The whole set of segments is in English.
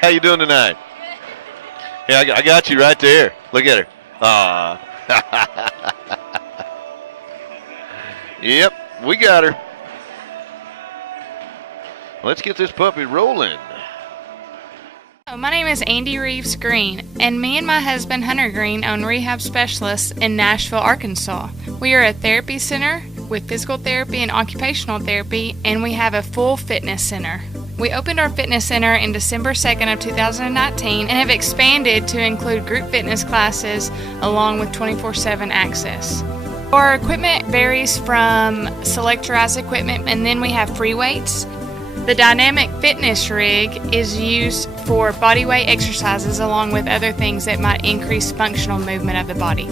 How you doing tonight? Yeah, I got you right there. Look at her. Ah. Yep, we got her. Let's get this puppy rolling. My name is Andy Reeves Green, and me and my husband Hunter Green own Rehab Specialists in Nashville, Arkansas. We are a therapy center with physical therapy and occupational therapy, and we have a full fitness center. We opened our fitness center in December 2nd of 2019 and have expanded to include group fitness classes along with 24/7 access. Our equipment varies from selectorized equipment, and then we have free weights. The dynamic fitness rig is used for bodyweight exercises along with other things that might increase functional movement of the body.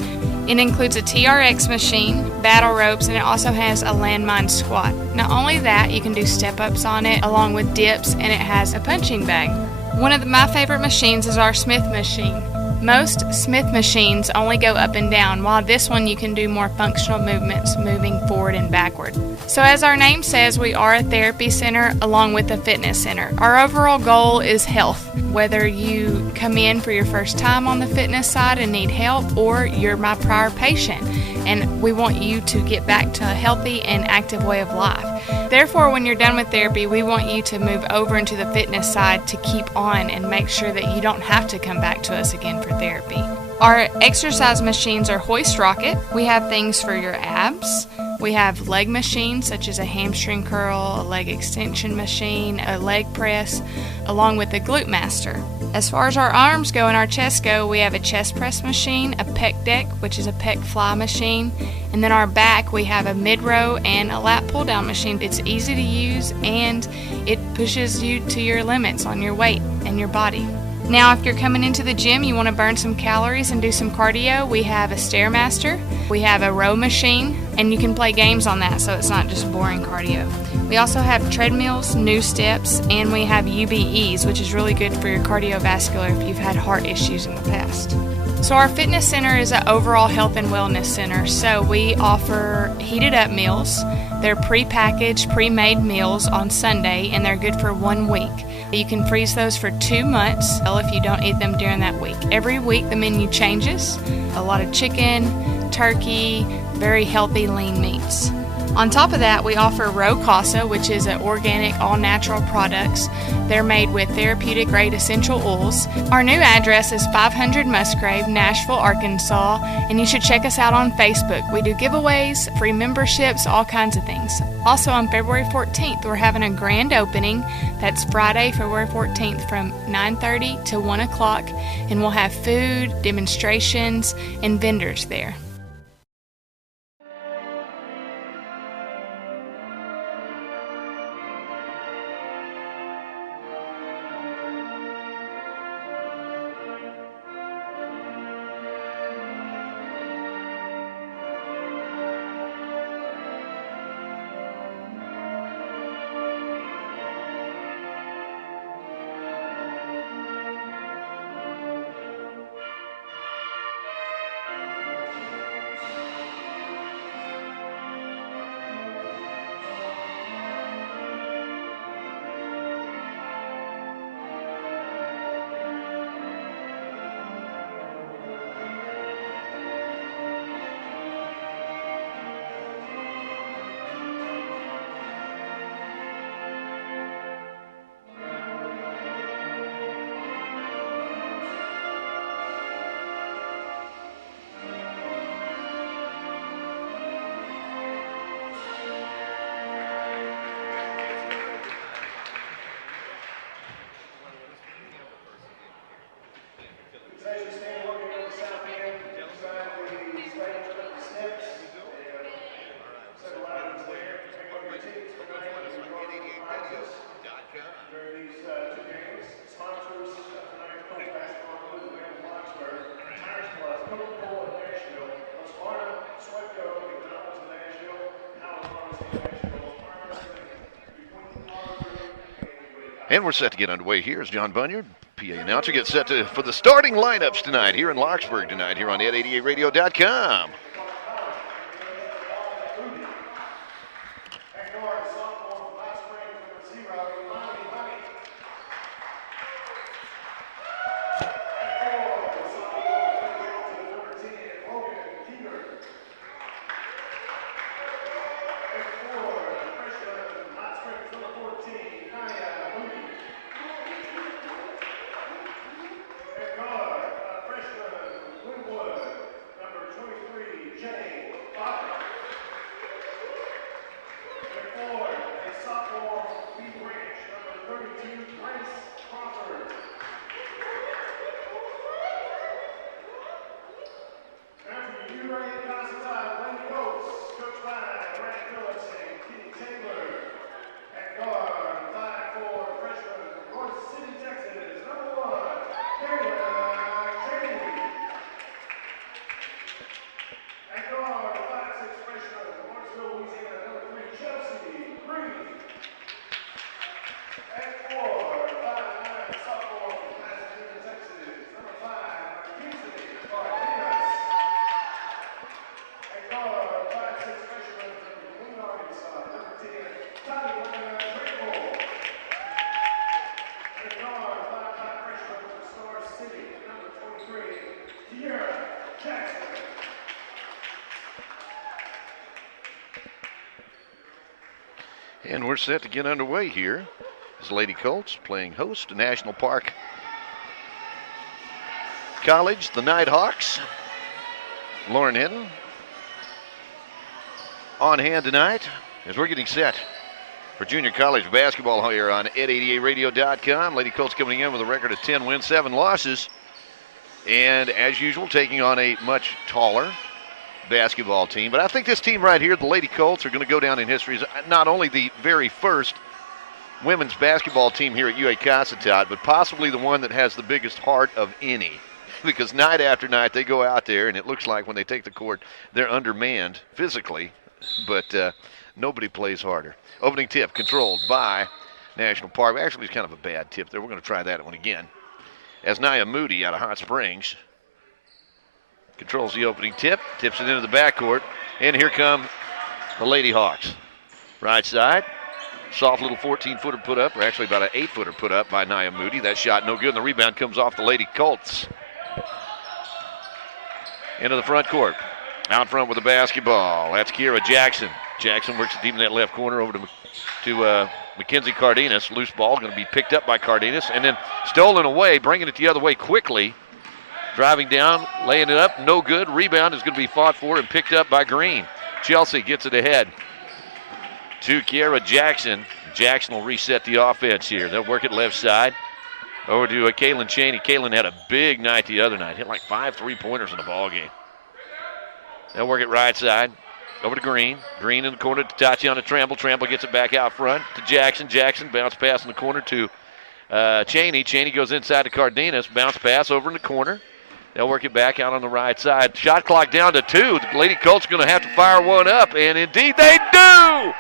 It includes a TRX machine, battle ropes, and it also has a landmine squat. Not only that, you can do step-ups on it along with dips, and it has a punching bag. One of my favorite machines is our Smith machine. Most Smith machines only go up and down, while this one you can do more functional movements moving forward and backward. So as our name says, we are a therapy center along with a fitness center. Our overall goal is health. Whether you come in for your first time on the fitness side and need help, or you're my prior patient and we want you to get back to a healthy and active way of life. Therefore, when you're done with therapy, we want you to move over into the fitness side to keep on and make sure that you don't have to come back to us again for therapy. Our exercise machines are hoist rocket. We have things for your abs. We have leg machines such as a hamstring curl, a leg extension machine, a leg press, along with a glute master. As far as our arms go and our chest go, we have a chest press machine, a pec deck, which is a pec fly machine, and then our back we have a mid-row and a lat pull-down machine. It's easy to use and it pushes you to your limits on your weight and your body. Now, if you're coming into the gym, you want to burn some calories and do some cardio, we have a Stairmaster, we have a row machine, and you can play games on that so it's not just boring cardio. We also have treadmills, new steps, and we have UBEs, which is really good for your cardiovascular if you've had heart issues in the past. So our fitness center is an overall health and wellness center. So we offer heated up meals. They're pre-packaged, pre-made meals on Sunday, and they're good for 1 week. You can freeze those for 2 months if you don't eat them during that week. Every week the menu changes. A lot of chicken, turkey, very healthy lean meats. On top of that, we offer Row Casa, which is an organic, all-natural products. They're made with therapeutic-grade essential oils. Our new address is 500 Musgrave, Nashville, Arkansas, and you should check us out on Facebook. We do giveaways, free memberships, all kinds of things. Also, on February 14th, we're having a grand opening. That's Friday, February 14th from 9:30 to 1 o'clock, and we'll have food, demonstrations, and vendors there. And we're set to get underway here as John Bunyard, PA announcer, gets set for the starting lineups tonight here in Lockesburg tonight here on Ed88radio.com. And we're set to get underway here. As Lady Colts playing host to National Park College, the Nighthawks. Lauren Hinton on hand tonight as we're getting set for junior college basketball here on ed88radio.com. Lady Colts coming in with a record of 10 wins, 7 losses. And as usual, taking on a much taller basketball team. But I think this team right here, the Lady Colts, are going to go down in history as not only the very first women's basketball team here at UAC, but possibly the one that has the biggest heart of any. Because night after night, they go out there, and it looks like when they take the court, they're undermanned physically, but nobody plays harder. Opening tip controlled by National Park. Actually, it's kind of a bad tip there. We're going to try that one again. As Nia Moody out of Hot Springs controls the opening tip, tips it into the backcourt, and here come the Lady Hawks. Right side, soft little 14-footer put up, or actually about an 8-footer put up by Nia Moody. That shot no good, and the rebound comes off the Lady Colts. Into the front court. Out front with the basketball. That's Kiera Jackson. Jackson works it deep in that left corner over to Mackenzie Cardenas. Loose ball going to be picked up by Cardenas and then stolen away, bringing it the other way quickly. Driving down, laying it up, no good. Rebound is going to be fought for and picked up by Green. Chelsea gets it ahead to Kiera Jackson. Jackson will reset the offense here. They'll work it left side. Over to Kaylin Cheney. Kaylin had a big night the other night. Hit like 5 3-pointers in the ball game. They'll work it right side. Over to Green. Green in the corner to Tatiana Tramble. Tramble gets it back out front to Jackson. Jackson bounce pass in the corner to Cheney. Cheney goes inside to Cardenas. Bounce pass over in the corner. They'll work it back out on the right side. Shot clock down to 2. The Lady Colts going to have to fire one up, and indeed they do!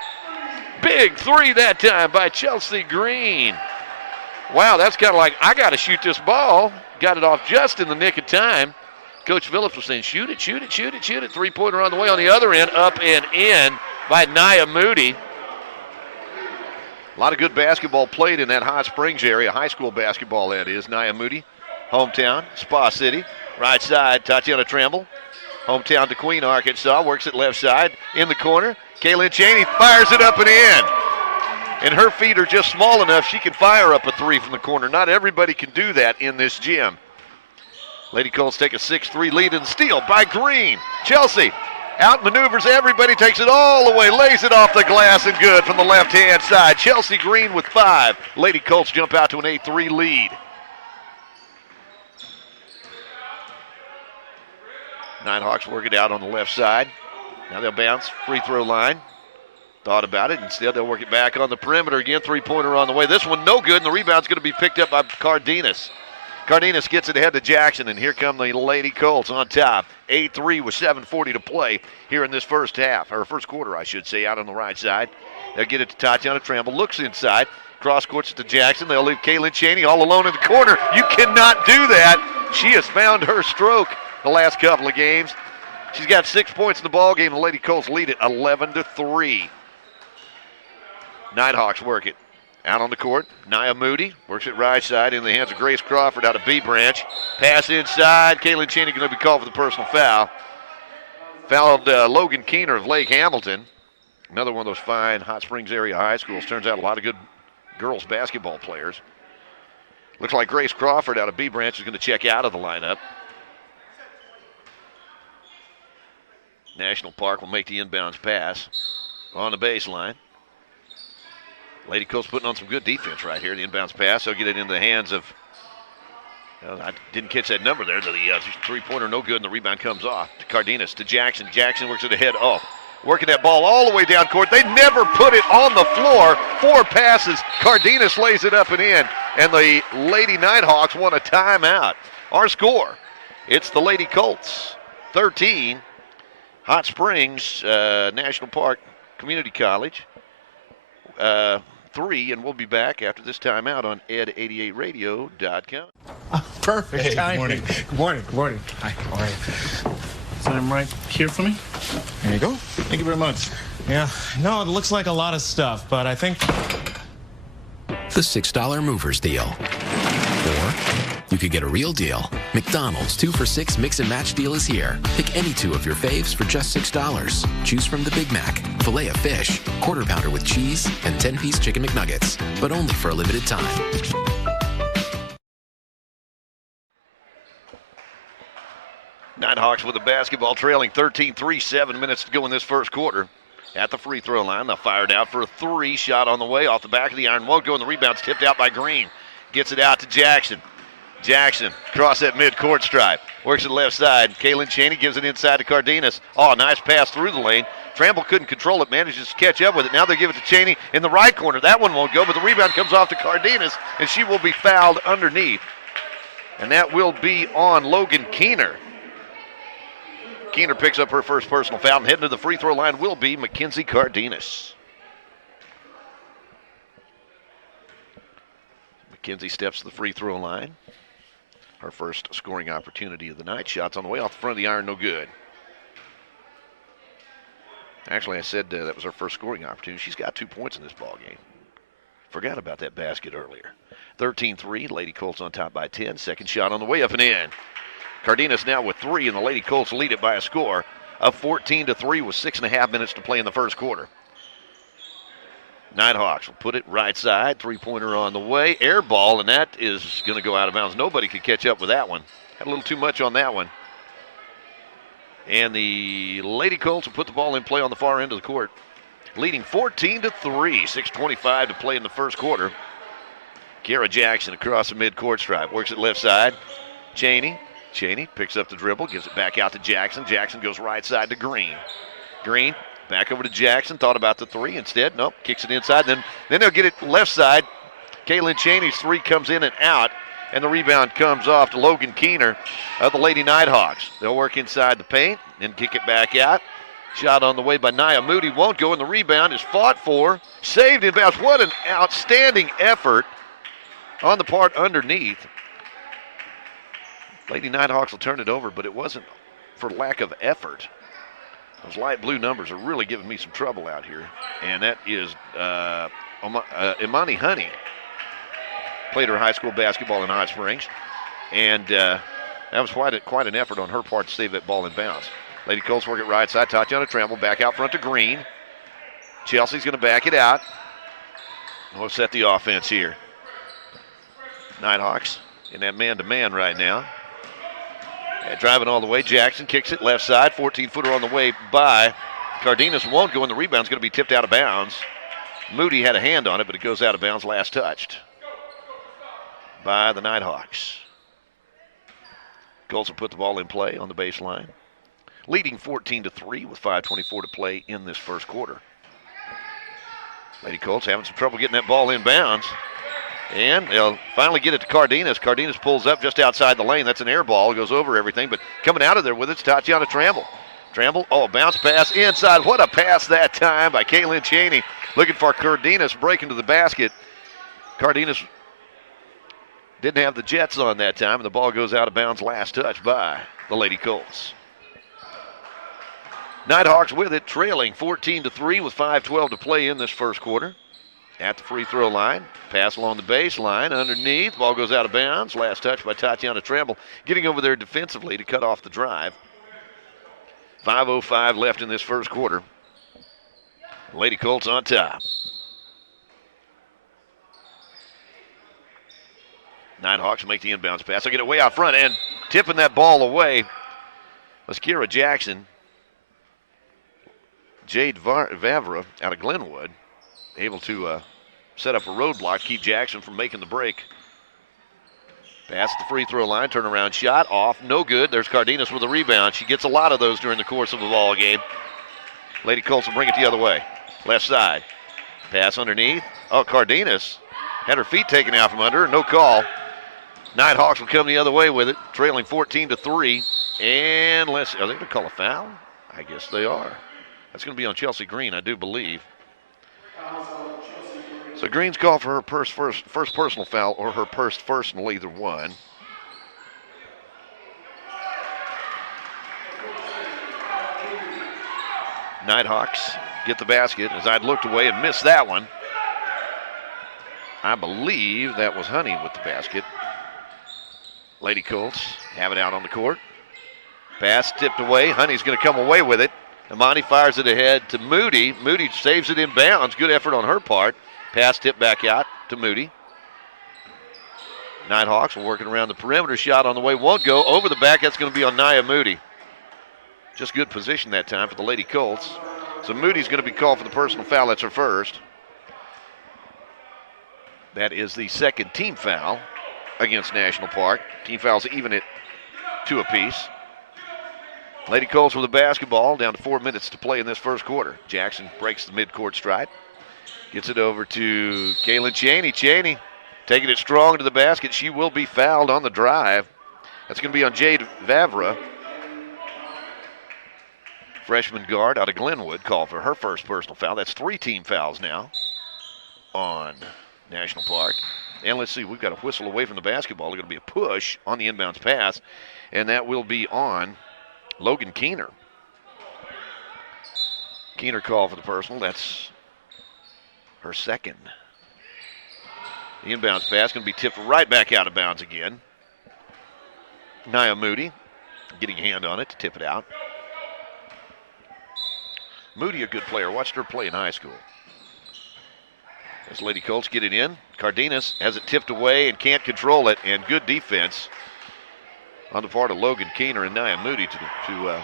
Big 3 that time by Chelsea Green. Wow, that's kind of like, I got to shoot this ball. Got it off just in the nick of time. Coach Phillips was saying, shoot it, shoot it, shoot it, shoot it. 3-pointer on the way on the other end, up and in by Nia Moody. A lot of good basketball played in that Hot Springs area, high school basketball that is. Nia Moody, hometown, Spa City. Right side, Tatiana Tramble. Hometown to Queen, Arkansas, works it left side, in the corner. Kaylin Cheney fires it up and in. And her feet are just small enough she can fire up a 3 from the corner. Not everybody can do that in this gym. Lady Colts take a 6-3 lead and steal by Green. Chelsea outmaneuvers everybody, takes it all the way, lays it off the glass and good from the left-hand side. Chelsea Green with 5. Lady Colts jump out to an 8-3 lead. Nighthawks work it out on the left side. Now they'll bounce, free throw line. Thought about it. Instead, they'll work it back on the perimeter again. 3-pointer on the way. This one no good, and the rebound's going to be picked up by Cardenas. Cardenas gets it ahead to Jackson, and here come the Lady Colts on top. 8-3 with 7:40 to play here in this first half, or first quarter, I should say, out on the right side. They'll get it to Tatiana Tramble. Looks inside. Cross courts it to Jackson. They'll leave Kaylin Cheney all alone in the corner. You cannot do that. She has found her stroke the last couple of games. She's got 6 points in the ball game. The Lady Colts lead it 11-3. Nighthawks work it. Out on the court, Nia Moody works it right side in the hands of Grace Crawford out of B Branch. Pass inside. Kaylin Cheney going to be called for the personal foul. Fouled Logan Keener of Lake Hamilton. Another one of those fine Hot Springs area high schools. Turns out a lot of good girls basketball players. Looks like Grace Crawford out of B Branch is going to check out of the lineup. National Park will make the inbounds pass on the baseline. Lady Colts putting on some good defense right here. The inbounds pass. They'll get it into the hands of, I didn't catch that number there. The 3-pointer no good, and the rebound comes off to Cardenas, to Jackson. Jackson works it ahead. Oh, working that ball all the way down court. They never put it on the floor. 4 passes. Cardenas lays it up and in, and the Lady Nighthawks want a timeout. Our score, it's the Lady Colts 13, Hot Springs National Park Community College 3, and we'll be back after this timeout on ed88radio.com. Perfect. Hey, timing. good morning. Good morning. Good morning. Hi, how are you? Sign right here for me. There you go. Thank you very much. Yeah, no, it looks like a lot of stuff, but I think... The $6 movers deal. Or you could get a real deal. McDonald's 2 for $6 Mix and Match deal is here. Pick any 2 of your faves for just $6. Choose from the Big Mac, filet of fish, quarter pounder with cheese, and 10-piece chicken McNuggets, but only for a limited time. Nighthawks with the basketball, trailing 13-3, 7 minutes to go in this first quarter. At the free throw line, they'll fire it out for a 3. Shot on the way, off the back of the iron. Won't go, and the rebound's tipped out by Green. Gets it out to Jackson. Jackson across that mid-court stripe. Works to the left side. Kaylin Cheney gives it inside to Cardenas. Oh, nice pass through the lane. Tramble couldn't control it, manages to catch up with it. Now they give it to Cheney in the right corner. That one won't go, but the rebound comes off to Cardenas, and she will be fouled underneath. And that will be on Logan Keener. Keener picks up her first personal foul, and heading to the free throw line will be Mackenzie Cardenas. Mackenzie steps to the free throw line. Her first scoring opportunity of the night. Shots on the way off the front of the iron, no good. Actually, I said that was her first scoring opportunity. She's got 2 points in this ball game. Forgot about that basket earlier. 13-3, Lady Colts on top by 10. Second shot on the way, up and in. Cardenas now with 3, and the Lady Colts lead it by a score of 14-3 with 6.5 minutes to play in the first quarter. Nighthawks will put it right side. Three-pointer on the way. Air ball, and that is going to go out of bounds. Nobody could catch up with that one. Had a little too much on that one. And the Lady Colts will put the ball in play on the far end of the court. Leading 14-3. 6:25 to play in the first quarter. Kara Jackson across the mid-court stripe. Works it left side. Cheney picks up the dribble. Gives it back out to Jackson. Jackson goes right side to Green. Green back over to Jackson. Thought about the 3. Instead, nope. Kicks it inside. Then they'll get it left side. Kaylin Cheney's 3 comes in and out. And the rebound comes off to Logan Keener of the Lady Nighthawks. They'll work inside the paint and kick it back out. Shot on the way by Nia Moody. Won't go, and the rebound is fought for. Saved in bounds. What an outstanding effort on the part underneath. Lady Nighthawks will turn it over, but it wasn't for lack of effort. Those light blue numbers are really giving me some trouble out here. And that is Imani Honey. Played her high school basketball in Hot Springs. And that was quite an effort on her part to save that ball in bounds. Lady Colts work it right side. Tatiana Tramble back out front to Green. Chelsea's going to back it out. We'll set the offense here. Nighthawks in that man-to-man right now. And driving all the way. Jackson kicks it left side. 14-footer on the way by Cardenas. Won't go, and the rebound's going to be tipped out of bounds. Moody had a hand on it, but it goes out of bounds last touched by the Nighthawks. Colts will put the ball in play on the baseline. Leading 14-3 with 5:24 to play in this first quarter. Lady Colts having some trouble getting that ball in bounds. And they'll finally get it to Cardenas. Cardenas pulls up just outside the lane. That's an air ball. It goes over everything. But coming out of there with it's Tatiana Tramble. Tramble, bounce pass inside. What a pass that time by Kaylin Cheney. Looking for Cardenas breaking to the basket. Cardenas didn't have the Jets on that time, and the ball goes out of bounds last touch by the Lady Colts. Nighthawks with it, trailing 14-3 with 5:12 to play in this first quarter. At the free throw line, pass along the baseline, underneath, ball goes out of bounds. Last touch by Tatiana Tramble, getting over there defensively to cut off the drive. 5:05 left in this first quarter. Lady Colts on top. Nighthawks make the inbounds pass. They'll get it way out front, and tipping that ball away was Kira Jackson. Jade Vavra out of Glenwood, able to set up a roadblock, keep Jackson from making the break. Pass at the free throw line, turnaround shot, off, no good. There's Cardenas with a rebound. She gets a lot of those during the course of a ball game. Lady Colts will bring it the other way. Left side, pass underneath. Oh, Cardenas had her feet taken out from under her, no call. Nighthawks will come the other way with it, trailing 14-3. And are they going to call a foul? I guess they are. That's going to be on Chelsea Green, I do believe. So Green's called for her first personal foul or her first personal, either one. Nighthawks get the basket as I'd looked away and missed that one. I believe that was Honey with the basket. Lady Colts have it out on the court. Pass tipped away. Honey's going to come away with it. Amani fires it ahead to Moody. Moody saves it in bounds. Good effort on her part. Pass tipped back out to Moody. Nighthawks are working around the perimeter. Shot on the way. Won't go. Over the back. That's going to be on Nia Moody. Just good position that time for the Lady Colts. So Moody's going to be called for the personal foul. That's her first. That is the second team foul against National Park. Team fouls even at 2 apiece. Lady Colts with the basketball, down to 4 minutes to play in this first quarter. Jackson breaks the midcourt stride. Gets it over to Kaylin Cheney. Cheney taking it strong to the basket. She will be fouled on the drive. That's going to be on Jade Vavra. Freshman guard out of Glenwood called for her first personal foul. That's 3 team fouls now on National Park. And let's see, we've got a whistle away from the basketball. There's going to be a push on the inbounds pass, and that will be on Logan Keener. Keener called for the personal. That's her second. The inbounds pass going to be tipped right back out of bounds again. Nia Moody getting a hand on it to tip it out. Moody, a good player. Watched her play in high school. As Lady Colts get it in. Cardenas has it tipped away and can't control it. And good defense on the part of Logan Keener and Nia Moody to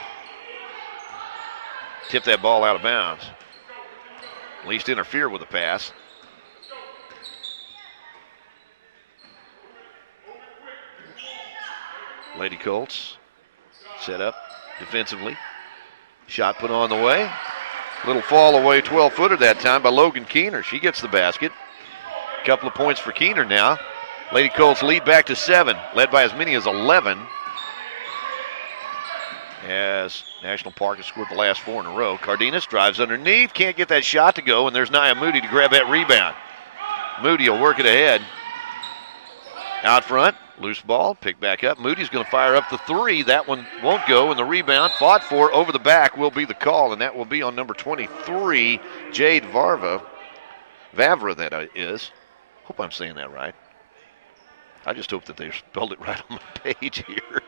tip that ball out of bounds. At least interfere with the pass. Lady Colts set up defensively. Shot put on the way. Little fall away 12-footer that time by Logan Keener. She gets the basket. Couple of points for Keener now. Lady Colts lead back to 7, led by as many as 11. As National Park has scored the last 4 in a row. Cardenas drives underneath, can't get that shot to go, and there's Nia Moody to grab that rebound. Moody will work it ahead. Out front, loose ball, picked back up. Moody's going to fire up the 3. That one won't go, and the rebound fought for over the back will be the call, and that will be on number 23, Jade Vavra, that is. Hope I'm saying that right. I just hope that they spelled it right on my page here.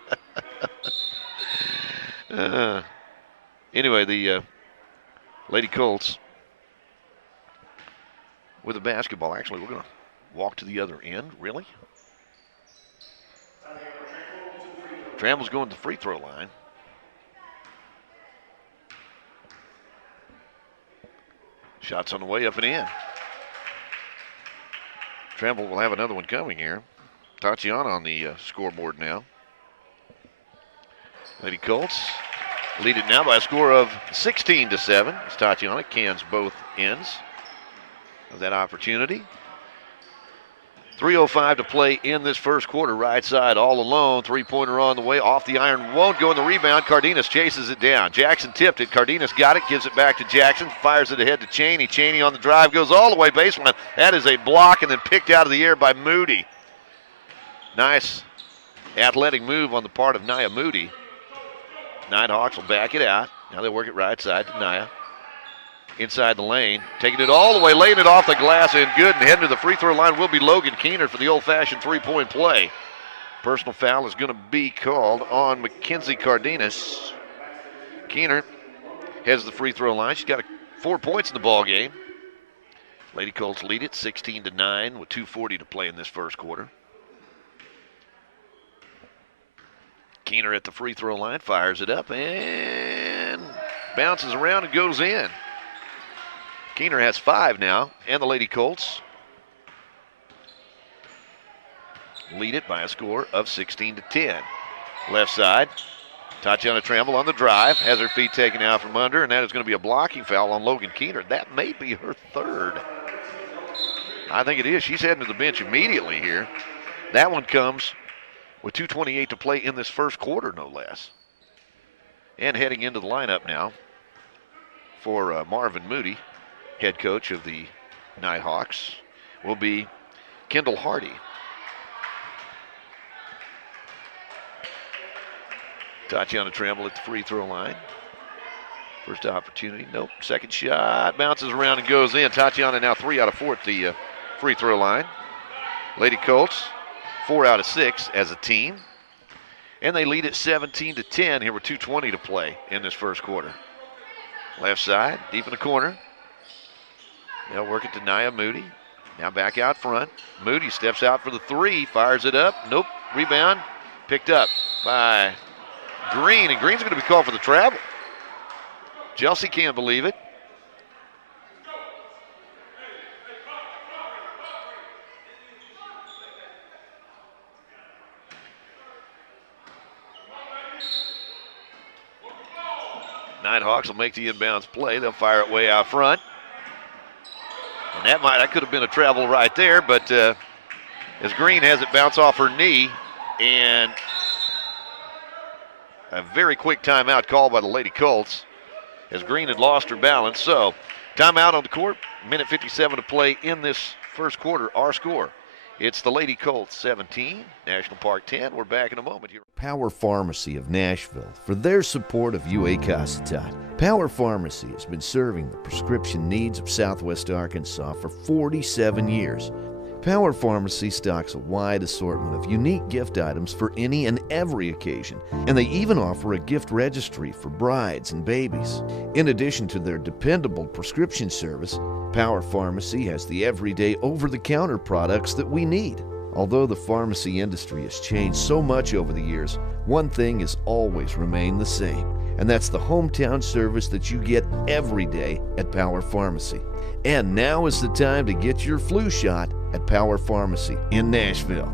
Anyway, the Lady Colts with the basketball. Actually, we're going to walk to the other end. Really? Trammell's going to the free throw line. Shots on the way up and in. Trammell will have another one coming here. Tatiana on the scoreboard now. Lady Colts lead it now by a score of 16-7. As Tatiana cans both ends of that opportunity. 3:05 to play in this first quarter. Right side all alone. Three-pointer on the way. Off the iron. Won't go in the rebound. Cardenas chases it down. Jackson tipped it. Cardenas got it. Gives it back to Jackson. Fires it ahead to Cheney. Cheney on the drive. Goes all the way baseline. That is a block and then picked out of the air by Moody. Nice athletic move on the part of Nia Moody. Nighthawks will back it out. Now they work it right side to Nia. Inside the lane, taking it all the way, laying it off the glass and good, and heading to the free throw line will be Logan Keener for the old-fashioned three-point play. Personal foul is going to be called on Mackenzie Cardenas. Keener heads to the free throw line. She's got 4 points in the ball game. Lady Colts lead it 16-9 with 2:40 to play in this first quarter. Keener at the free throw line, fires it up and bounces around and goes in. Keener has 5 now, and the Lady Colts lead it by a score of 16-10. Left side, Tatiana Trammell on the drive, has her feet taken out from under, and that is going to be a blocking foul on Logan Keener. That may be her 3rd. I think it is. She's heading to the bench immediately here. That one comes with 2:28 to play in this first quarter, no less. And heading into the lineup now for Marvin Moody, head coach of the Nighthawks, will be Kendall Hardy. Tatiana Trammell at the free throw line. First opportunity, nope. Second shot, bounces around and goes in. Tatiana now 3 out of 4 at the free throw line. Lady Colts 4 out of 6 as a team. And they lead at 17-10 here with 2:20 to play in this first quarter. Left side, deep in the corner. They'll work it to Nia Moody. Now back out front. Moody steps out for the three, fires it up. Nope, rebound. Picked up by Green, and Green's going to be called for the travel. Chelsea can't believe it. Nighthawks will make the inbounds play. They'll fire it way out front. And that could have been a travel right there, but as Green has it bounce off her knee, and a very quick timeout called by the Lady Colts as Green had lost her balance. So timeout on the court, minute 57 to play in this first quarter. Our score, it's the Lady Colts 17, National Park 10. We're back in a moment here. Power Pharmacy of Nashville for their support of UAC Cossatot. Power Pharmacy has been serving the prescription needs of Southwest Arkansas for 47 years. Power Pharmacy stocks a wide assortment of unique gift items for any and every occasion, and they even offer a gift registry for brides and babies. In addition to their dependable prescription service, Power Pharmacy has the everyday over-the-counter products that we need. Although the pharmacy industry has changed so much over the years, one thing has always remained the same, and that's the hometown service that you get every day at Power Pharmacy. And now is the time to get your flu shot at Power Pharmacy in Nashville.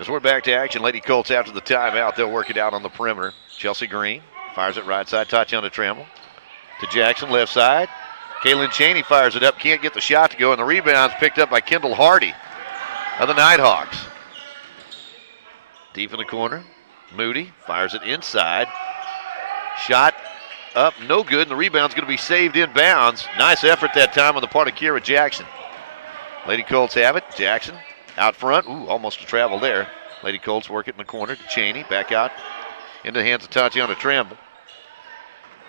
As we're back to action, Lady Colts after the timeout, they'll work it out on the perimeter. Chelsea Green fires it right side, Tatiana Trammell to Jackson, left side. Kaylin Cheney fires it up, can't get the shot to go, and the rebound's picked up by Kendall Hardy of the Nighthawks. Deep in the corner, Moody fires it inside. Shot up, no good, and the rebound's going to be saved inbounds. Nice effort that time on the part of Kira Jackson. Lady Colts have it. Jackson out front. Ooh, almost a travel there. Lady Colts work it in the corner to Cheney. Back out into the hands of Tatiana Trammell.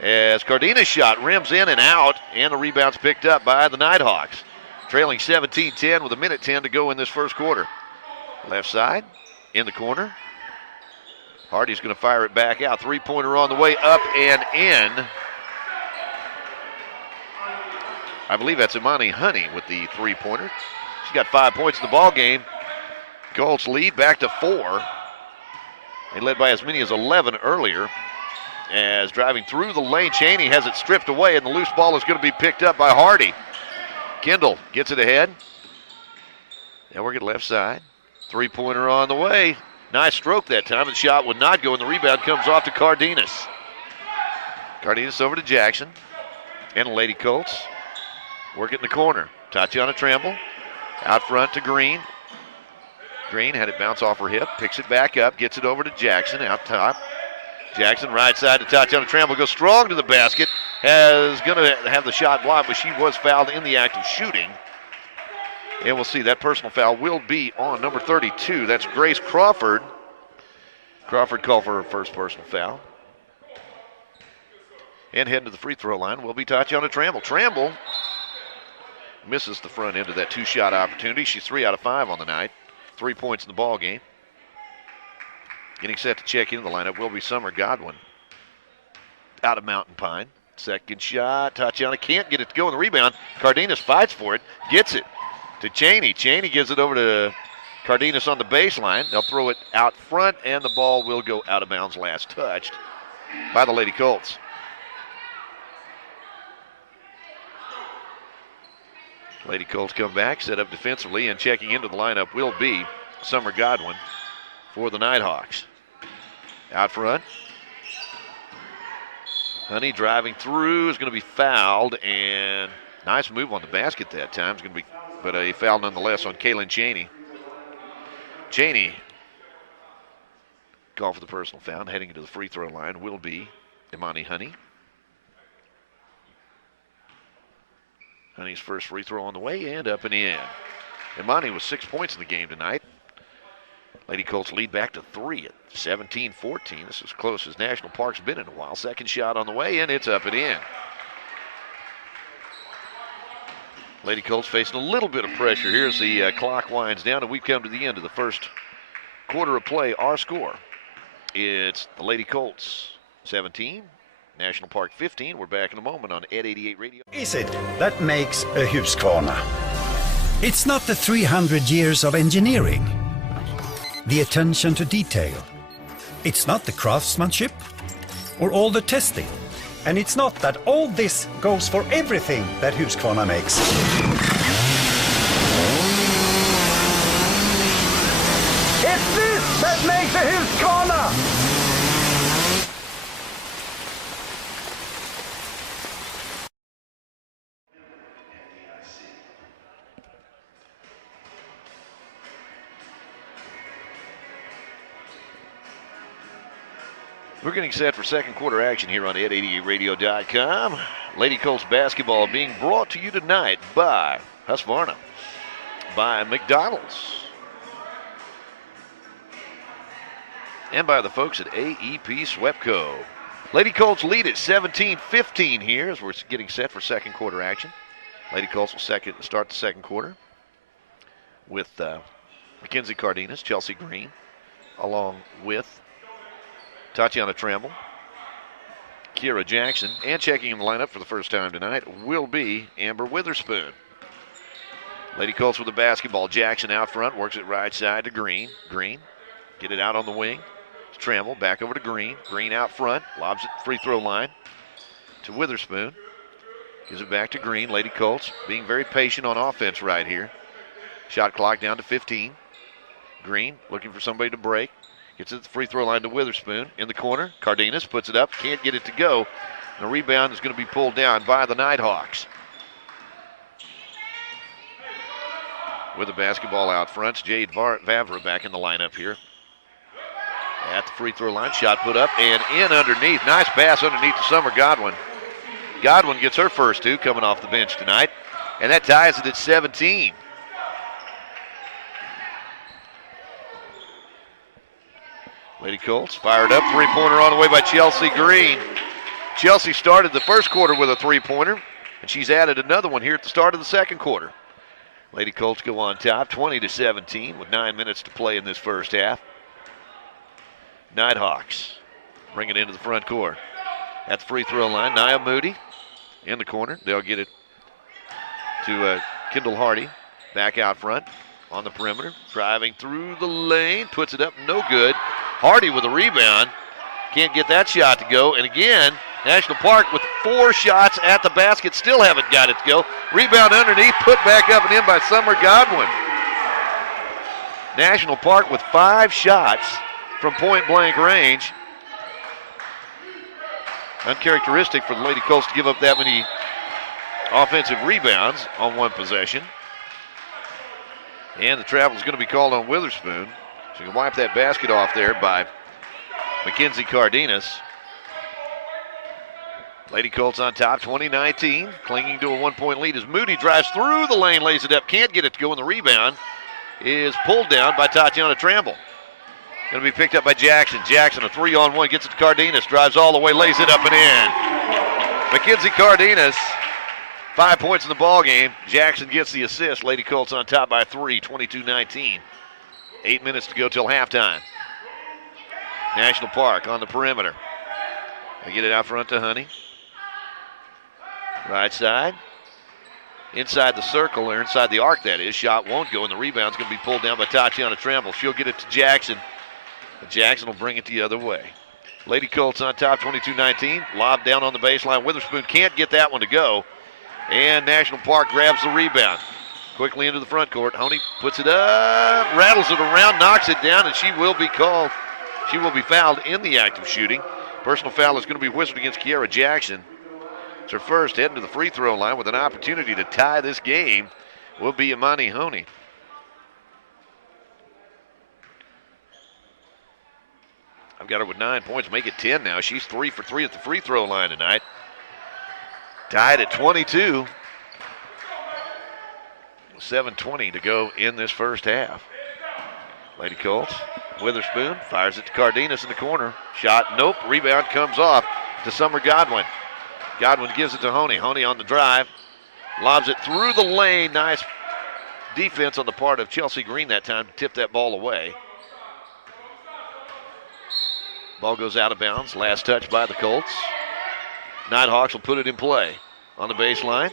As Cardena's shot rims in and out, and the rebound's picked up by the Nighthawks. Trailing 17-10 with a minute 10 to go in this first quarter. Left side, in the corner. Hardy's going to fire it back out. Three-pointer on the way, up and in. I believe that's Imani Honey with the three-pointer. She's got 5 points in the ball game. Colts lead back to 4. They led by as many as 11 earlier. As driving through the lane, Cheney has it stripped away, and the loose ball is going to be picked up by Hardy. Kendall gets it ahead. Now we're at left side. Three-pointer on the way. Nice stroke that time. The shot would not go, and the rebound comes off to Cardenas. Cardenas over to Jackson. And the Lady Colts work it in the corner. Tatiana Trammell out front to Green. Green had it bounce off her hip, picks it back up, gets it over to Jackson out top. Jackson right side to Tatiana Trammell, goes strong to the basket. Is going to have the shot blocked, but she was fouled in the act of shooting. And we'll see that personal foul will be on number 32. That's Grace Crawford. Crawford called for her first personal foul. And heading to the free throw line will be Tatiana Trammell. Trammell misses the front end of that two-shot opportunity. She's 3 out of 5 on the night. 3 points in the ball game. Getting set to check into the lineup will be Summer Godwin out of Mountain Pine. Second shot. Tatiana can't get it to go in the rebound. Cardenas fights for it. Gets it to Cheney. Cheney gives it over to Cardenas on the baseline. They'll throw it out front, and the ball will go out of bounds last touched by the Lady Colts. Lady Colts come back, set up defensively, and checking into the lineup will be Summer Godwin for the Nighthawks. Out front. Honey driving through is going to be fouled, and nice move on the basket that time. It's going to be, but a foul nonetheless on Kaylin Cheney. Cheney called for the personal foul. Heading into the free throw line will be Imani Honey. Honey's first free throw on the way and up and in. Imani with 6 points in the game tonight. Lady Colts lead back to 3 at 17-14. This is as close as National Park's been in a while. Second shot on the way, and it's up and in. Lady Colts facing a little bit of pressure here as the clock winds down, and we've come to the end of the first quarter of play. Our score, it's the Lady Colts 17, National Park 15. We're back in a moment on Ed 88 Radio. Is it that makes a Husqvarna? It's not the 300 years of engineering, the attention to detail. It's not the craftsmanship or all the testing. And it's not that all this goes for everything that Husqvarna makes. It's this that makes a Husqvarna! We're getting set for second quarter action here on Ed88Radio.com. Lady Colts basketball being brought to you tonight by Husqvarna, by McDonald's, and by the folks at AEP Swepco. Lady Colts lead at 17-15 here as we're getting set for second quarter action. Lady Colts will start the second quarter with Mackenzie Cardenas, Chelsea Green, along with Tatiana Trammell, Kiera Jackson, and checking in the lineup for the first time tonight will be Amber Witherspoon. Lady Colts with the basketball. Jackson out front, works it right side to Green. Green, get it out on the wing. It's Trammell, back over to Green. Green out front, lobs it free throw line to Witherspoon. Gives it back to Green. Lady Colts being very patient on offense right here. Shot clock down to 15. Green looking for somebody to break. Gets it at the free throw line to Witherspoon. In the corner, Cardenas puts it up. Can't get it to go. And the rebound is going to be pulled down by the Nighthawks. With the basketball out front, Jade Vavra back in the lineup here. At the free throw line, shot put up and in underneath. Nice pass underneath to Summer Godwin. Godwin gets her first two coming off the bench tonight. And that ties it at 17. Lady Colts fired up, three-pointer on the way by Chelsea Green. Chelsea started the first quarter with a three-pointer, and she's added another one here at the start of the second quarter. Lady Colts go on top, 20-17, with 9 minutes to play in this first half. Nighthawks bring it into the front court. At the free throw line, Nia Moody in the corner. They'll get it to Kendall Hardy, back out front on the perimeter, driving through the lane, puts it up, no good. Hardy with a rebound. Can't get that shot to go. And again, National Park with 4 shots at the basket. Still haven't got it to go. Rebound underneath, put back up and in by Summer Godwin. National Park with 5 shots from point-blank range. Uncharacteristic for the Lady Colts to give up that many offensive rebounds on one possession. And the travel is going to be called on Witherspoon. So you can wipe that basket off there by Mackenzie Cardenas. Lady Colts on top, 20-19, clinging to a 1-point lead as Moody drives through the lane, lays it up, can't get it to go, and the rebound is pulled down by Tatiana Trammell. Going to be picked up by Jackson. Jackson, a 3-on-1, gets it to Cardenas, drives all the way, lays it up and in. Mackenzie Cardenas, 5 points in the ball game. Jackson gets the assist. Lady Colts on top by 3, 22-19. 8 minutes to go till halftime. National Park on the perimeter. They get it out front to Honey. Right side. Inside the circle, or inside the arc, that is. Shot won't go, and the rebound's going to be pulled down by Tatiana Trammell. She'll get it to Jackson, but Jackson will bring it the other way. Lady Colts on top, 22-19. Lob down on the baseline. Witherspoon can't get that one to go, and National Park grabs the rebound. Quickly into the front court. Honey puts it up, rattles it around, knocks it down, and she will be called. She will be fouled in the act of shooting. Personal foul is going to be whistled against Kiera Jackson. It's her first, heading to the free throw line with an opportunity to tie this game. Will be Imani Honey. I've got her with 9 points, make it 10 now. She's 3 for 3 at the free throw line tonight. Tied at 22. 7:20 to go in this first half. Lady Colts, Witherspoon fires it to Cardenas in the corner. Shot, nope. Rebound comes off to Summer Godwin. Godwin gives it to Honey. Honey on the drive. Lobs it through the lane. Nice defense on the part of Chelsea Green that time to tip that ball away. Ball goes out of bounds. Last touch by the Colts. Nighthawks will put it in play on the baseline.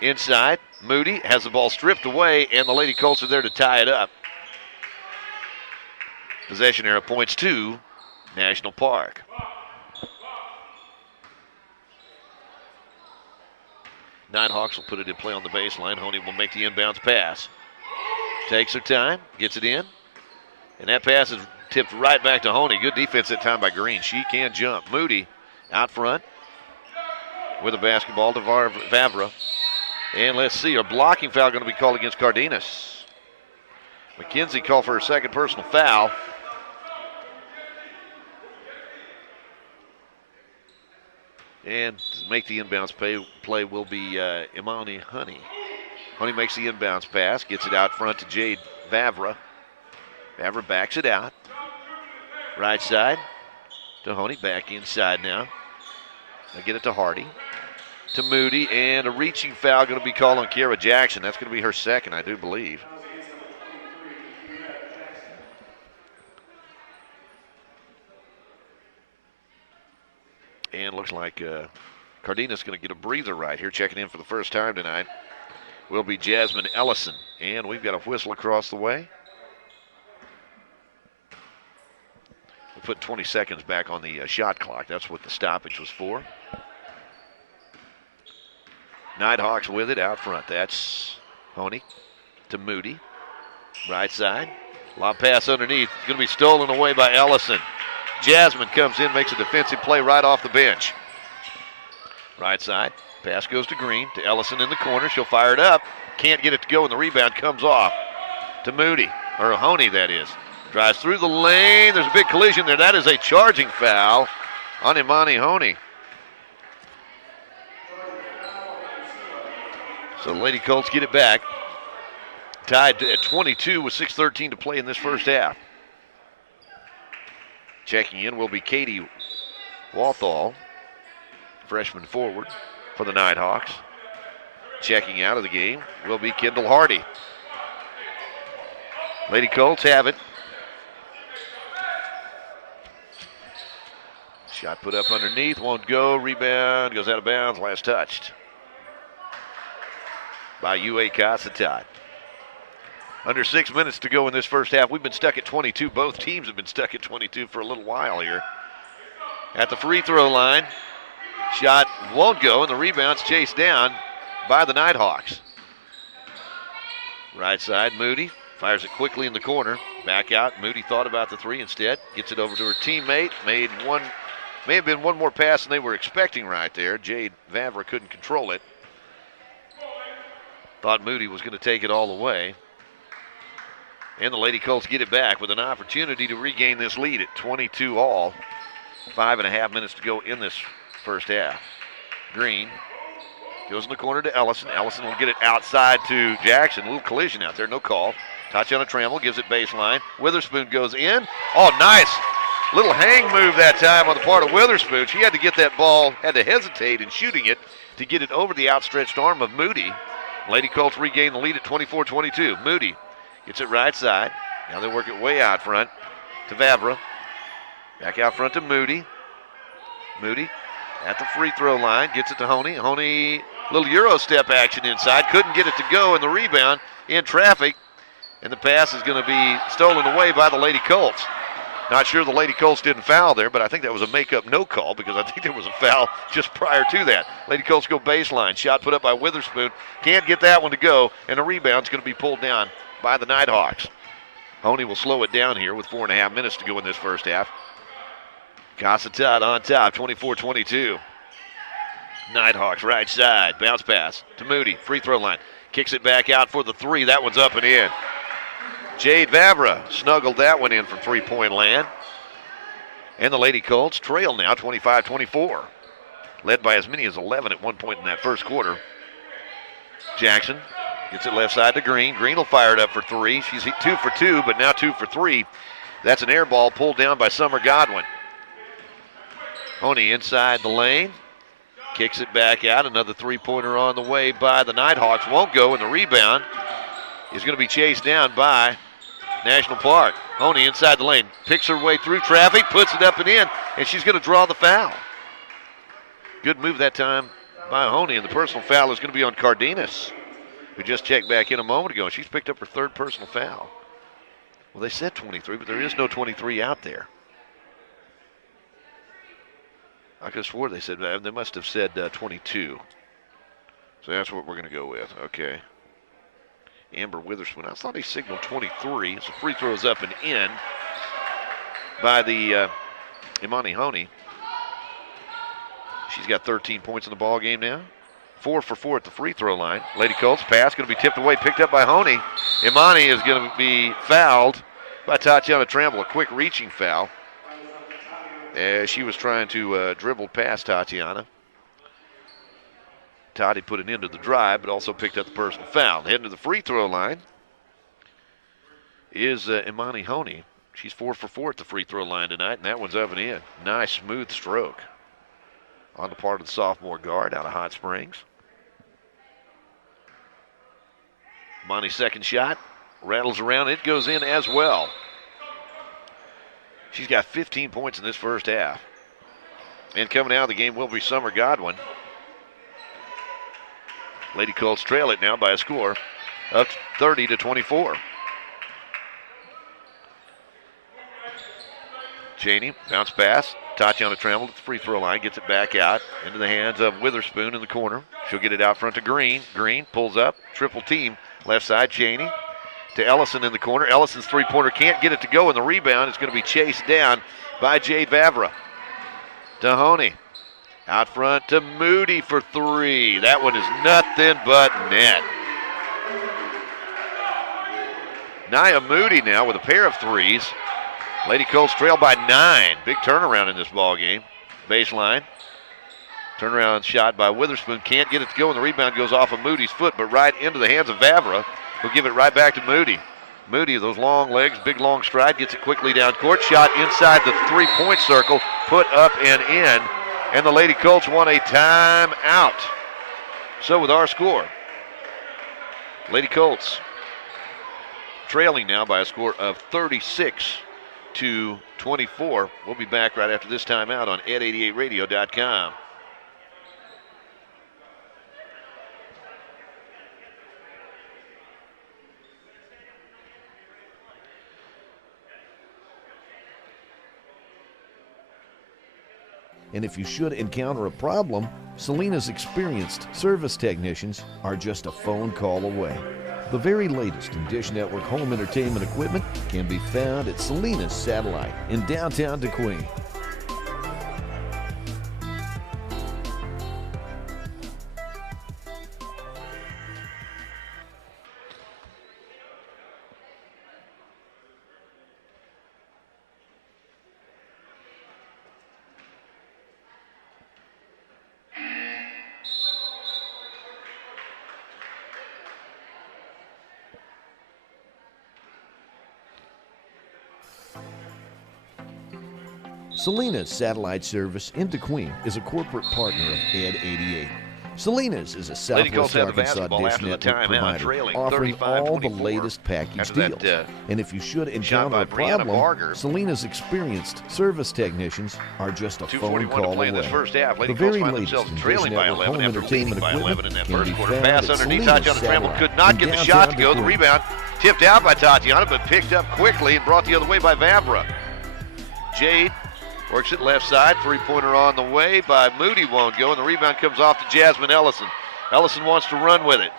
Inside, Moody has the ball stripped away, and the Lady Colts are there to tie it up. Possession arrow points to National Park. Nighthawks will put it in play on the baseline. Honey will make the inbounds pass. Takes her time, gets it in, and that pass is tipped right back to Honey. Good defense that time by Green. She can jump. Moody out front with a basketball to Vavra. And let's see, a blocking foul going to be called against Cardenas. McKenzie called for her second personal foul. And to make the inbounds play will be Imani Honey. Honey makes the inbounds pass, gets it out front to Jade Vavra. Vavra backs it out. Right side to Honey, back inside now. They get it to Hardy. To Moody, and a reaching foul going to be called on Kiara Jackson. That's going to be her second, I do believe. And looks like Cardenas going to get a breather right here. Checking in for the first time tonight will be Jasmine Ellison. And we've got a whistle across the way. We put 20 seconds back on the shot clock. That's what the stoppage was for. Nighthawks with it out front. That's Honey to Moody. Right side. Lob pass underneath. It's going to be stolen away by Ellison. Jasmine comes in, makes a defensive play right off the bench. Right side. Pass goes to Green, to Ellison in the corner. She'll fire it up. Can't get it to go, and the rebound comes off to Moody, or Honey, that is. Drives through the lane. There's a big collision there. That is a charging foul on Imani Honey. So the Lady Colts get it back. Tied at 22 with 6:13 to play in this first half. Checking in will be Katie Walthall, freshman forward for the Nighthawks. Checking out of the game will be Kendall Hardy. Lady Colts have it. Shot put up underneath, won't go. Rebound goes out of bounds. Last touched by UA Casatad. Under 6 minutes to go in this first half. We've been stuck at 22. Both teams have been stuck at 22 for a little while here. At the free throw line, shot won't go, and the rebound's chased down by the Nighthawks. Right side, Moody fires it quickly in the corner. Back out. Moody thought about the three instead. Gets it over to her teammate. May have been one more pass than they were expecting right there. Jade Vavra couldn't control it. Thought Moody was going to take it all the way. And the Lady Colts get it back with an opportunity to regain this lead at 22 all. 5.5 minutes to go in this first half. Green goes in the corner to Ellison. Ellison will get it outside to Jackson. A little collision out there, no call. Tatiana Trammell gives it baseline. Witherspoon goes in. Oh, nice. Little hang move that time on the part of Witherspoon. She had to get that ball, had to hesitate in shooting it to get it over the outstretched arm of Moody. Lady Colts regain the lead at 24-22. Moody gets it right side. Now they work it way out front to Vavra. Back out front to Moody. Moody at the free throw line. Gets it to Honey. Honey, little Euro step action inside. Couldn't get it to go, and the rebound in traffic. And the pass is going to be stolen away by the Lady Colts. Not sure the Lady Colts didn't foul there, but I think that was a make-up no call because I think there was a foul just prior to that. Lady Colts go baseline. Shot put up by Witherspoon. Can't get that one to go, and the rebound's going to be pulled down by the Nighthawks. Honey will slow it down here with 4.5 minutes to go in this first half. Casatad on top, 24-22. Nighthawks right side. Bounce pass to Moody. Free throw line. Kicks it back out for the three. That one's up and in. Jade Vavra snuggled that one in from three-point land. And the Lady Colts trail now 25-24. Led by as many as 11 at one point in that first quarter. Jackson gets it left side to Green. Green will fire it up for three. She's 2 for 2, but now 2 for 3. That's an air ball pulled down by Summer Godwin. Honey inside the lane. Kicks it back out. Another three-pointer on the way by the Nighthawks. Won't go, and the rebound is going to be chased down by National Park. Honey inside the lane. Picks her way through traffic, puts it up and in, and she's going to draw the foul. Good move that time by Honey, and the personal foul is going to be on Cardenas, who just checked back in a moment ago. She's picked up her third personal foul. Well, they said 23, but there is no 23 out there. I could have swore they said that. They must have said 22. So that's what we're going to go with. Okay. Amber Witherspoon. I thought he signaled 23. So free throws up and in by the Imani Honey. She's got 13 points in the ball game now. 4 for 4 at the free throw line. Lady Colts pass going to be tipped away, picked up by Honey. Imani is going to be fouled by Tatiana Tramble. A quick reaching foul. As she was trying to dribble past Tatiana. Toddy put an end to the drive, but also picked up the personal foul. Heading to the free throw line is Imani Honey. She's 4 for 4 at the free throw line tonight, and that one's up and in. Nice, smooth stroke on the part of the sophomore guard out of Hot Springs. Imani's second shot rattles around. It goes in as well. She's got 15 points in this first half. And coming out of the game will be Summer Godwin. Lady Colts trail it now by a score of 30-24. Cheney, bounce pass. Tatiana Tramble at the free throw line, gets it back out into the hands of Witherspoon in the corner. She'll get it out front to Green. Green pulls up, triple team, left side, Cheney to Ellison in the corner. Ellison's three-pointer can't get it to go, and the rebound is going to be chased down by Jade Vavra. Tahoney out front to Moody for three. That one is nothing but net. Nia Moody now with a pair of threes. Lady Colts trail by 9. Big turnaround in this ball game. Baseline. Turnaround shot by Witherspoon. Can't get it to go, and the rebound goes off of Moody's foot, but right into the hands of Vavra, who'll give it right back to Moody. Moody, those long legs, big long stride, gets it quickly down court. Shot inside the three-point circle, put up and in. And the Lady Colts want a timeout. So with our score, Lady Colts trailing now by a score of 36-24. We'll be back right after this timeout on ed88radio.com. And if you should encounter a problem, Selena's experienced service technicians are just a phone call away. The very latest in Dish Network home entertainment equipment can be found at Selena's Satellite in downtown DeQueen. Selena's Satellite Service in DeQueen is a corporate partner of Ed 88. Selena's is a Southwest Arkansas Dish Network provider offering all the latest package deals. And if you should encounter a problem, Selena's experienced service technicians are just a phone call away. The very latest in Dish Network home entertainment equipment can be found at Selena's Satellite. Could not get the shot to go. The rebound tipped out by Tatiana, but picked up quickly and brought the other way by Vavra. Jade works it left side, three-pointer on the way by Moody, won't go, and the rebound comes off to Jasmine Ellison. Ellison wants to run with it.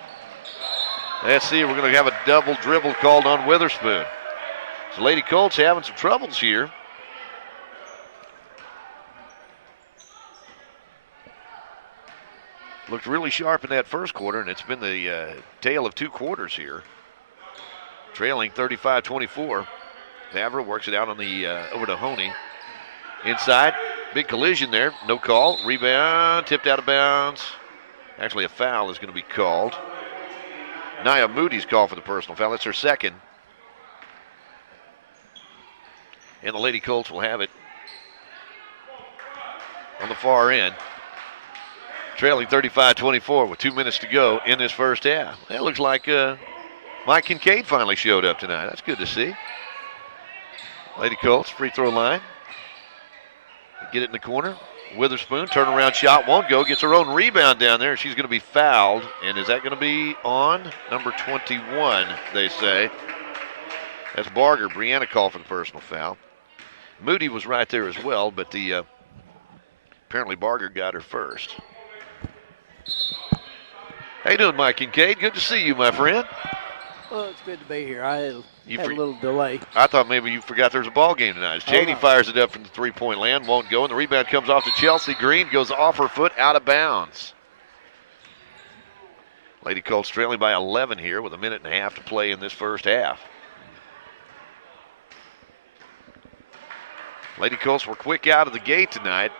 Let's see, we're going to have a double dribble called on Witherspoon. So Lady Colts having some troubles here. Looked really sharp in that first quarter, and it's been the tale of two quarters here. Trailing 35-24. Vavra works it out on the over to Honey. Inside, big collision there, no call. Rebound, tipped out of bounds. Actually, a foul is going to be called. Nia Moody's called for the personal foul. That's her second. And the Lady Colts will have it on the far end. trailing 35-24 with 2 minutes to go in this first half. That looks like Mike Kincaid finally showed up tonight. That's good to see. Lady Colts, free throw line. Get it in the corner. Witherspoon, turnaround shot, won't go. Gets her own rebound down there. She's going to be fouled. And is that going to be on number 21, they say. That's Barger. Brianna called for the personal foul. Moody was right there as well, but apparently Barger got her first. How you doing, Mike Kincaid? Good to see you, my friend. Well, it's good to be here. I had a little delay. I thought maybe you forgot there was a ball game tonight. Cheney fires it up from the three-point land, won't go, and the rebound comes off to Chelsea Green, goes off her foot, out of bounds. Lady Colts trailing by 11 here with a minute and a half to play in this first half. Lady Colts were quick out of the gate tonight.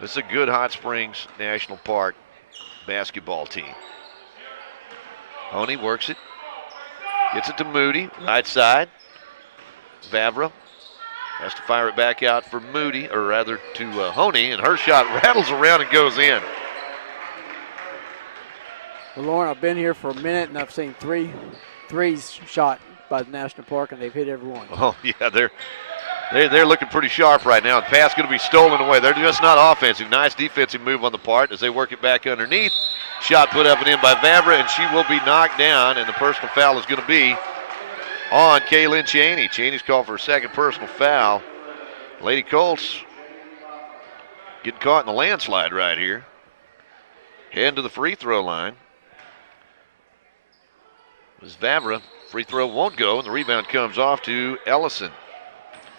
This is a good Hot Springs National Park basketball team. Honey works it. Gets it to Moody, right side. Vavra has to fire it back out for Moody, or rather to Honey, and her shot rattles around and goes in. Well, Lauren, I've been here for a minute, and I've seen three threes shot by the National Park, and they've hit every one. Oh, yeah, they're looking pretty sharp right now. The pass going to be stolen away. They're just not offensive. Nice defensive move on the part as they work it back underneath. Shot put up and in by Vavra, and she will be knocked down, and the personal foul is going to be on Kaylin Cheney. Cheney's called for a second personal foul. Lady Colts getting caught in the landslide right here. Heading to the free throw line. As Vavra, free throw won't go, and the rebound comes off to Ellison.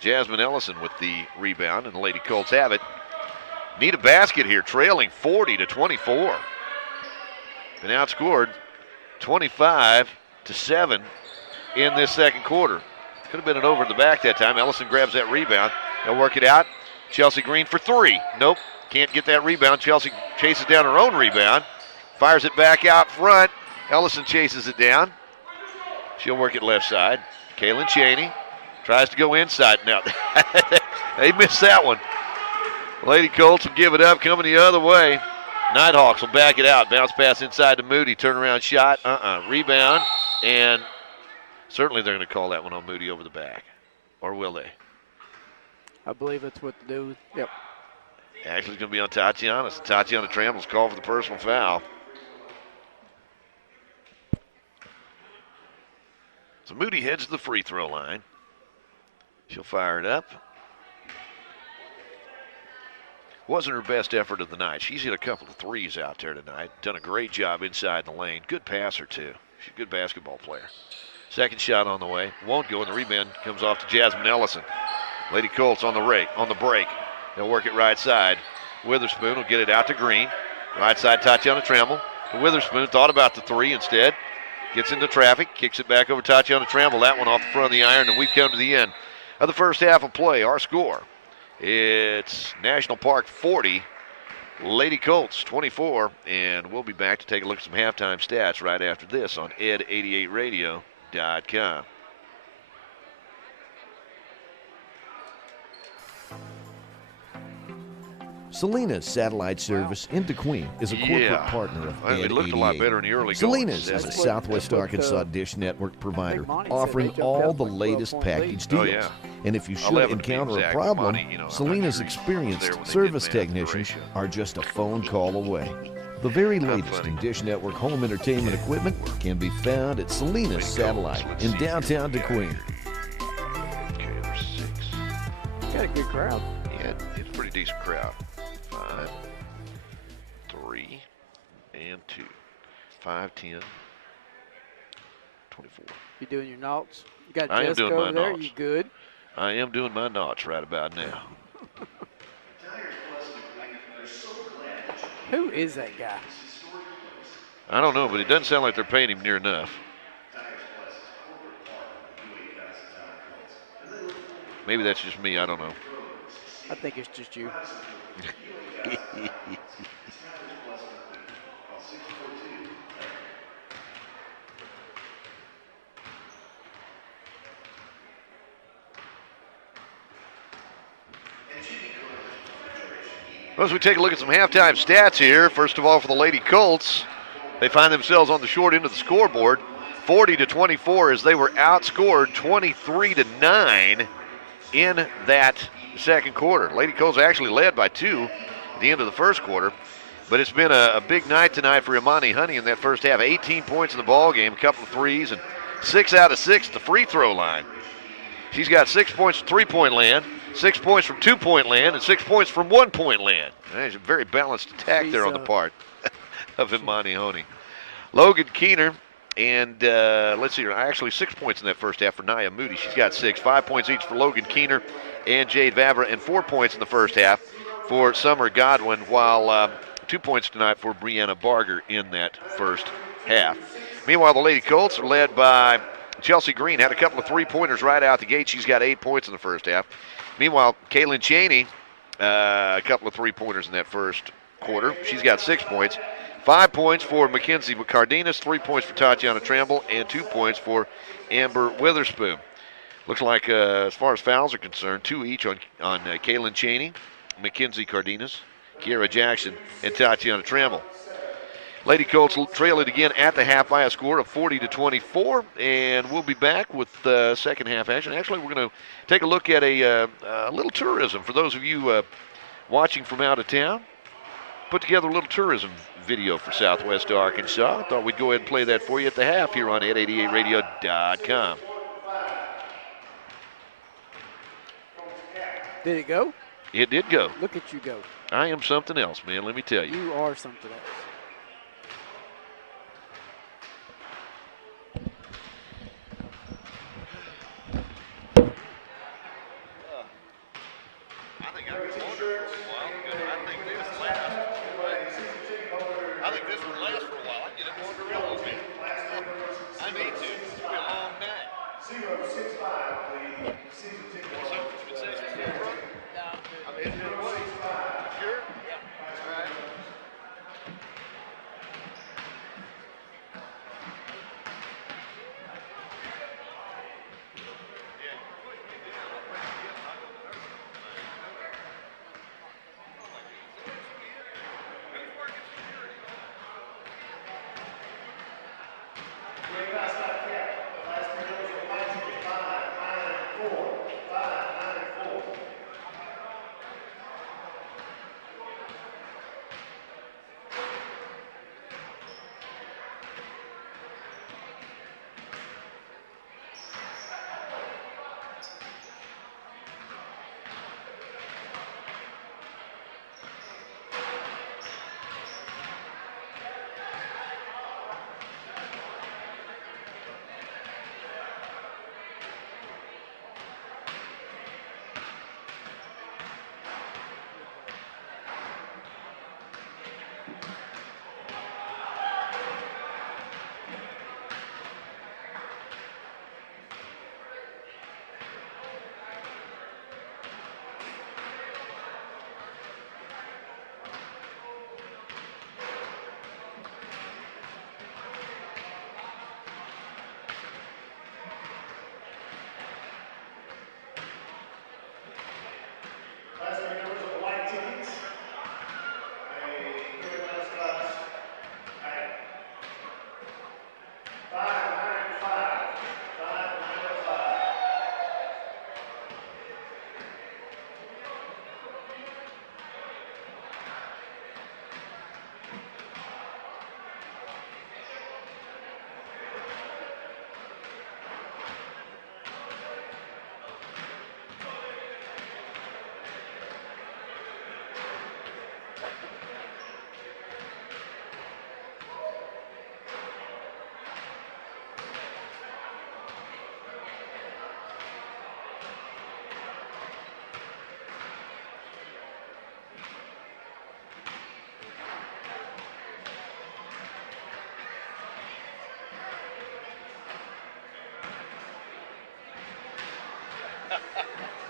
Jasmine Ellison with the rebound, and the Lady Colts have it. Need a basket here, trailing 40-24. Been outscored 25-7 in this second quarter. Could have been an over in the back that time. Ellison grabs that rebound. They'll work it out. Chelsea Green for three. Nope, can't get that rebound. Chelsea chases down her own rebound. Fires it back out front. Ellison chases it down. She'll work it left side. Kaylin Cheney tries to go inside. Now, they missed that one. Lady Colts will give it up, coming the other way. Nighthawks will back it out. Bounce pass inside to Moody. Turnaround shot. Rebound. And certainly they're going to call that one on Moody over the back. Or will they? I believe that's what they do. Yep. Actually, it's going to be on Tatiana. So Tatiana Trammell's called for the personal foul. So Moody heads to the free throw line. She'll fire it up. Wasn't her best effort of the night. She's hit a couple of threes out there tonight. Done a great job inside the lane. Good passer, too. She's a good basketball player. Second shot on the way. Won't go, and the rebound comes off to Jasmine Ellison. Lady Colts on the break. They'll work it right side. Witherspoon will get it out to Green. Right side, Tatiana Trammell. Witherspoon thought about the three instead. Gets into traffic, kicks it back over to Tatiana Trammell. That one off the front of the iron, and we've come to the end of the first half of play. Our score, it's National Park 40, Lady Colts 24, and we'll be back to take a look at some halftime stats right after this on ed88radio.com. Selena's satellite service into Queen is a corporate partner of It looked a lot better in the early Selena's going. is a Southwest Arkansas dish network provider offering all the latest package deals. Oh, yeah. And if you should encounter a problem, Selena's experienced service technicians are just a phone call away. The very latest in Dish Network home entertainment equipment can be found at Selena's Satellite in downtown DeQueen. Okay, number 6. Got a good crowd. Yeah, it's a pretty decent crowd. 5, 3, and 2. 5, 10, 24. You doing your knots? You got I am Jessica doing my over there. knots. You good? I am doing my knots right about now. Who is that guy? I don't know, but it doesn't sound like they're paying him near enough. Maybe that's just me. I don't know. I think it's just you. Well, as we take a look at some halftime stats here, first of all, for the Lady Colts, they find themselves on the short end of the scoreboard, 40-24, as they were outscored 23-9 in that second quarter. Lady Colts actually led by 2 at the end of the first quarter. But it's been a big night tonight for Imani Honey in that first half. 18 points in the ball game, a couple of threes, and 6 out of 6 at the free throw line. She's got 6 points from three-point land, 6 points from two-point land, and 6 points from one-point land. There's a very balanced attack there on the part of Imani Honey. Logan Keener, and let's see, actually 6 points in that first half for Nia Moody. She's got 6. 5 points each for Logan Keener and Jade Vavra, and 4 points in the first half for Summer Godwin, while 2 points tonight for Brianna Barger in that first half. Meanwhile, the Lady Colts are led by Chelsea Green. Had a couple of three-pointers right out the gate. She's got 8 points in the first half. Meanwhile, Kaylin Cheney, a couple of three-pointers in that first quarter. She's got 6 points. 5 points for Mackenzie Cardenas, 3 points for Tatiana Tramble, and 2 points for Amber Witherspoon. Looks like, as far as fouls are concerned, 2 each on Kaylin Cheney, Mackenzie Cardenas, Kiera Jackson, and Tatiana Trammell. Lady Colts trail it again at the half by a score of 40-24, and we'll be back with second half action. Actually, we're going to take a look at a little tourism for those of you watching from out of town. Put together a little tourism video for Southwest Arkansas. I thought we'd go ahead and play that for you at the half here on 888radio.com. Did it go? It did go. Look at you go. I am something else, man, let me tell you. You are something else.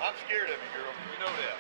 I'm scared of you, girl. You know that.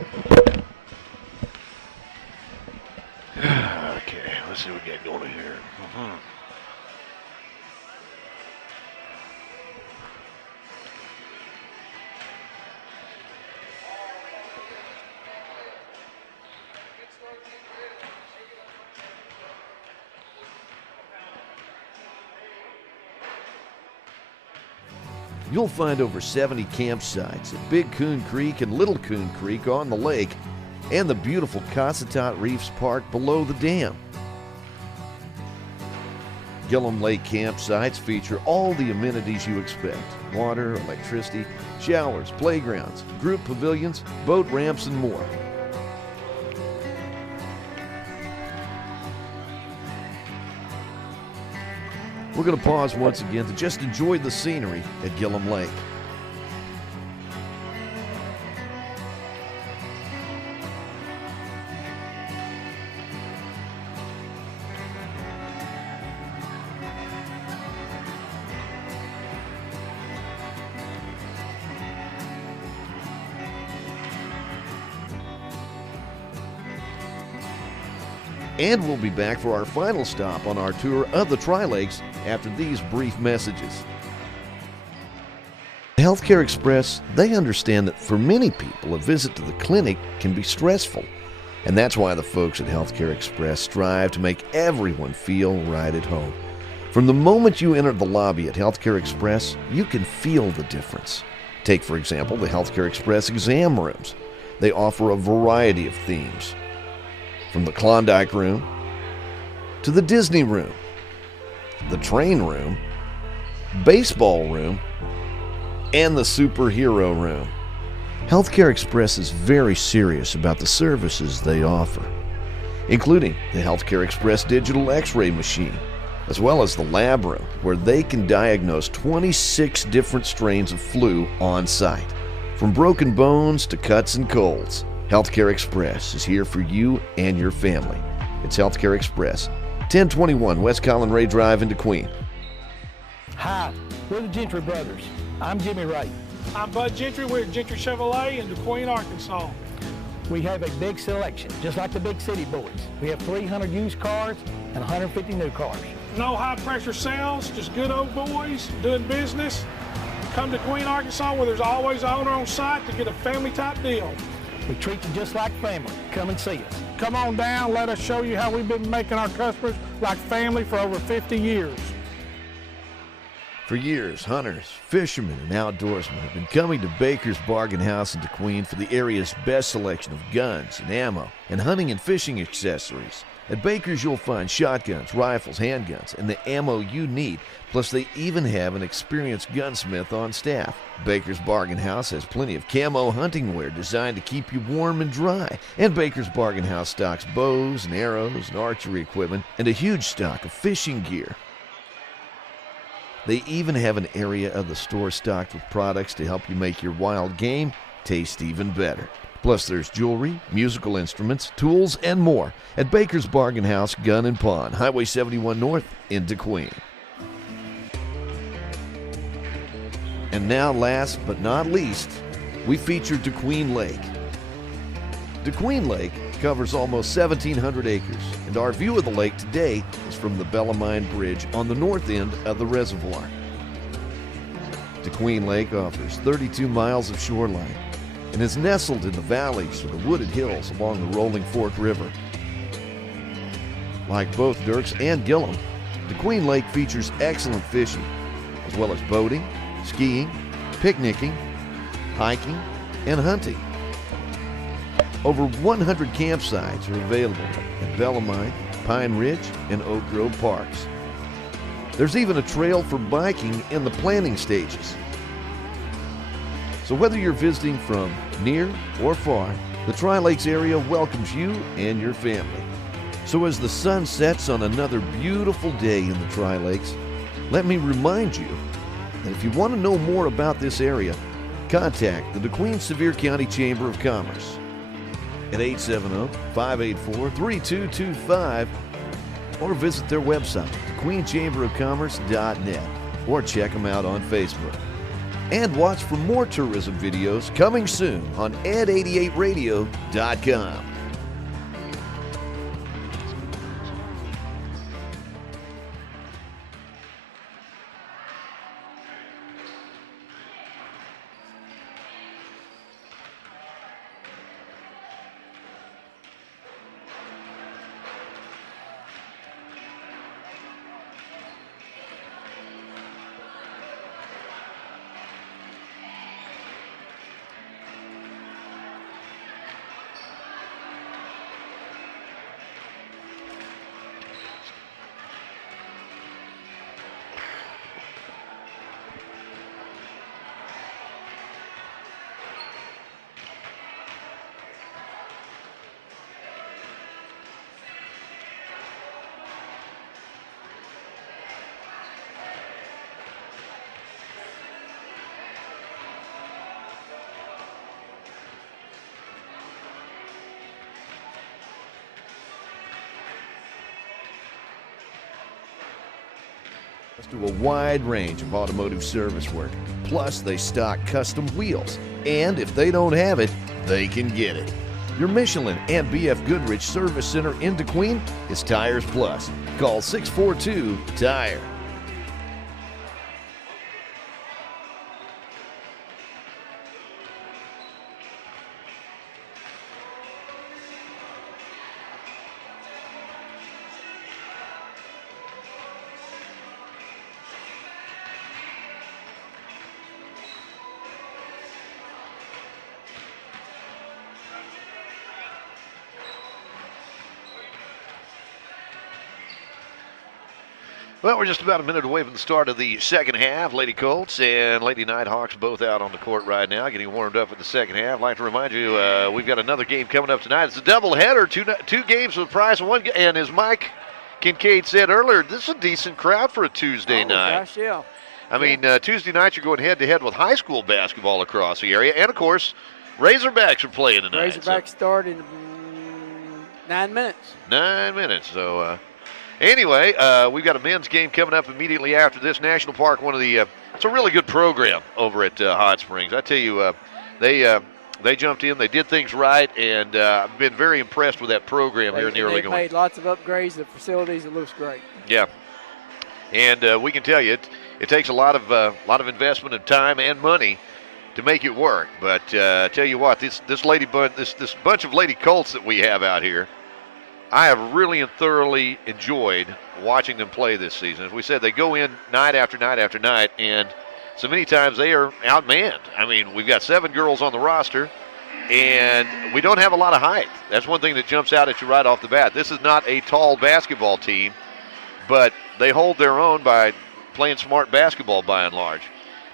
Okay, let's see what we got going here. You'll find over 70 campsites at Big Coon Creek and Little Coon Creek on the lake, and the beautiful Cossatot Reefs Park below the dam. Gillum Lake campsites feature all the amenities you expect: water, electricity, showers, playgrounds, group pavilions, boat ramps, and more. We're going to pause once again to just enjoy the scenery at Gillum Lake. And we'll be back for our final stop on our tour of the Tri-Lakes after these brief messages. Healthcare Express, they understand that for many people, a visit to the clinic can be stressful. And that's why the folks at Healthcare Express strive to make everyone feel right at home. From the moment you enter the lobby at Healthcare Express, you can feel the difference. Take, for example, the Healthcare Express exam rooms. They offer a variety of themes, from the Klondike room to the Disney room, the train room, baseball room, and the superhero room. Healthcare Express is very serious about the services they offer, including the Healthcare Express digital x-ray machine, as well as the lab room where they can diagnose 26 different strains of flu on site. From broken bones to cuts and colds, Healthcare Express is here for you and your family. It's Healthcare Express, 1021 West Collin Ray Drive into Queen. Hi, we're the Gentry Brothers. I'm Jimmy Ray. I'm Bud Gentry. We're at Gentry Chevrolet in DeQueen, Arkansas. We have a big selection, just like the big city boys. We have 300 used cars and 150 new cars. No high-pressure sales, just good old boys doing business. Come to DeQueen, Arkansas, where there's always an owner on site to get a family-type deal. We treat you just like family. Come and see us. Come on down, let us show you how we've been making our customers like family for over 50 years. For years, hunters, fishermen, and outdoorsmen have been coming to Baker's Bargain House in DeQueen for the area's best selection of guns and ammo and hunting and fishing accessories. At Baker's, you'll find shotguns, rifles, handguns, and the ammo you need. Plus, they even have an experienced gunsmith on staff. Baker's Bargain House has plenty of camo hunting wear designed to keep you warm and dry. And Baker's Bargain House stocks bows and arrows and archery equipment and a huge stock of fishing gear. They even have an area of the store stocked with products to help you make your wild game taste even better. Plus, there's jewelry, musical instruments, tools, and more at Baker's Bargain House, Gun and Pawn, Highway 71 North in DeQueen. And now, last but not least, we feature DeQueen Lake. DeQueen Lake covers almost 1,700 acres, and our view of the lake today is from the Bellarmine Bridge on the north end of the reservoir. DeQueen Lake offers 32 miles of shoreline and is nestled in the valleys of the wooded hills along the Rolling Fork River. Like both Dirks and Gillum, DeQueen Lake features excellent fishing, as well as boating, skiing, picnicking, hiking, and hunting. Over 100 campsites are available at Bellarmine, Pine Ridge, and Oak Grove parks. There's even a trail for biking in the planning stages. So whether you're visiting from near or far, the Tri-Lakes area welcomes you and your family. So as the sun sets on another beautiful day in the Tri-Lakes, let me remind you that if you want to know more about this area, contact the DeQueen Sevier County Chamber of Commerce at 870-584-3225 or visit their website, DeQueenChamberOfCommerce.net, or check them out on Facebook. And watch for more tourism videos coming soon on ed88radio.com. To a wide range of automotive service work. Plus, they stock custom wheels. And if they don't have it, they can get it. Your Michelin and BF Goodrich Service Center in DeQueen is Tires Plus. Call 642-TIRE. Well, we're just about a minute away from the start of the second half. Lady Colts and Lady Nighthawks both out on the court right now, getting warmed up in the second half. I'd like to remind you, we've got another game coming up tonight. It's a doubleheader, two games for the price of one. And as Mike Kincaid said earlier, this is a decent crowd for a Tuesday night. Gosh, yeah. I mean, Tuesday nights you're going head-to-head with high school basketball across the area. And, of course, Razorbacks are playing tonight. Razorbacks start in 9 minutes. 9 minutes, so... Anyway, we've got a men's game coming up immediately after this. National Park, it's a really good program over at Hot Springs. I tell you, they jumped in, they did things right, and I've been very impressed with that program here in the early going. They've made lots of upgrades to the facilities. It looks great. Yeah, and we can tell you it takes a lot of investment of time and money to make it work. But tell you what, this bunch of Lady Colts that we have out here, I have really and thoroughly enjoyed watching them play this season. As we said, they go in night after night after night, and so many times they are outmanned. I mean, we've got 7 girls on the roster, and we don't have a lot of height. That's one thing that jumps out at you right off the bat. This is not a tall basketball team, but they hold their own by playing smart basketball by and large.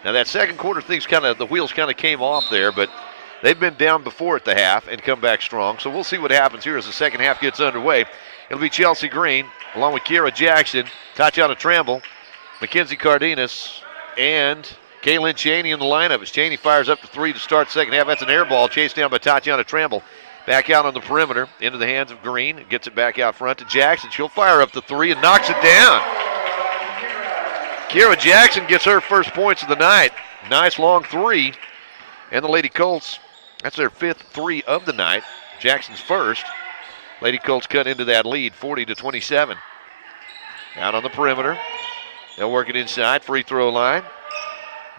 Now, that second quarter, the wheels kind of came off there, but they've been down before at the half and come back strong. So we'll see what happens here as the second half gets underway. It'll be Chelsea Green along with Kiera Jackson, Tatiana Tramble, Mackenzie Cardenas, and Kaylin Cheney in the lineup as Cheney fires up to 3 to start second half. That's an air ball chased down by Tatiana Tramble. Back out on the perimeter into the hands of Green. Gets it back out front to Jackson. She'll fire up the 3 and knocks it down. Kiera Jackson gets her first points of the night. Nice long 3. And the Lady Colts, that's their 5th 3 of the night. Jackson's first. Lady Colts cut into that lead, 40-27. Out on the perimeter. They'll work it inside, free throw line.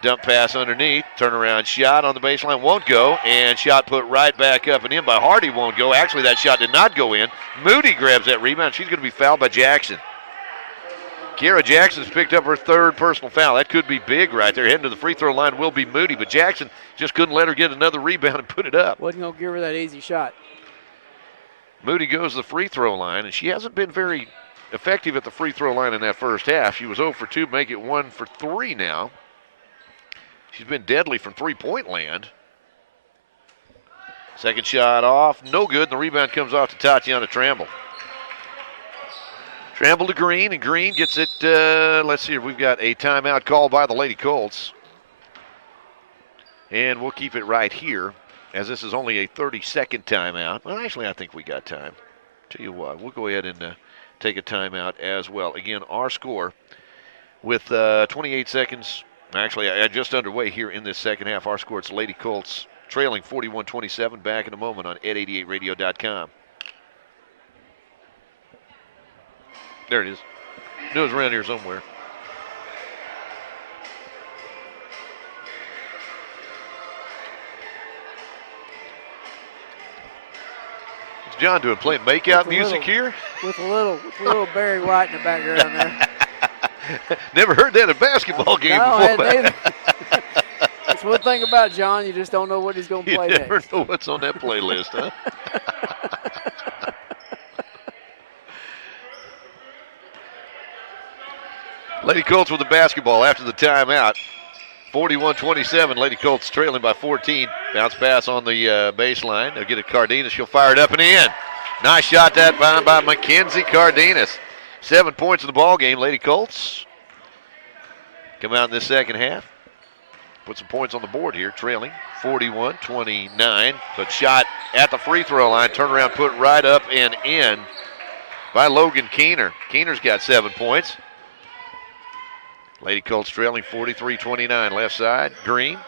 Dump pass underneath. Turnaround shot on the baseline won't go. And shot put right back up and in by Hardy won't go. Actually, that shot did not go in. Moody grabs that rebound. She's going to be fouled by Jackson. Kiera Jackson's picked up her 3rd personal foul. That could be big right there. Heading to the free throw line will be Moody, but Jackson just couldn't let her get another rebound and put it up. Wasn't going to give her that easy shot. Moody goes to the free throw line, and she hasn't been very effective at the free throw line in that first half. She was 0 for 2, make it 1 for 3 now. She's been deadly from three-point land. Second shot off, no good, and the rebound comes off to Tatiana Tramble. Tramble to Green, and Green gets it, let's see, we've got a timeout called by the Lady Colts. And we'll keep it right here, as this is only a 30-second timeout. Well, actually, I think we got time. Tell you what, we'll go ahead and take a timeout as well. Again, our score with 28 seconds Actually, just underway here in this second half. Our score, it's Lady Colts trailing 41-27. Back in a moment on ed88radio.com. There it is. Knew it was around here somewhere. What's John doing? Playing make-out music here? With a little Barry White in the background there. Never heard that in a basketball game before. Neither. That's one thing about John, you just don't know what he's going to play next. You never next. know what's on that playlist, huh? Lady Colts with the basketball after the timeout. 41-27. Lady Colts trailing by 14. Bounce pass on the baseline. They'll get it Cardenas. She'll fire it up and in. Nice shot that by Mackenzie Cardenas. 7 points in the ball game. Lady Colts come out in this second half. Put some points on the board here, trailing 41-29. But shot at the free throw line. Turn around, put right up and in by Logan Keener. Keener's got 7 points. Lady Colts trailing 43-29. Left side, Green.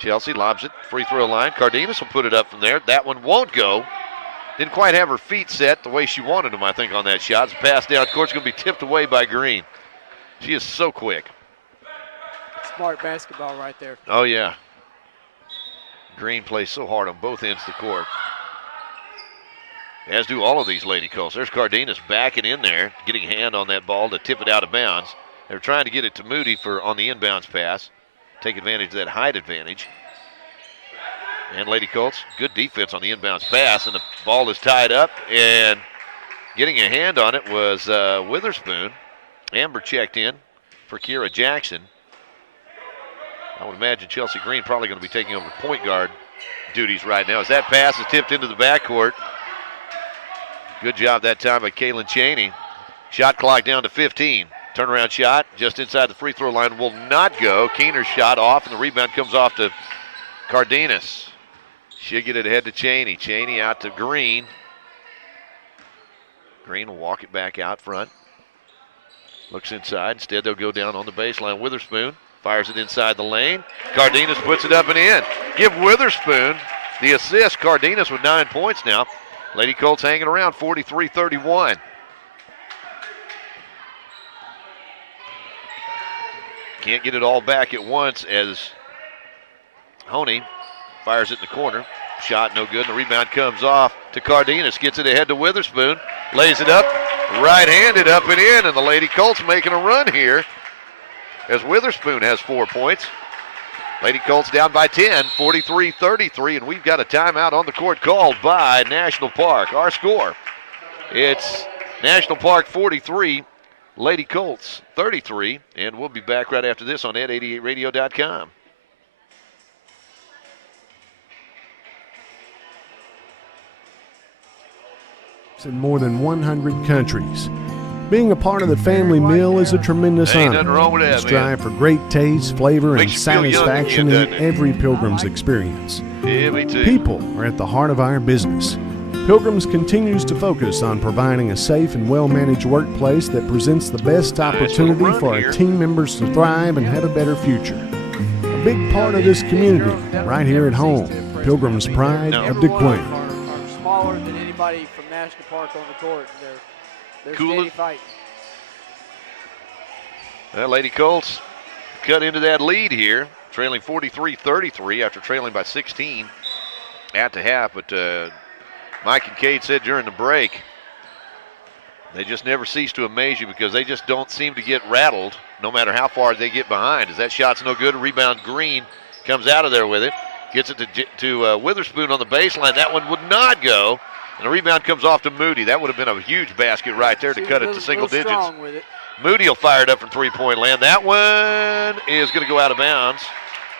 Chelsea lobs it, free throw line. Cardenas will put it up from there. That one won't go. Didn't quite have her feet set the way she wanted them, I think, on that shot. It's a pass down court. It's going to be tipped away by Green. She is so quick. Smart basketball right there. Oh, yeah. Green plays so hard on both ends of the court. As do all of these Lady Colts. There's Cardenas backing in there, getting a hand on that ball to tip it out of bounds. They're trying to get it to Moody on the inbounds pass. Take advantage of that height advantage. And Lady Colts, good defense on the inbounds pass, and the ball is tied up, and getting a hand on it was Witherspoon. Amber checked in for Kira Jackson. I would imagine Chelsea Green probably going to be taking over point guard duties right now as that pass is tipped into the backcourt. Good job that time by Kaylin Chaney. Shot clock down to 15. Turnaround shot just inside the free throw line will not go. Keener's shot off, and the rebound comes off to Cardenas. She'll get it ahead to Chaney. Chaney out to Green. Green will walk it back out front. Looks inside. Instead, they'll go down on the baseline. Witherspoon fires it inside the lane. Cardenas puts it up and in. Give Witherspoon the assist. Cardenas with 9 points now. Lady Colts hanging around 43-31. Can't get it all back at once as Honey fires it in the corner. Shot no good, and the rebound comes off to Cardenas. Gets it ahead to Witherspoon. Lays it up, right-handed up and in, and the Lady Colts making a run here as Witherspoon has 4 points. Lady Colts down by 10, 43-33, and we've got a timeout on the court called by National Park. Our score, it's National Park 43, Lady Colts 33, and we'll be back right after this on ed88radio.com. In more than 100 countries. Being a part of the family meal is a tremendous Ain't honor. nothing wrong with that, We strive for great taste, flavor, and Makes you feel young satisfaction again, in doesn't it? every Pilgrim's experience. Yeah, me too. People are at the heart of our business. Pilgrims continues to focus on providing a safe and well-managed workplace that presents the best opportunity run for here. our team members to thrive and have a better future. A big part of this community, right here at home, Pilgrim's Pride of DeQueen. Are smaller than anybody from National Park on the court. They're Cool. steady fighting. Well, Lady Colts cut into that lead here, trailing 43-33 after trailing by 16 at the half. But Mike and Cade said during the break, they just never cease to amaze you because they just don't seem to get rattled no matter how far they get behind. As that shot's no good, rebound Green comes out of there with it. Gets it to Witherspoon on the baseline. That one would not go. And the rebound comes off to Moody. That would have been a huge basket right there to cut it to single digits. Strong with it. Moody will fire it up from three-point land. That one is going to go out of bounds.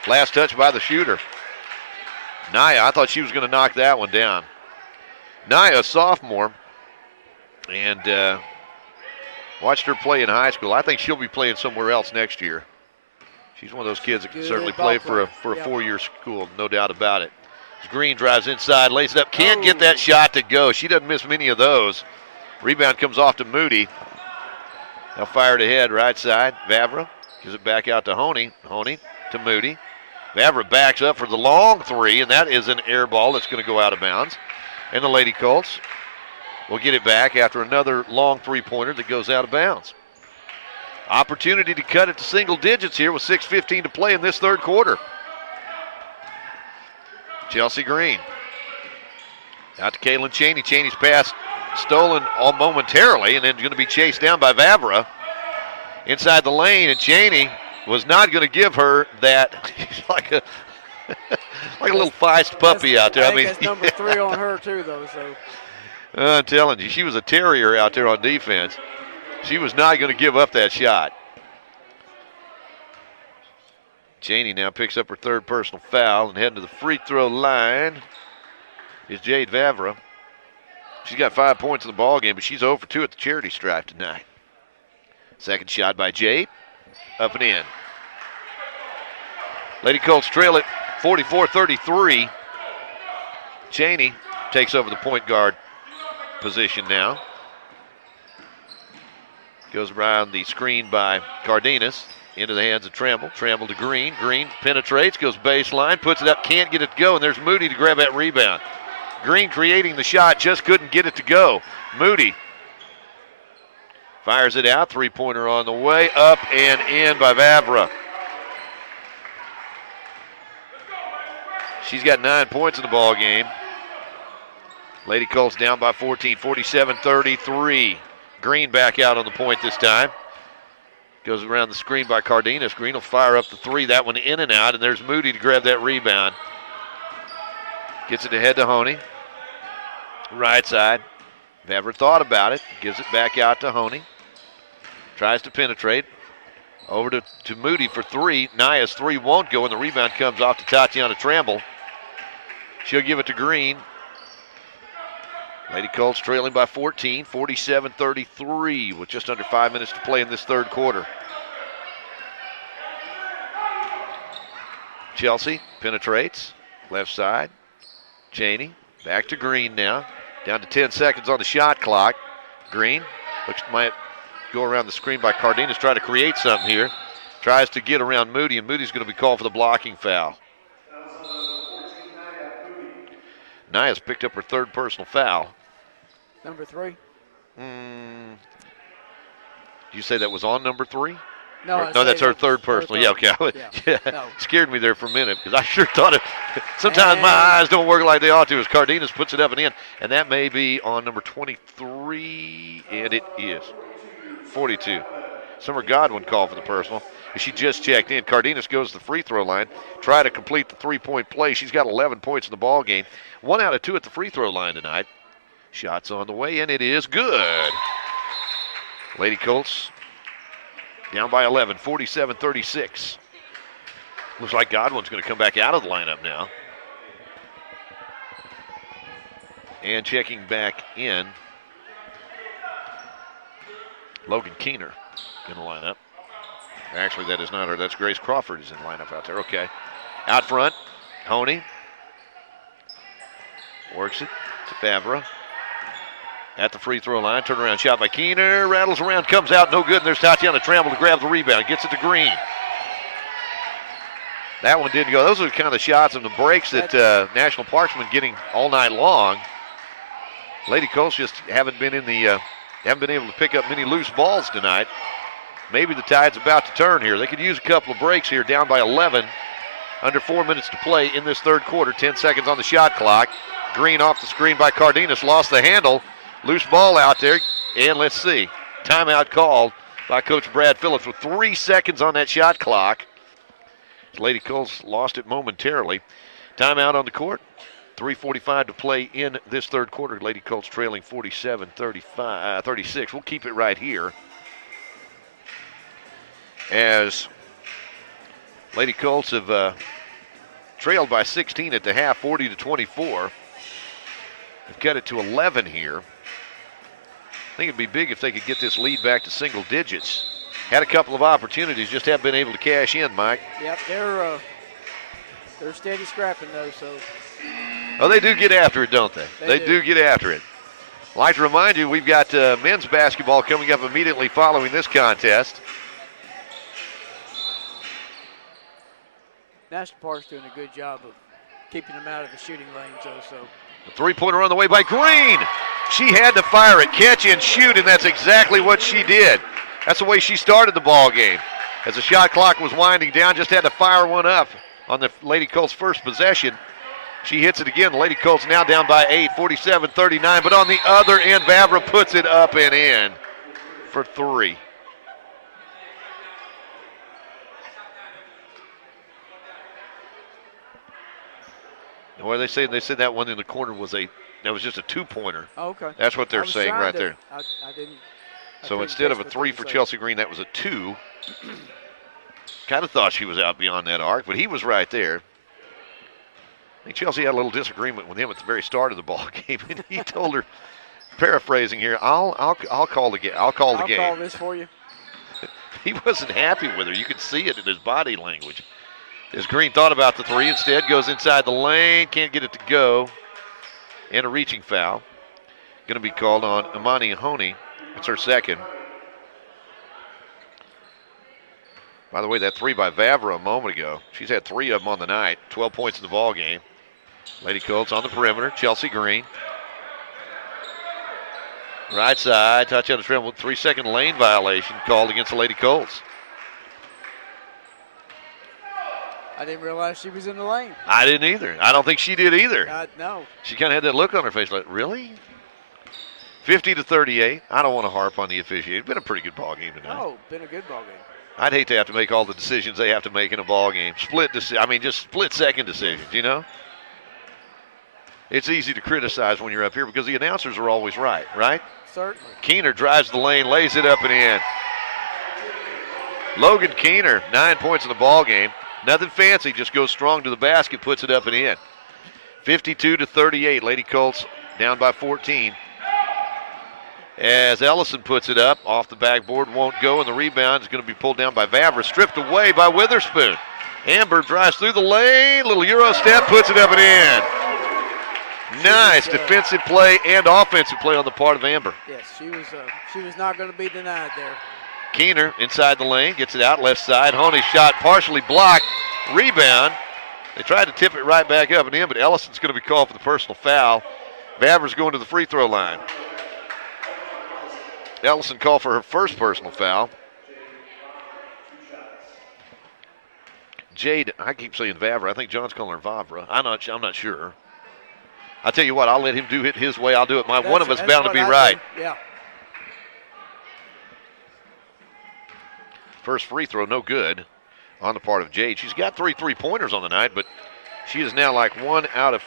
Last touch by the shooter. Naya, I thought she was going to knock that one down. Naya, a sophomore, and watched her play in high school. I think she'll be playing somewhere else next year. She's one of those kids that can certainly play for a four-year school, no doubt about it. Green drives inside, lays it up. Can't get that shot to go. She doesn't miss many of those. Rebound comes off to Moody. They'll fire it ahead, right side. Vavra Gives it back out to Honey. Honey to Moody. Vavra backs up for the long three, and that is an air ball that's going to go out of bounds. And the Lady Colts will get it back after another long three-pointer that goes out of bounds. Opportunity to cut it to single digits here with 6:15 to play in this third quarter. Chelsea Green. Out to Kaylin Cheney. Cheney's pass stolen all momentarily and then going to be chased down by Vavra inside the lane, and Cheney was not going to give her that. She's like a like a little feist puppy out there. I mean, that's number 3 on her too, though. So I'm telling you, she was a terrier out there on defense. She was not going to give up that shot. Cheney now picks up her third personal foul and heading to the free throw line is Jade Vavra. She's got 5 points in the ball game, but she's 0 for 2 at the charity stripe tonight. Second shot by Jade, up and in. Lady Colts trail it 44-33. Cheney takes over the point guard position now. Goes around the screen by Cardenas. Into the hands of Tramble. Tramble to Green. Green penetrates, goes baseline, puts it up, can't get it to go, and there's Moody to grab that rebound. Green creating the shot, just couldn't get it to go. Moody fires it out. Three-pointer on the way. Up and in by Vavra. She's got 9 points in the ball game. Lady Colts down by 14, 47-33. Green back out on the point this time. Goes around the screen by Cardenas. Green will fire up the three. That one in and out, and there's Moody to grab that rebound. Gets it ahead to Honey. Right side. Vavra thought about it. Gives it back out to Honey. Tries to penetrate. Over to Moody for three. Naya's three won't go, and the rebound comes off to Tatiana Tramble. She'll give it to Green. Lady Colts trailing by 14, 47-33 with just under 5 minutes to play in this third quarter. Chelsea penetrates, left side. Cheney back to Green now. Down to 10 seconds on the shot clock. Green might go around the screen by Cardenas, try to create something here. Tries to get around Moody, and Moody's going to be called for the blocking foul. Naya's picked up her third personal foul. Number 3? Did you say that was on number 3? No, no, that's her third personal. Yeah, okay. Yeah. No. Scared me there for a minute because I sure thought it. Sometimes my eyes don't work like they ought to as Cardenas puts it up and in. And that may be on number 23, and it is. 42. Summer Godwin called for the personal. She just checked in. Cardenas goes to the free throw line. Try to complete the three-point play. She's got 11 points in the ball game. 1 out of 2 at the free throw line tonight. Shots on the way, and it is good. Lady Colts down by 11, 47-36. Looks like Godwin's going to come back out of the lineup now. And checking back in, Logan Keener in the lineup. Actually, that is not her. That's Grace Crawford is in the lineup out there. Okay. Out front, Honey. Works it to Vavra. At the free throw line, turnaround shot by Keener, rattles around, comes out, no good, and there's Tatiana Tramble to grab the rebound, gets it to Green. That one didn't go. Those are the kind of shots and the breaks that National Park's been getting all night long. Lady Colts just haven't been able to pick up many loose balls tonight. Maybe the tide's about to turn here. They could use a couple of breaks here, down by 11, under 4 minutes to play in this third quarter, 10 seconds on the shot clock. Green off the screen by Cardenas, lost the handle. Loose ball out there, and let's see. Timeout called by Coach Brad Phillips with 3 seconds on that shot clock. Lady Colts lost it momentarily. Timeout on the court. 3:45 to play in this third quarter. Lady Colts trailing 47-36. We'll keep it right here. As Lady Colts have trailed by 16 at the half, 40-24. They've cut it to 11 here. I think it'd be big if they could get this lead back to single digits. Had a couple of opportunities, just haven't been able to cash in, Mike. Yep, they're steady scrapping though, so. Oh, they do get after it, don't they? They do get after it. I'd like to remind you, we've got men's basketball coming up immediately following this contest. National Park's doing a good job of keeping them out of the shooting lanes also. The three-pointer on the way by Green. She had to fire it, catch and shoot, and that's exactly what she did. That's the way she started the ball game. As the shot clock was winding down, just had to fire one up on the Lady Colts' first possession. She hits it again. The Lady Colts now down by 8, 47-39. But on the other end, Vavra puts it up and in for 3. What are they saying? They said that one in the corner was just a 2-pointer. Oh, okay. That's what they're saying right there. I didn't. So instead of a 3 for Chelsea Green, that was a 2. Kind of thought she was out beyond that arc, but he was right there. I think Chelsea had a little disagreement with him at the very start of the ball game, and he told her, paraphrasing here, I'll call the game. I'll call this for you. He wasn't happy with her. You could see it in his body language. As Green thought about the 3, instead goes inside the lane, can't get it to go, and a reaching foul. Going to be called on Imani Honey. It's her second. By the way, that 3 by Vavra a moment ago. She's had 3 of them on the night. 12 points in the ball game. Lady Colts on the perimeter. Chelsea Green. Right side. Touch out of Tremble. 3-second lane violation called against the Lady Colts. I didn't realize she was in the lane. I didn't either. I don't think she did either. No. She kind of had that look on her face like, really? 50-38. I don't want to harp on the officiating. It's been a pretty good ball game tonight. No, been a good ball game. I'd hate to have to make all the decisions they have to make in a ball game. Just split-second decisions, you know? It's easy to criticize when you're up here because the announcers are always right? Certainly. Keener drives the lane, lays it up and in. Logan Keener, 9 points in the ball game. Nothing fancy, just goes strong to the basket, puts it up and in. 52-38, Lady Colts down by 14. As Ellison puts it up, off the backboard, won't go, and the rebound is going to be pulled down by Vavra, stripped away by Witherspoon. Amber drives through the lane, little Euro step, puts it up and in. Nice defensive play and offensive play on the part of Amber. Yes, she was not going to be denied there. Keener inside the lane, gets it out left side. Honey's shot partially blocked. Rebound. They tried to tip it right back up and in, but Ellison's going to be called for the personal foul. Vavra's going to the free throw line. Ellison called for her first personal foul. Jade, I keep saying Vavra. I think John's calling her Vavra. I'm not sure. I'll tell you what, I'll let him do it his way. I'll do it mine. One of us bound to be right. Yeah. First free throw, no good on the part of Jade. She's got 3 3-pointers on the night, but she is now like 1 out of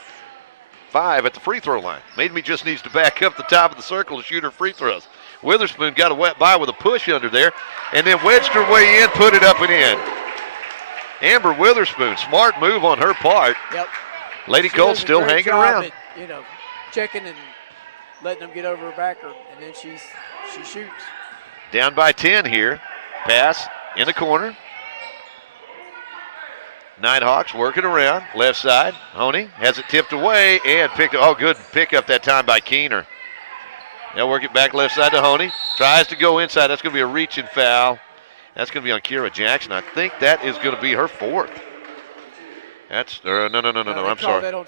5 at the free throw line. Made Me just needs to back up the top of the circle to shoot her free throws. Witherspoon got a wet by with a push under there and then wedged her way in, put it up and in. Amber Witherspoon, smart move on her part. Yep. Lady Colts still hanging around. At, checking and letting them get over her back, and then she shoots. Down by 10 here. Pass in the corner. Nighthawks working around. Left side. Honey has it tipped away and picked. Oh, good pickup that time by Keener. They'll work it back left side to Honey. Tries to go inside. That's going to be a reaching foul. That's going to be on Kira Jackson. I think that is going to be her 4th. That's no. I'm sorry. That on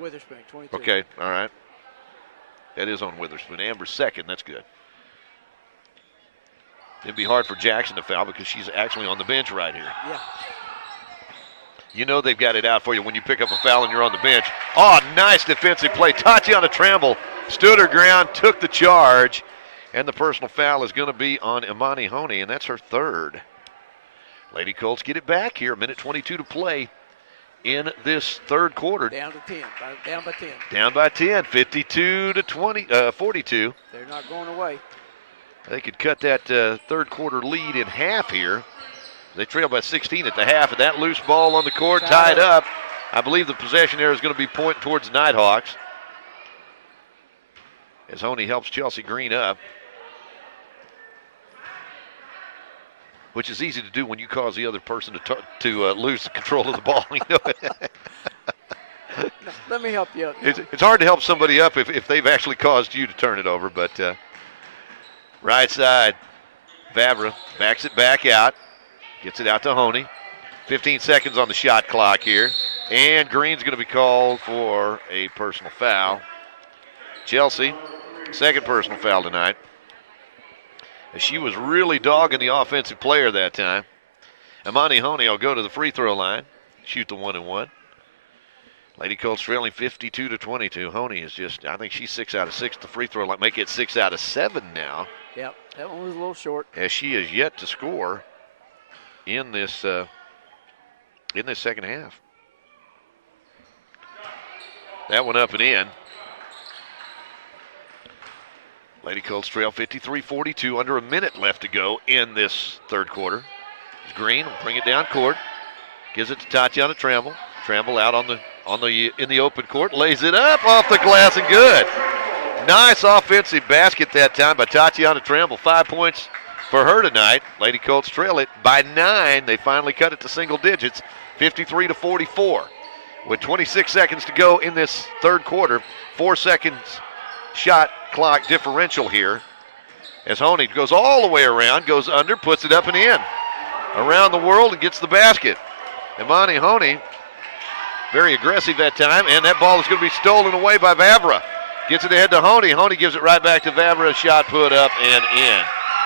Witherspoon, 22. Okay, all right. That is on Witherspoon. Amber's 2nd. That's good. It'd be hard for Jackson to foul because she's actually on the bench right here. Yeah. You know they've got it out for you when you pick up a foul and you're on the bench. Oh, nice defensive play. Tatiana Tramble stood her ground, took the charge, and the personal foul is going to be on Imani Honey, and that's her 3rd. Lady Colts get it back here. 1:22 to play in this 3rd quarter. Down to 10. Down by 10. Down by 10. 52-42. They're not going away. They could cut that 3rd quarter lead in half here. They trail by 16 at the half, and that loose ball on the court tied up. I believe the possession there is going to be pointing towards the Nighthawks. As Honey helps Chelsea Green up. Which is easy to do when you cause the other person to lose the control of the ball. You know? Let me help you up. It's hard to help somebody up if they've actually caused you to turn it over, but right side, Vavra backs it back out, gets it out to Honey. 15 seconds on the shot clock here. And Green's going to be called for a personal foul. Chelsea, second personal foul tonight. She was really dogging the offensive player that time. Amani Honey will go to the free throw line, shoot the 1-and-1. Lady Colts trailing 52-22. Honey is just, I think she's 6 out of 6 at the free throw line. Make it 6 out of 7 now. Yep, that one was a little short. As she is yet to score in this second half. That one up and in. Lady Colts trail 53-42, under a minute left to go in this third quarter. Green will bring it down court, gives it to Tatiana Tramble. Tramble out in the open court, lays it up off the glass and good. Nice offensive basket that time by Tatiana Tramble. 5 points for her tonight. Lady Colts trail it by 9. They finally cut it to single digits, 53-44. With 26 seconds to go in this third quarter, 4 seconds shot clock differential here. As Honey goes all the way around, goes under, puts it up and in. Around the world and gets the basket. Imani Honey, very aggressive that time, and that ball is going to be stolen away by Vavra. Gets it ahead to Honey. Honey gives it right back to Vavra. Shot put up and in.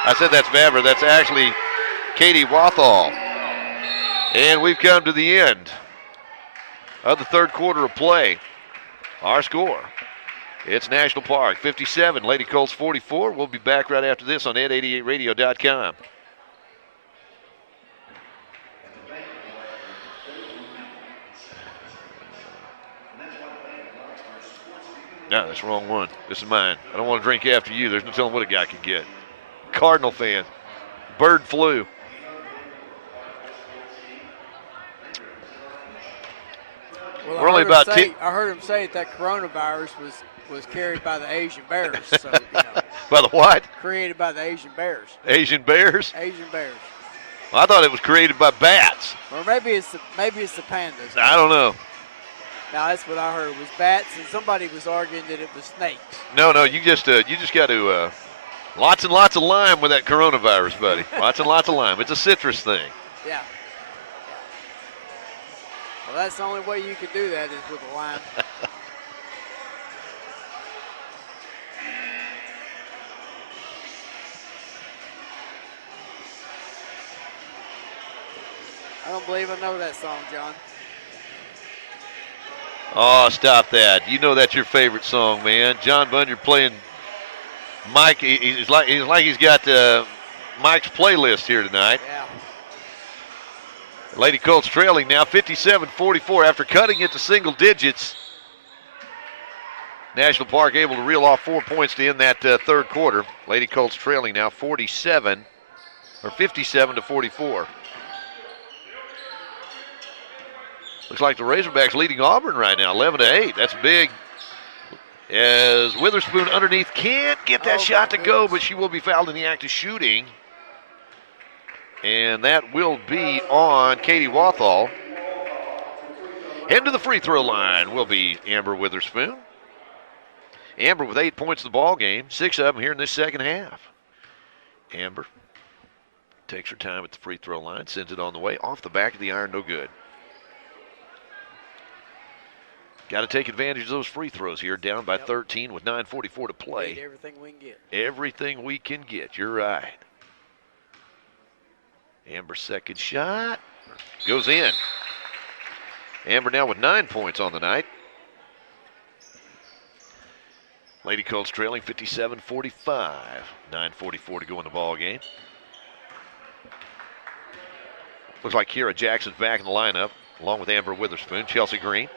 I said that's Vavra. That's actually Katie Wathall. And we've come to the end of the third quarter of play. Our score, it's National Park 57, Lady Colts 44. We'll be back right after this on ed88radio.com. No, that's the wrong one. This is mine. I don't want to drink after you. There's no telling what a guy can get. Cardinal fan. Bird flu. Well, We're only about I heard him say that coronavirus was carried by the Asian bears. So, by the what? Created by the Asian bears. Asian bears? Asian bears. Well, I thought it was created by bats. Or maybe it's the pandas. I don't know. Now that's what I heard was bats, and somebody was arguing that it was snakes. No, you just got to lots and lots of lime with that coronavirus, buddy. Lots and lots of lime. It's a citrus thing. Yeah. Well, that's the only way you can do that is with a lime. I don't believe I know that song, John. Oh, stop that. You know that's your favorite song, man. John Bunyard playing Mike. He's like he's got Mike's playlist here tonight. Yeah. Lady Colts trailing now 57-44 after cutting it to single digits. National Park able to reel off 4 points to end that third quarter. Lady Colts trailing now 57-44. Looks like the Razorbacks leading Auburn right now, 11-8. That's big. As Witherspoon underneath can't get that shot to go, but she will be fouled in the act of shooting. And that will be on Katie Wathall. Heading to the free throw line will be Amber Witherspoon. Amber with 8 points in the ball game, 6 of them here in this second half. Amber takes her time at the free throw line, sends it on the way, off the back of the iron, no good. Got to take advantage of those free throws here, down by 13 with 9:44 to play. Everything we can get. Everything we can get, you're right. Amber's second shot goes in. Amber now with 9 points on the night. Lady Colts trailing 57-45. 9:44 to go in the ball game. Looks like Kira Jackson's back in the lineup, along with Amber Witherspoon, Chelsea Green.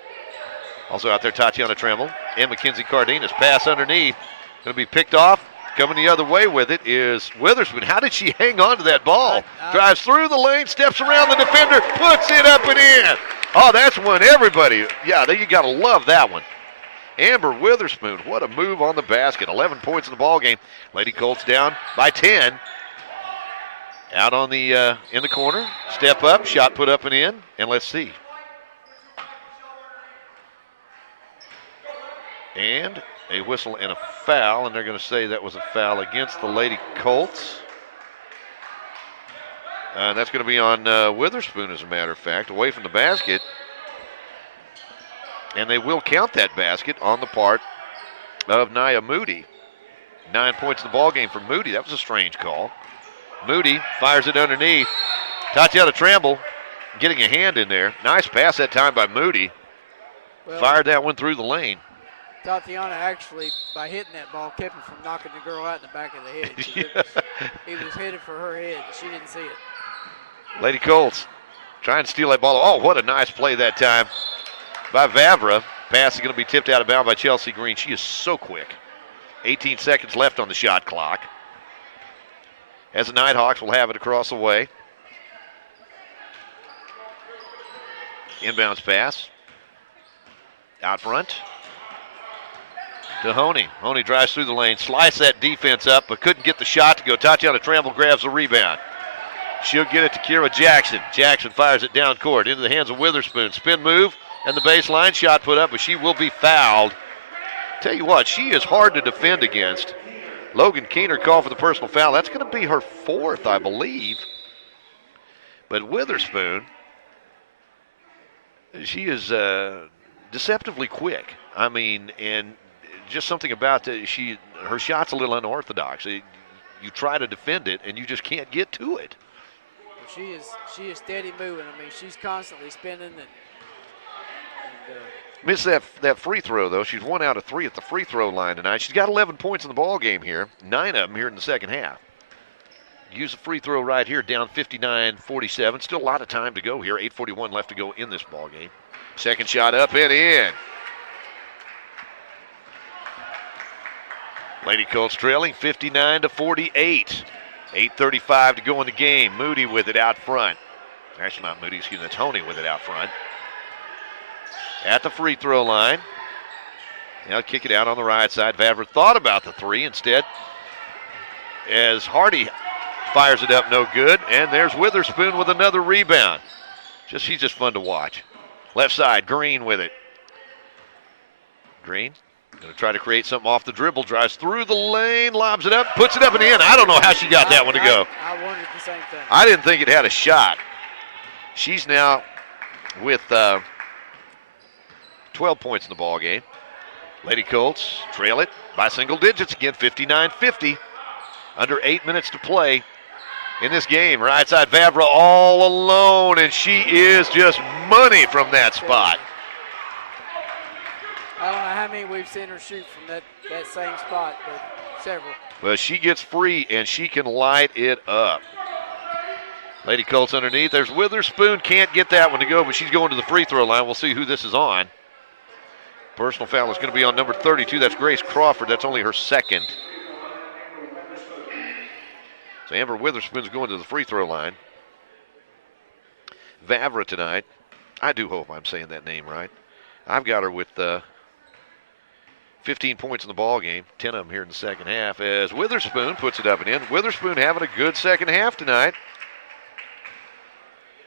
Also out there, Tatiana Tremble and Mackenzie Cardenas. Pass underneath. Going to be picked off. Coming the other way with it is Witherspoon. How did she hang on to that ball? Drives through the lane, steps around the defender, puts it up and in. Oh, that's one everybody. Yeah, you got to love that one. Amber Witherspoon, what a move on the basket. 11 points in the ball game. Lady Colts down by 10. Out on the in the corner. Step up, shot put up and in. And let's see. And a whistle and a foul, and they're going to say that was a foul against the Lady Colts. That's going to be on Witherspoon, as a matter of fact, away from the basket. And they will count that basket on the part of Nia Moody. 9 points in the ball game for Moody. That was a strange call. Moody fires it underneath. Tatiana Tramble getting a hand in there. Nice pass that time by Moody. Well, fired that one through the lane. Tatiana actually, by hitting that ball, kept him from knocking the girl out in the back of the head. He was headed for her head. She didn't see it. Lady Colts trying to steal that ball. Oh, what a nice play that time by Vavra. Pass is going to be tipped out of bounds by Chelsea Green. She is so quick. 18 seconds left on the shot clock. As the Nighthawks will have it across the way. Inbounds pass. Out front to Honey. Honey drives through the lane, slice that defense up, but couldn't get the shot to go. Tatiana Tramble grabs the rebound. She'll get it to Kira Jackson. Jackson fires it down court into the hands of Witherspoon. Spin move and the baseline shot put up, but she will be fouled. Tell you what, she is hard to defend against. Logan Keener called for the personal foul. That's going to be her fourth, I believe. But Witherspoon, she is deceptively quick. I mean, and just something about her shot's a little unorthodox. You try to defend it, and you just can't get to it. She is steady moving. I mean, she's constantly spinning and missed that free throw, though. She's 1 out of 3 at the free throw line tonight. She's got 11 points in the ball game here, 9 of them here in the second half. Use a free throw right here, down 59-47. Still a lot of time to go here. 8:41 left to go in this ball game. Second shot up and in. Lady Colts trailing 59-48. 8:35 to go in the game. Moody with it out front. Actually, not Moody, excuse me. That's Honey with it out front. At the free throw line. Now kick it out on the right side. Vavra thought about the three instead. As Hardy fires it up, no good. And there's Witherspoon with another rebound. She's just fun to watch. Left side, Green with it. Green going to try to create something off the dribble. Drives through the lane, lobs it up, puts it up and in. I don't know how she got that one to go. I wondered the same thing. I didn't think it had a shot. She's now with 12 points in the ball game. Lady Colts trail it by single digits again, 59-50. Under 8 minutes to play in this game. Right side, Vavra all alone, and she is just money from that spot. I don't know how many we've seen her shoot from that same spot, but several. Well, she gets free, and she can light it up. Lady Colts underneath. There's Witherspoon. Can't get that one to go, but she's going to the free throw line. We'll see who this is on. Personal foul is going to be on number 32. That's Grace Crawford. That's only her second. So Amber Witherspoon's going to the free throw line. Vavra tonight. I do hope I'm saying that name right. I've got her with 15 points in the ball game, 10 of them here in the second half, as Witherspoon puts it up and in. Witherspoon having a good second half tonight.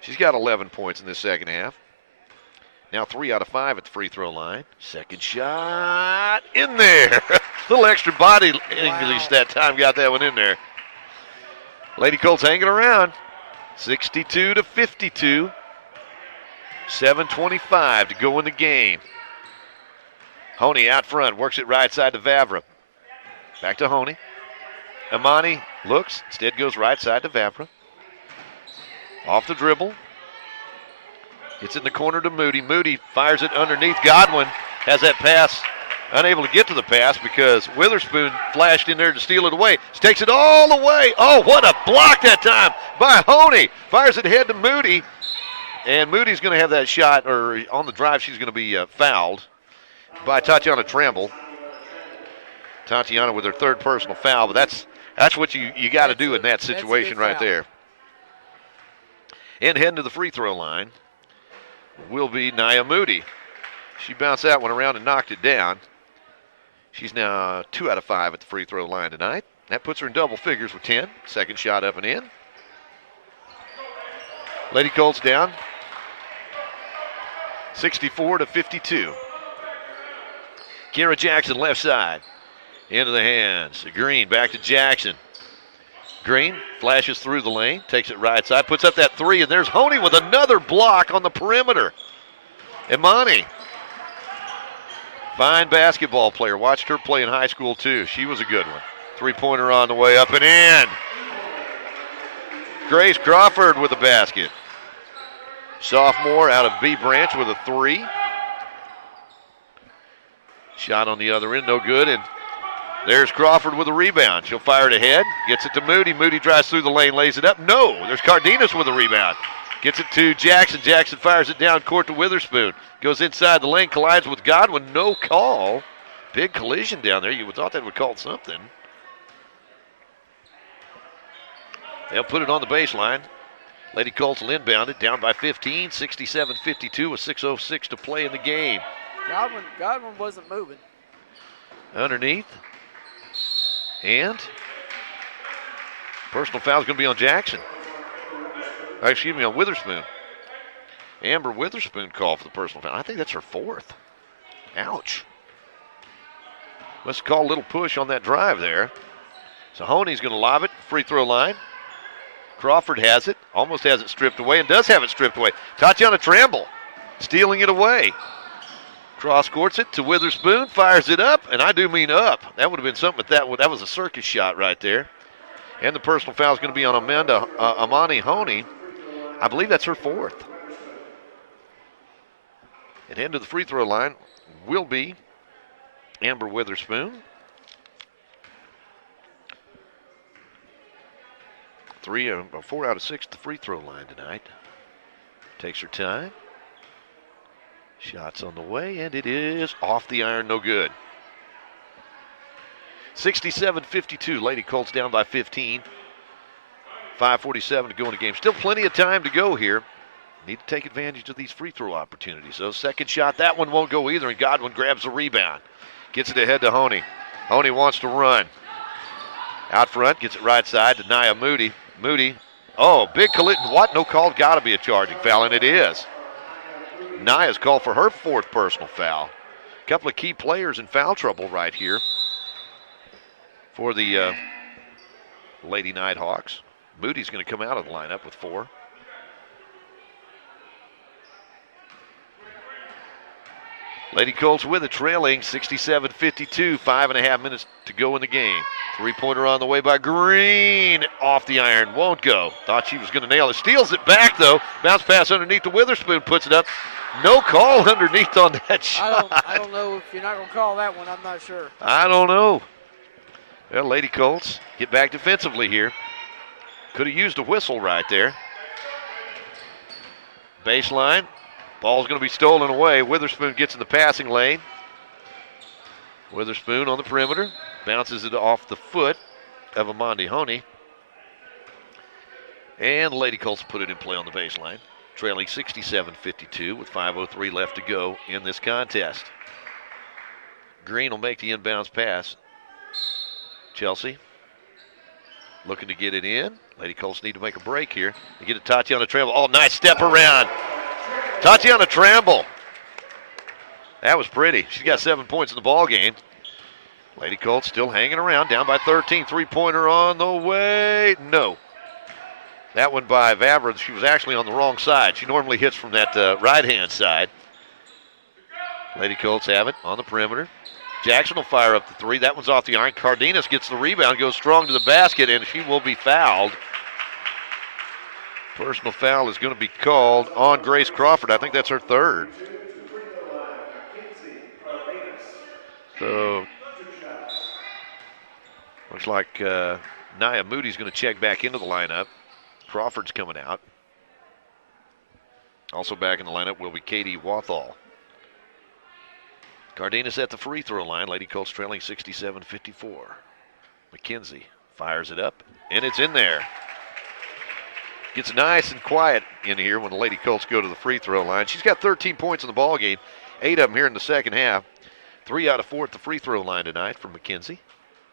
She's got 11 points in this second half. Now 3 out of 5 at the free throw line. Second shot in there. Little extra body English that time, got that one in there. Lady Colts hanging around. 62-52. 7:25 to go in the game. Honey out front, works it right side to Vavra. Back to Honey. Imani looks, instead goes right side to Vavra. Off the dribble. It's in the corner to Moody. Moody fires it underneath. Godwin has that pass, unable to get to the pass because Witherspoon flashed in there to steal it away. She takes it all the way. Oh, what a block that time by Honey. Fires it ahead to Moody. And Moody's going to have that shot, or on the drive, she's going to be fouled by Tatiana Tramble. Tatiana with her third personal foul, but that's what you got to do in that situation right there. And heading to the free throw line will be Nia Moody. She bounced that one around and knocked it down. She's now 2 out of 5 at the free throw line tonight. That puts her in double figures with 10. Second shot up and in. Lady Colts down 64-52. Kira Jackson left side. Into the hands. Green back to Jackson. Green flashes through the lane, takes it right side, puts up that three, and there's Honey with another block on the perimeter. Imani, fine basketball player. Watched her play in high school too. She was a good one. Three-pointer on the way up and in. Grace Crawford with the basket. Sophomore out of B Branch with a three. Shot on the other end, no good, and there's Crawford with a rebound. She'll fire it ahead, gets it to Moody. Moody drives through the lane, lays it up. No, there's Cardenas with a rebound. Gets it to Jackson. Jackson fires it down court to Witherspoon. Goes inside the lane, collides with Godwin. No call. Big collision down there. You would thought that would call something. They'll put it on the baseline. Lady Colts will inbound it, down by 15, 67-52 with 6:06 to play in the game. Godwin wasn't moving. Underneath. And personal foul is going to be on Jackson. Excuse me, on Witherspoon. Amber Witherspoon called for the personal foul. I think that's her fourth. Ouch. Must call a little push on that drive there. So Honey's going to lob it, free throw line. Crawford has it, almost has it stripped away, and does have it stripped away. Tatiana Tramble stealing it away. Cross courts it to Witherspoon, fires it up, and I do mean up. That would have been something, but that was a circus shot right there. And the personal foul is going to be on Amani Honey. I believe that's her fourth. And heading to the free throw line will be Amber Witherspoon. 4 out of 6 at the free throw line tonight. Takes her time. Shots on the way, and it is off the iron, no good. 67-52, Lady Colts down by 15. 5:47 to go in the game. Still plenty of time to go here. Need to take advantage of these free throw opportunities. So second shot, that one won't go either, and Godwin grabs the rebound. Gets it ahead to Honey. Honey wants to run. Out front, gets it right side to Nia Moody. Moody, big collision. What? No call, gotta be a charging foul, and it is. Nia's called for her fourth personal foul. A couple of key players in foul trouble right here for the Lady Nighthawks. Moody's going to come out of the lineup with 4. Lady Colts with it, trailing 67-52, 5.5 minutes to go in the game. Three-pointer on the way by Green. Off the iron, won't go. Thought she was going to nail it. Steals it back, though. Bounce pass underneath to Witherspoon, puts it up. No call underneath on that shot. I don't know if you're not going to call that one. I'm not sure. I don't know. Well, Lady Colts get back defensively here. Could have used a whistle right there. Baseline. Ball's going to be stolen away. Witherspoon gets in the passing lane. Witherspoon on the perimeter. Bounces it off the foot of Amandi Honey. And Lady Colts put it in play on the baseline. Trailing 67-52 with 5:03 left to go in this contest. Green will make the inbounds pass. Chelsea looking to get it in. Lady Colts need to make a break here. They get it to Tatiana Tramble. Oh, nice step around. Tatiana Tramble. That was pretty. She's got 7 points in the ball game. Lady Colts still hanging around, down by 13. Three-pointer on the way. No. That one by Vavra. She was actually on the wrong side. She normally hits from that right-hand side. Lady Colts have it on the perimeter. Jackson will fire up the three. That one's off the iron. Cardenas gets the rebound, goes strong to the basket, and she will be fouled. Personal foul is going to be called on Grace Crawford. I think that's her third. So, looks like Nia Moody's going to check back into the lineup. Crawford's coming out. Also back in the lineup will be Katie Wathall. Cardenas at the free throw line. Lady Colts trailing 67-54. McKenzie fires it up, and it's in there. Gets nice and quiet in here when the Lady Colts go to the free throw line. She's got 13 points in the ball game, 8 of them here in the second half. 3 out of 4 at the free throw line tonight for McKenzie.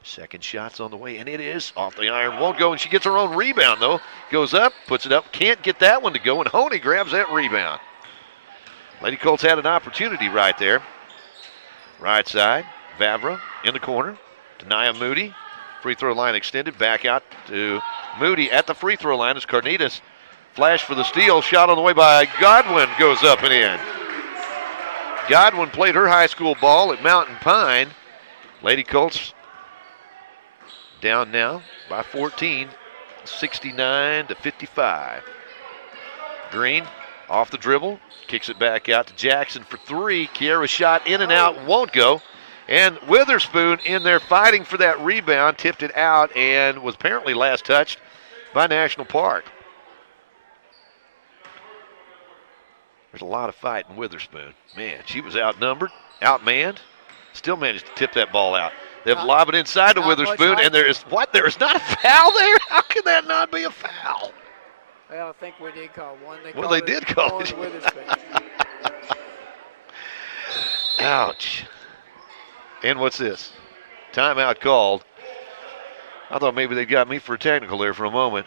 Second shot's on the way, and it is off the iron. Won't go, and she gets her own rebound, though. Goes up, puts it up, can't get that one to go, and Honey grabs that rebound. Lady Colts had an opportunity right there. Right side, Vavra in the corner to Nia Moody. Free throw line extended, back out to Moody at the free throw line as Cardenas flash for the steal. Shot on the way by Godwin goes up and in. Godwin played her high school ball at Mountain Pine. Lady Colts down now by 14, 69-55. Green off the dribble, kicks it back out to Jackson for three. Kiera's shot in and out, won't go. And Witherspoon in there fighting for that rebound, tipped it out and was apparently last touched by National Park. There's a lot of fight in Witherspoon. Man, she was outnumbered, outmanned, still managed to tip that ball out. They've lobbed it inside to Witherspoon, and there is not a foul there? How can that not be a foul? Well, I think we did call one. They did call it. Ouch. And what's this? Timeout called. I thought maybe they got me for a technical there for a moment.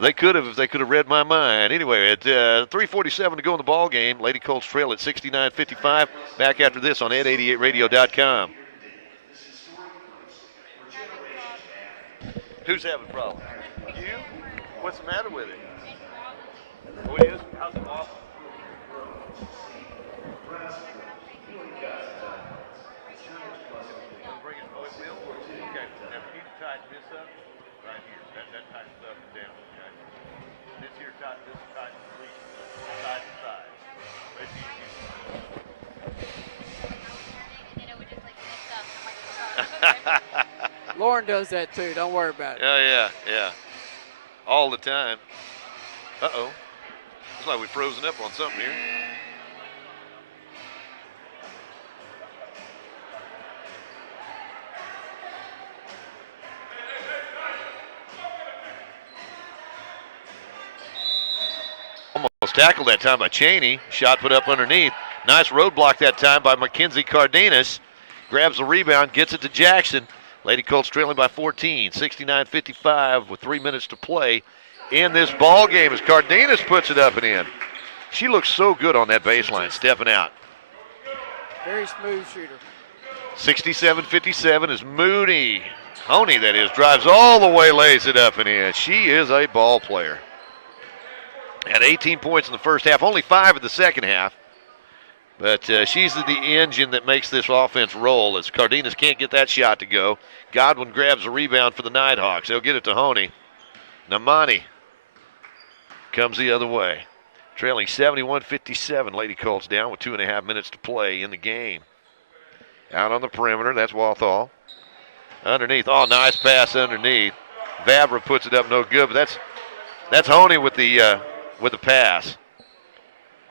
They could have if they could have read my mind. Anyway, at 3:47 to go in the ball game. Lady Colts trail at 69-55. Back after this on ed88radio.com. Who's having problems? You? What's the matter with it? Oh, it is? How's it off? Okay, now we need to tighten this up right here. That tightens up and down, okay? This here tightens the lead. Side to side. Right here. Lauren does that too. Don't worry about it. Yeah. All the time. Uh-oh. Looks like we've frozen up on something here. Almost tackled that time by Cheney. Shot put up underneath. Nice roadblock that time by Mackenzie Cardenas. Grabs the rebound, gets it to Jackson. Lady Colts trailing by 14, 69-55 with 3 minutes to play in this ball game as Cardenas puts it up and in. She looks so good on that baseline, stepping out. Very smooth shooter. 67-57 as Moody, Honey that is, drives all the way, lays it up and in. She is a ball player. Had 18 points in the first half, only 5 in the second half. But she's the engine that makes this offense roll as Cardenas can't get that shot to go. Godwin grabs the rebound for the Nighthawks. They'll get it to Honey. Namani comes the other way. Trailing 71-57. Lady Colts down with 2.5 minutes to play in the game. Out on the perimeter, that's Walthall. Underneath, oh, nice pass underneath. Vavra puts it up, no good, but that's Honey with the pass.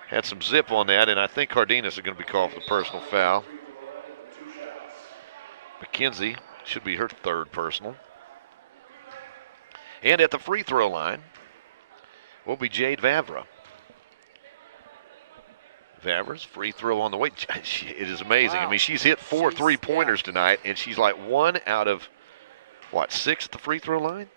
Had some zip on that, and I think Cardenas is going to be called for the personal foul. McKenzie should be her third personal. And at the free throw line will be Jade Vavra. Vavra's free throw on the way. It is amazing. Wow. I mean, she's hit 4 3-pointers tonight, and she's like 1 out of, 6 at the free throw line?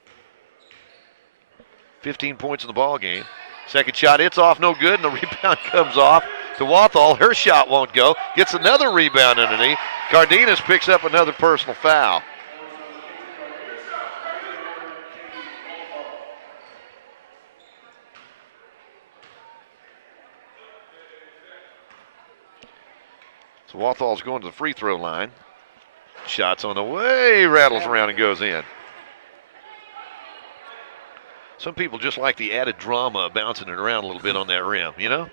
15 points in the ball game. Second shot, it's off, no good, and the rebound comes off to Walthall. Her shot won't go. Gets another rebound underneath. Cardenas picks up another personal foul. So Walthall's going to the free throw line. Shots on the way, rattles around and goes in. Some people just like the added drama, bouncing it around a little bit on that rim, you know?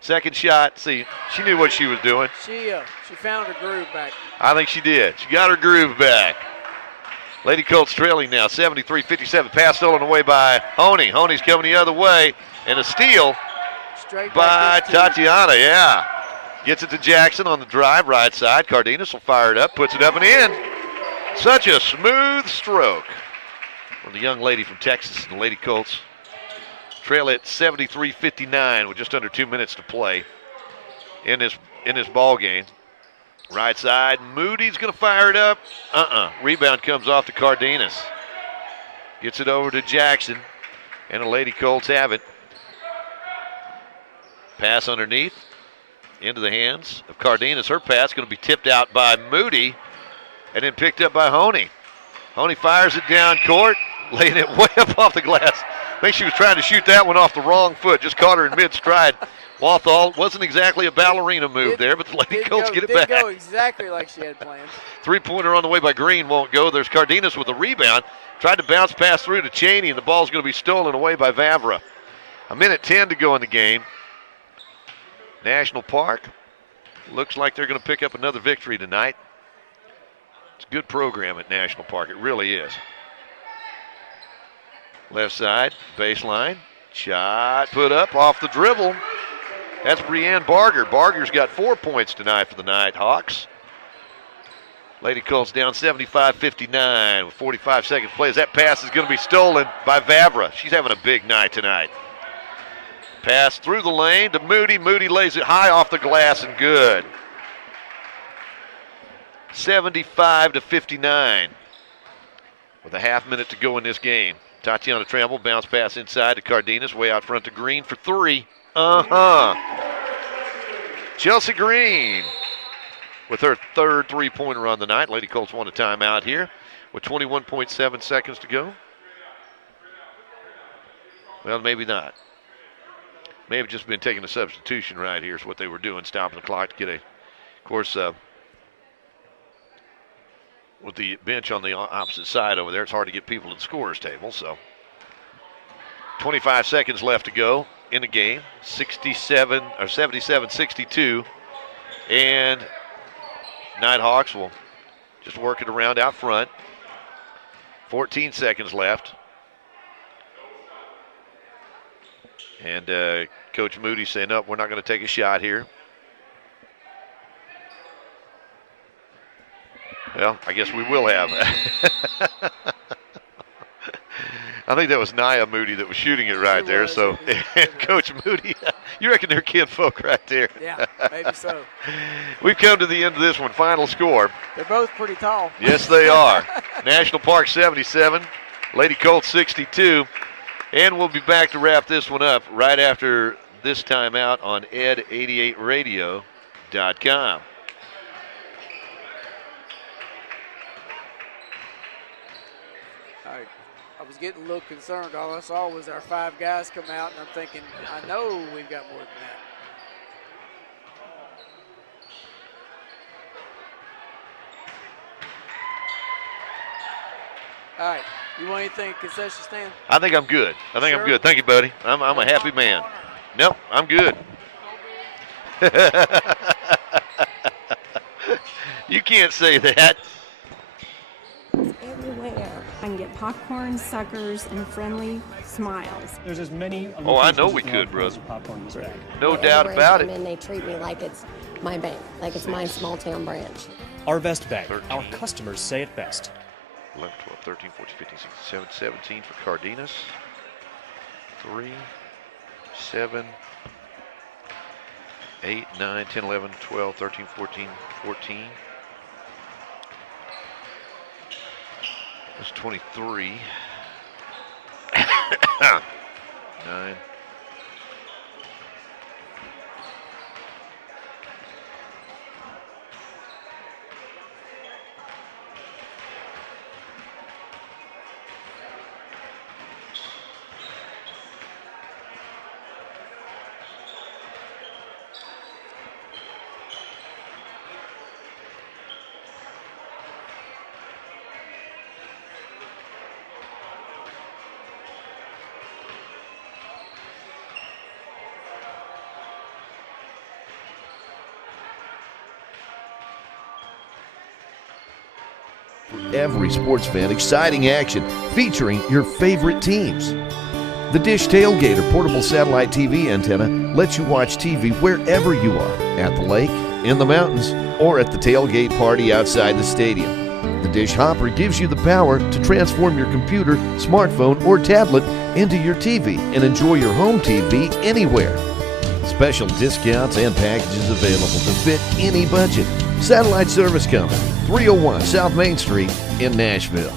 Second shot, see, she knew what she was doing. She found her groove back. I think she did. She got her groove back. Lady Colts trailing now, 73-57. Pass stolen away by Honey. Honey's coming the other way, and a steal by Tatiana, yeah. Gets it to Jackson on the drive, right side. Cardenas will fire it up, puts it up and in. Such a smooth stroke. From the young lady from Texas, and the Lady Colts trail at 73-59 with just under 2 minutes to play in this ball game. Right side, Moody's going to fire it up. Rebound comes off to Cardenas. Gets it over to Jackson, and the Lady Colts have it. Pass underneath into the hands of Cardenas. Her pass going to be tipped out by Moody and then picked up by Honey. Honey fires it down court. laying it way up off the glass. I think she was trying to shoot that one off the wrong foot. Just caught her in mid-stride. Walthall wasn't exactly a ballerina move there, but the Lady Colts get it back. Didn't go exactly like she had planned. Three-pointer on the way by Green won't go. There's Cardenas with a rebound. Tried to bounce pass through to Cheney, and the ball's going to be stolen away by Vavra. 1:10 to go in the game. National Park looks like they're going to pick up another victory tonight. It's a good program at National Park. It really is. Left side, baseline. Shot put up off the dribble. That's Brianne Barger. Barger's got 4 points tonight for the Nighthawks. Lady Colts down 75-59 with 45 seconds to play. As that pass is going to be stolen by Vavra. She's having a big night tonight. Pass through the lane to Moody. Moody lays it high off the glass and good. 75-59 with a half minute to go in this game. Tatiana Tramble, bounce pass inside to Cardenas, way out front to Green for three. Chelsea Green with her third three-pointer on the night. Lady Colts want a timeout here with 21.7 seconds to go. Well, maybe not. May have just been taking a substitution right here is what they were doing, stopping the clock to get of course, with the bench on the opposite side over there, it's hard to get people to the scorer's table. So 25 seconds left to go in the game. 77-62. And Nighthawks will just work it around out front. 14 seconds left. And Coach Moody saying, no, we're not going to take a shot here. Well, I guess we will have. I think that was Nia Moody that was shooting it right there. So, Coach Moody, you reckon they're kinfolk right there? Yeah, maybe so. We've come to the end of this one. Final score. They're both pretty tall. Yes, they are. National Park 77, Lady Colts 62. And we'll be back to wrap this one up right after this timeout on ed88radio.com. I was getting a little concerned. All I saw was our 5 guys come out, and I'm thinking, I know we've got more than that. All right. You want anything concession stand? I think I'm good. I'm good. Thank you, buddy. I'm a happy man. Nope, I'm good. You can't say that. Everywhere. I can get popcorn, suckers, and friendly smiles. There's as many. Oh, I know we could, brother. Popcorn in this bag. No doubt about it. And they treat me like it's my bank, like it's my small town branch. Our best bag. 13. Our customers say it best. 11, 12, 13, 14, 15, 16, 17, 17 for Cardenas. 3, 7, 8, 9, 10, 11, 12, 13, 14, 14. That's 23. 9. Every sports fan, exciting action featuring your favorite teams. The Dish Tailgater portable satellite TV antenna lets you watch TV wherever you are, at the lake, in the mountains, or at the tailgate party outside the stadium. The Dish Hopper gives you the power to transform your computer, smartphone, or tablet into your TV and enjoy your home TV anywhere. Special discounts and packages available to fit any budget. Satellite Service Company, 301 South Main Street in Nashville.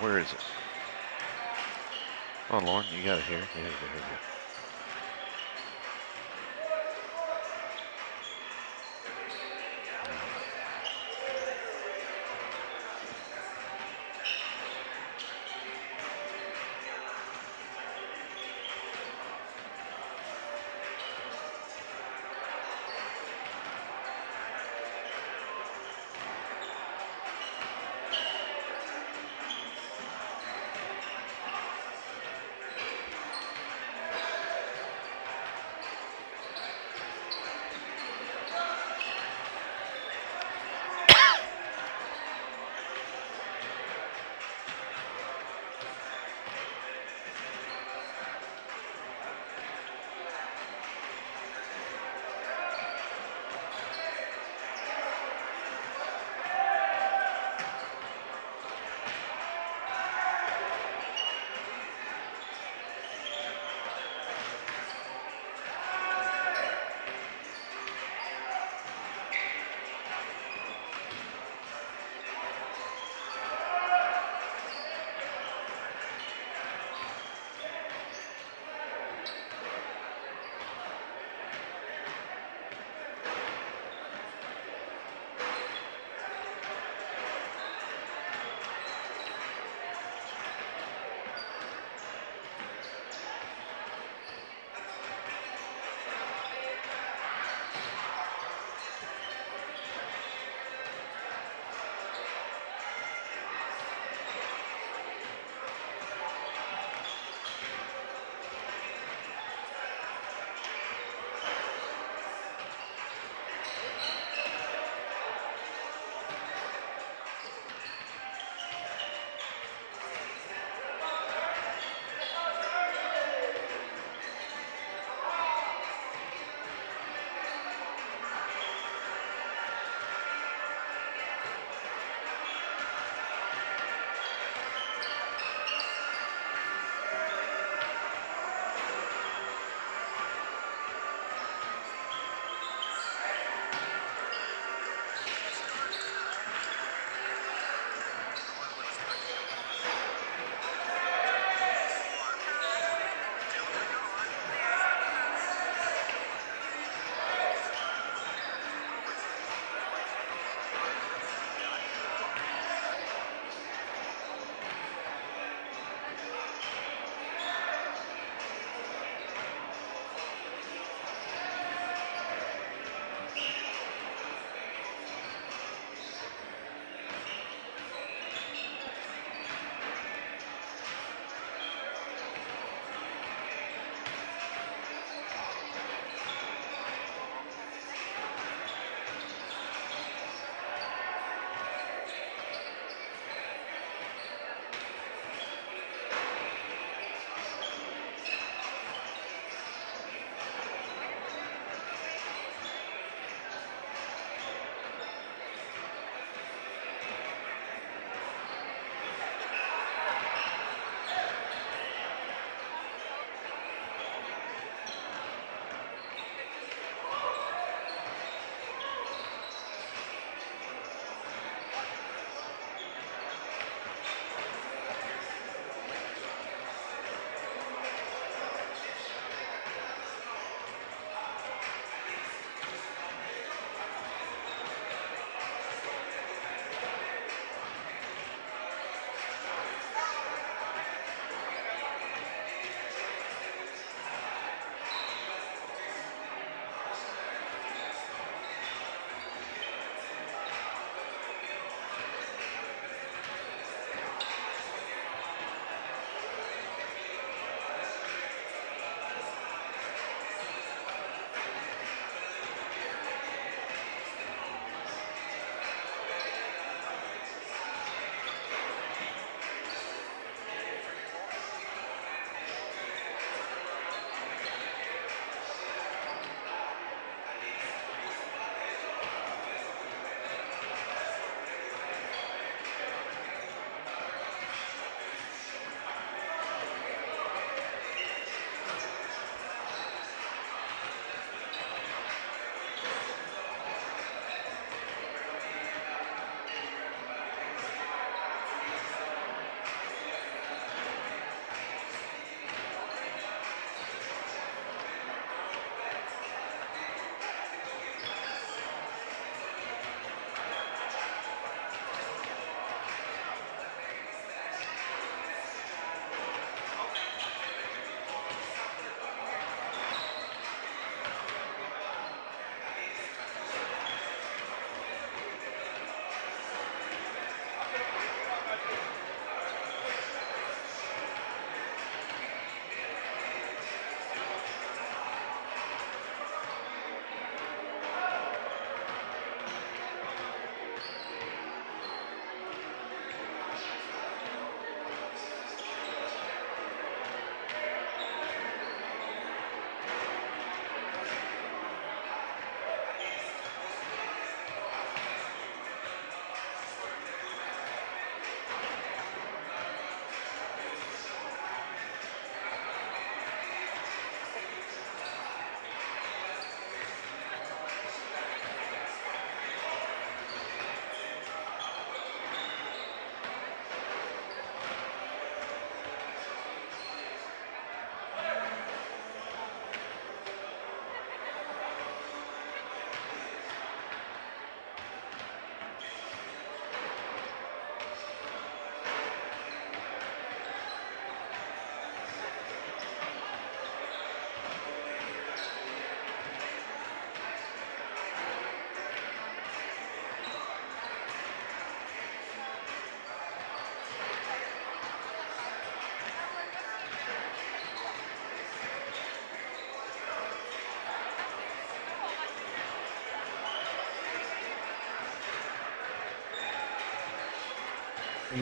Where is it? Oh, Lauren, you got it here. Yeah, here we go.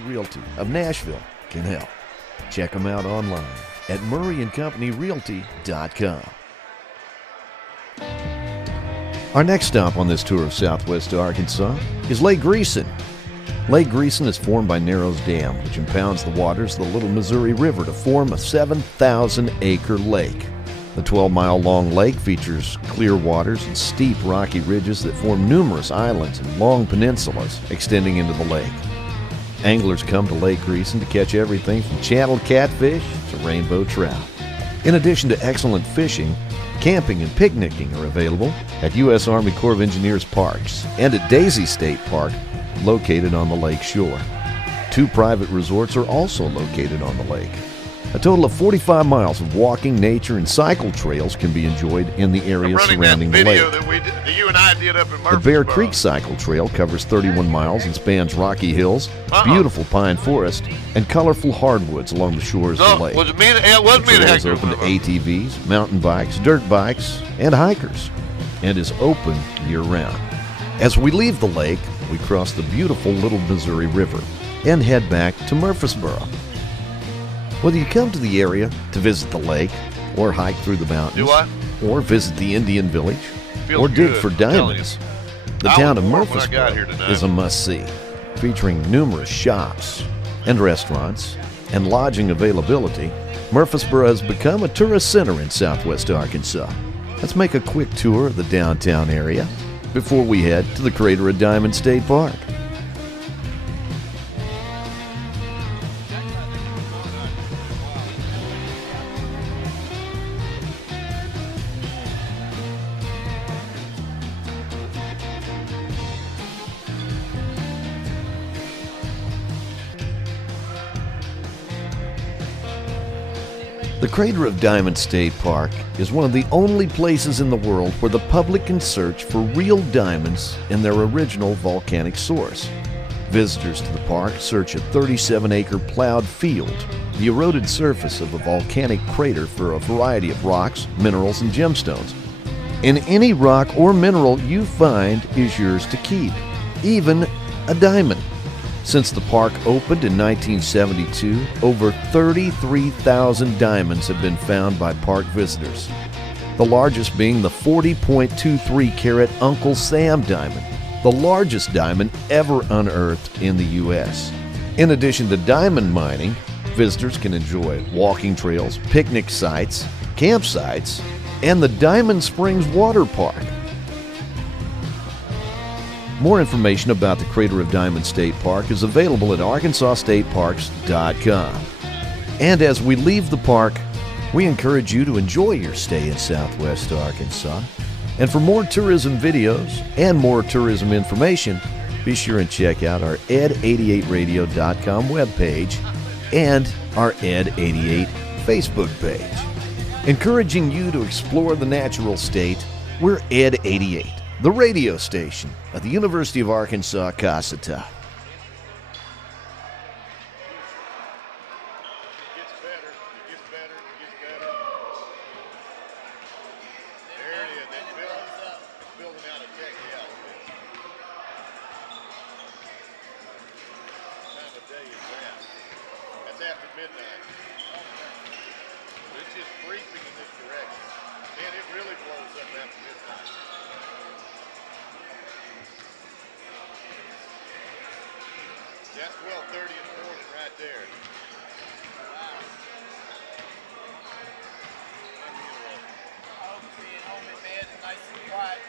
Realty of Nashville can help. Check them out online at murrayandcompanyrealty.com. Our next stop on this tour of Southwest Arkansas is Lake Greason. Lake Greason is formed by Narrows Dam, which impounds the waters of the Little Missouri River to form a 7,000-acre lake. The 12-mile-long lake features clear waters and steep rocky ridges that form numerous islands and long peninsulas extending into the lake. Anglers come to Lake Greason to catch everything from channeled catfish to rainbow trout. In addition to excellent fishing, camping and picnicking are available at U.S. Army Corps of Engineers parks and at Daisy State Park, located on the lake shore. 2 private resorts are also located on the lake. A total of 45 miles of walking, nature, and cycle trails can be enjoyed in the area surrounding the lake. That you and I did up in The Bear Creek Cycle Trail covers 31 miles and spans rocky hills, beautiful pine forest, and colorful hardwoods along the shores of the lake. Was it me? It wasn't me The that trail is open to ATVs, mountain bikes, dirt bikes, and hikers, and is open year-round. As we leave the lake, we cross the beautiful Little Missouri River and head back to Murfreesboro. Whether you come to the area to visit the lake, or hike through the mountains, or visit the Indian Village, or dig for diamonds, the town of Murfreesboro is a must-see, featuring numerous shops and restaurants and lodging availability. Murfreesboro has become a tourist center in Southwest Arkansas. Let's make a quick tour of the downtown area before we head to the Crater of Diamond State Park. The Crater of Diamond State Park is one of the only places in the world where the public can search for real diamonds in their original volcanic source. Visitors to the park search a 37-acre plowed field, the eroded surface of a volcanic crater, for a variety of rocks, minerals, and gemstones. And any rock or mineral you find is yours to keep, even a diamond. Since the park opened in 1972, over 33,000 diamonds have been found by park visitors. The largest being the 40.23 carat Uncle Sam diamond, the largest diamond ever unearthed in the U.S. In addition to diamond mining, visitors can enjoy walking trails, picnic sites, campsites, and the Diamond Springs Water Park. More information about the Crater of Diamond State Park is available at arkansasstateparks.com. And as we leave the park, we encourage you to enjoy your stay in Southwest Arkansas. And for more tourism videos and more tourism information, be sure and check out our ed88radio.com webpage and our Ed88 Facebook page. Encouraging you to explore the natural state, we're Ed88, the radio station at the University of Arkansas, Caseta. That's 12:30 in the morning right there. I hope being home in bed and nice and quiet.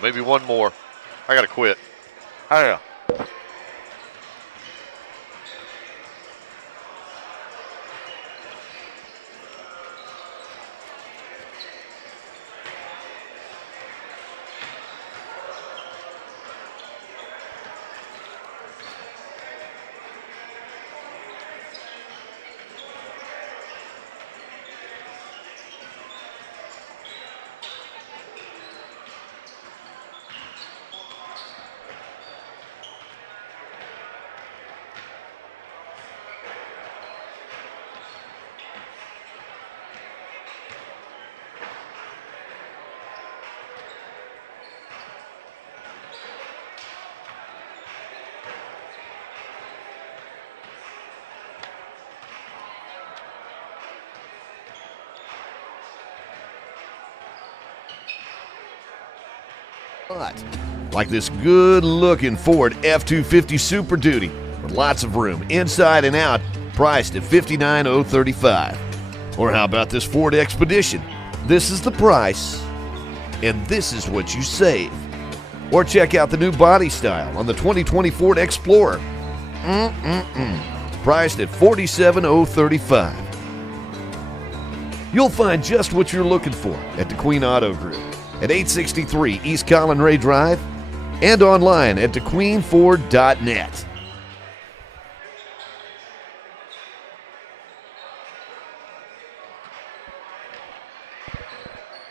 Maybe one more. I gotta quit. Yeah. Like this good-looking Ford F-250 Super Duty with lots of room inside and out, priced at $59,035. Or how about this Ford Expedition? This is the price, and this is what you save. Or check out the new body style on the 2020 Ford Explorer. Priced at $47,035. You'll find just what you're looking for at the Queen Auto Group at 863 East Colin Ray Drive and online at thequeenford.net.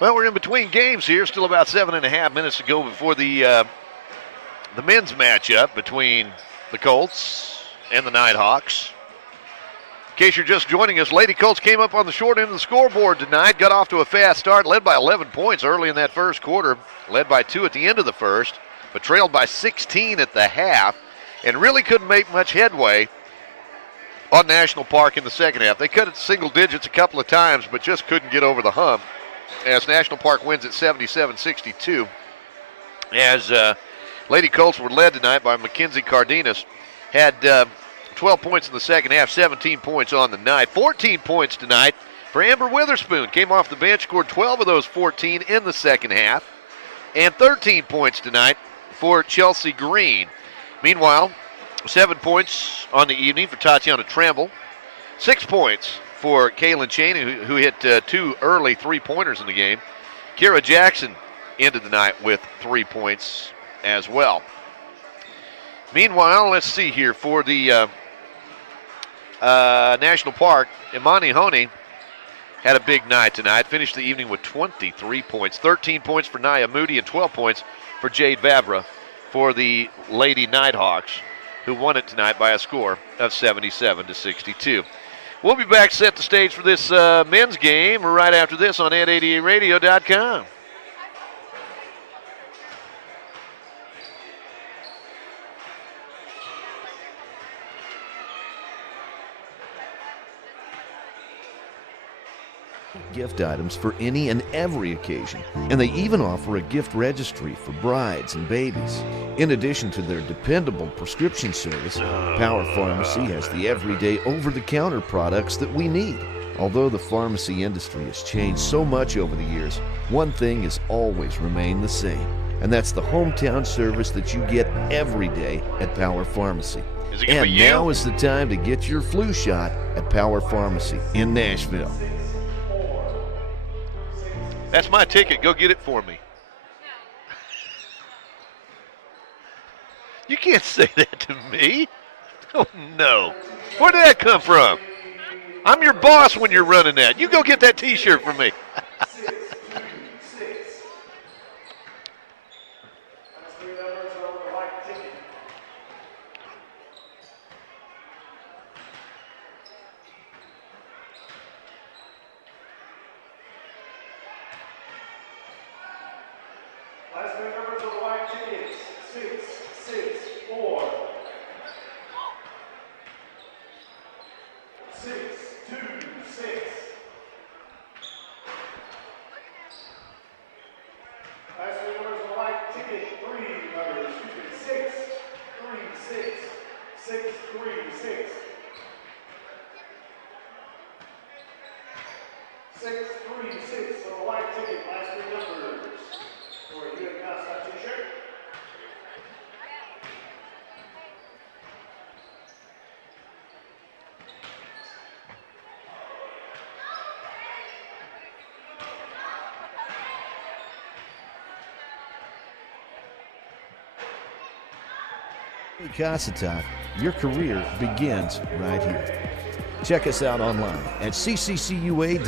Well, we're in between games here. Still about 7.5 minutes to go before the men's matchup between the Colts and the Nighthawks. In case you're just joining us, Lady Colts came up on the short end of the scoreboard tonight, got off to a fast start, led by 11 points early in that first quarter, led by 2 at the end of the first, but trailed by 16 at the half, and really couldn't make much headway on National Park in the second half. They cut it to single digits a couple of times, but just couldn't get over the hump, as National Park wins at 77-62. As Lady Colts were led tonight by Mackenzie Cardenas, had 12 points in the second half, 17 points on the night. 14 points tonight for Amber Witherspoon. Came off the bench, scored 12 of those 14 in the second half. And 13 points tonight for Chelsea Green. Meanwhile, 7 points on the evening for Tatiana Tramble. 6 points for Kaylin Cheney, who hit 2 early three-pointers in the game. Kira Jackson ended the night with 3 points as well. Meanwhile, let's see here for the National Park. Imani Honey had a big night tonight. Finished the evening with 23 points. 13 points for Naya Moody and 12 points for Jade Vavra for the Lady Nighthawks, who won it tonight by a score of 77-62. We'll be back, set the stage for this men's game right after this on Ed88Radio.com. Gift items for any and every occasion, and they even offer a gift registry for brides and babies. In addition to their dependable prescription service, Power Pharmacy has the everyday over-the-counter products that we need. Although the pharmacy industry has changed so much over the years, one thing has always remained the same, and that's the hometown service that you get every day at Power Pharmacy. And now is the time to get your flu shot at Power Pharmacy in Nashville. That's my ticket. Go get it for me. You can't say that to me. Oh, no. Where did that come from? I'm your boss when you're running that. You go get that T-shirt for me. Cossatot, your career begins right here. Check us out online at cccua.edu.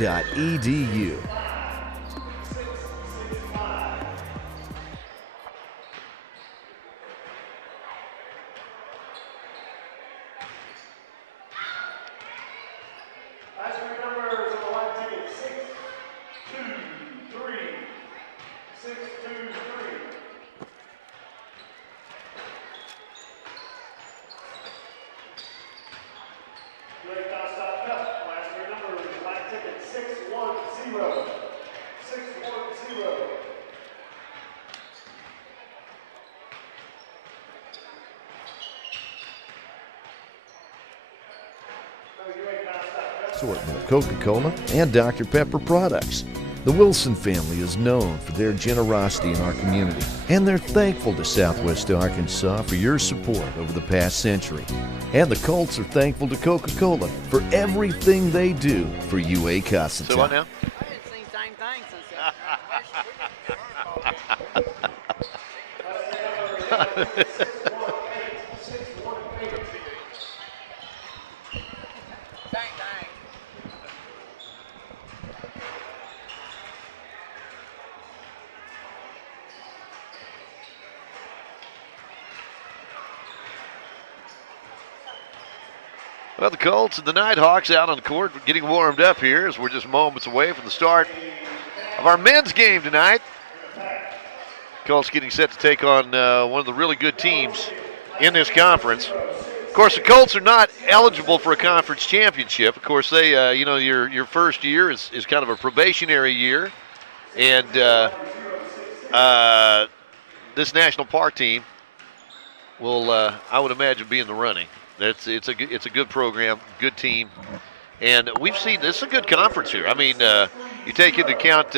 assortment of Coca-Cola and Dr. Pepper products. The Wilson family is known for their generosity in our community, and they're thankful to Southwest Arkansas for your support over the past century. And the Colts are thankful to Coca-Cola for everything they do for UA Casa. So what now? Well, the Colts and the Nighthawks out on the court getting warmed up here as we're just moments away from the start of our men's game tonight. Colts getting set to take on one of the really good teams in this conference. Of course, the Colts are not eligible for a conference championship. Of course, they, your first year is kind of a probationary year. And this National Park team will, I would imagine, be in the running. It's a good program, good team, and we've seen this is a good conference here. I mean, you take into account,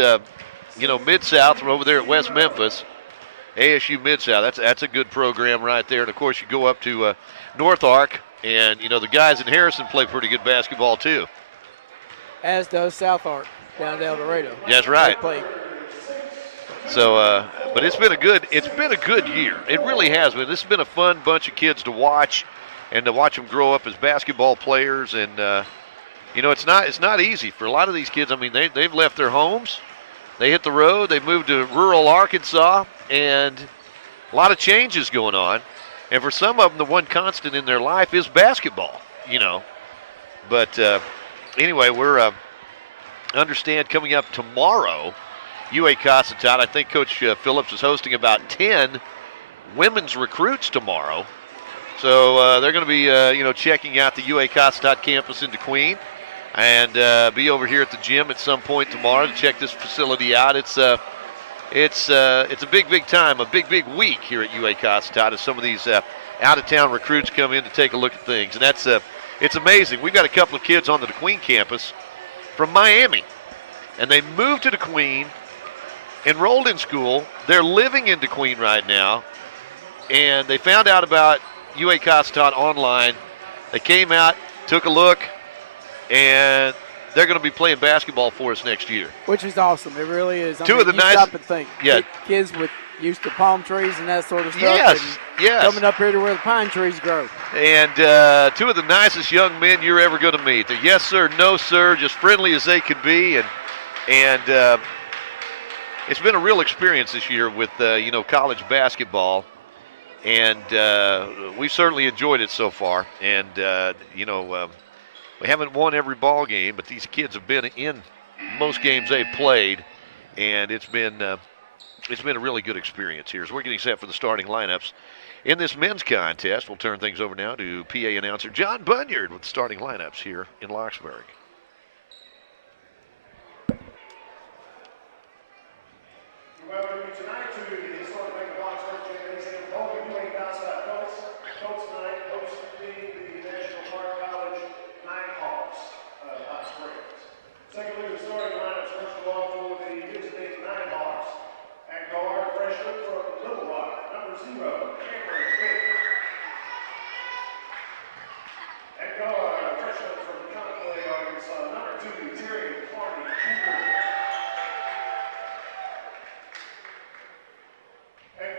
Mid-South from over there at West Memphis, ASU Mid-South. That's a good program right there. And of course, you go up to North Ark, and the guys in Harrison play pretty good basketball too. As does South Ark down at El Dorado. That's right. So, but it's been a good year. It really has been. This has been a fun bunch of kids to watch. And to watch them grow up as basketball players, and it's not easy for a lot of these kids. I mean, they've left their homes, they hit the road, they moved to rural Arkansas, and a lot of changes going on. And for some of them, the one constant in their life is basketball. But anyway, we're understand coming up tomorrow, UA Casa. I think Coach Phillips is hosting about 10 women's recruits tomorrow. So they're going to be, checking out the UA Casa campus in DeQueen, and be over here at the gym at some point tomorrow to check this facility out. It's a big time, a big week here at UA Casa as some of these out-of-town recruits come in to take a look at things, and it's amazing. We've got a couple of kids on the DeQueen campus from Miami, and they moved to DeQueen, enrolled in school. They're living in DeQueen right now, and they found out about UA Casa online. They came out, took a look, and they're going to be playing basketball for us next year. Which is awesome. It really is. Two of the nice. Stop and think. Yeah. Kids used to palm trees and that sort of stuff. Yes. Coming up here to where the pine trees grow. And two of the nicest young men you're ever going to meet. The yes sir, no sir, just friendly as they could be, and it's been a real experience this year with college basketball. And we've certainly enjoyed it so far. And, we haven't won every ball game, but these kids have been in most games they've played. And it's been a really good experience here. As we're getting set for the starting lineups in this men's contest, we'll turn things over now to PA announcer John Bunyard with the starting lineups here in Lockesburg. Welcome tonight to the historic Bank of Lockesburg Gym. UA Casa Colts. Colts tonight hosting the National Park College Nighthawks of Hot Springs. Take a look at the starting lineups. First of all, for the visiting Nighthawks. At guard, freshman from Little Rock, number 0, Cameron Smith. At guard, freshman from Conway, Arkansas, number 2, Terry Clardy Jr. At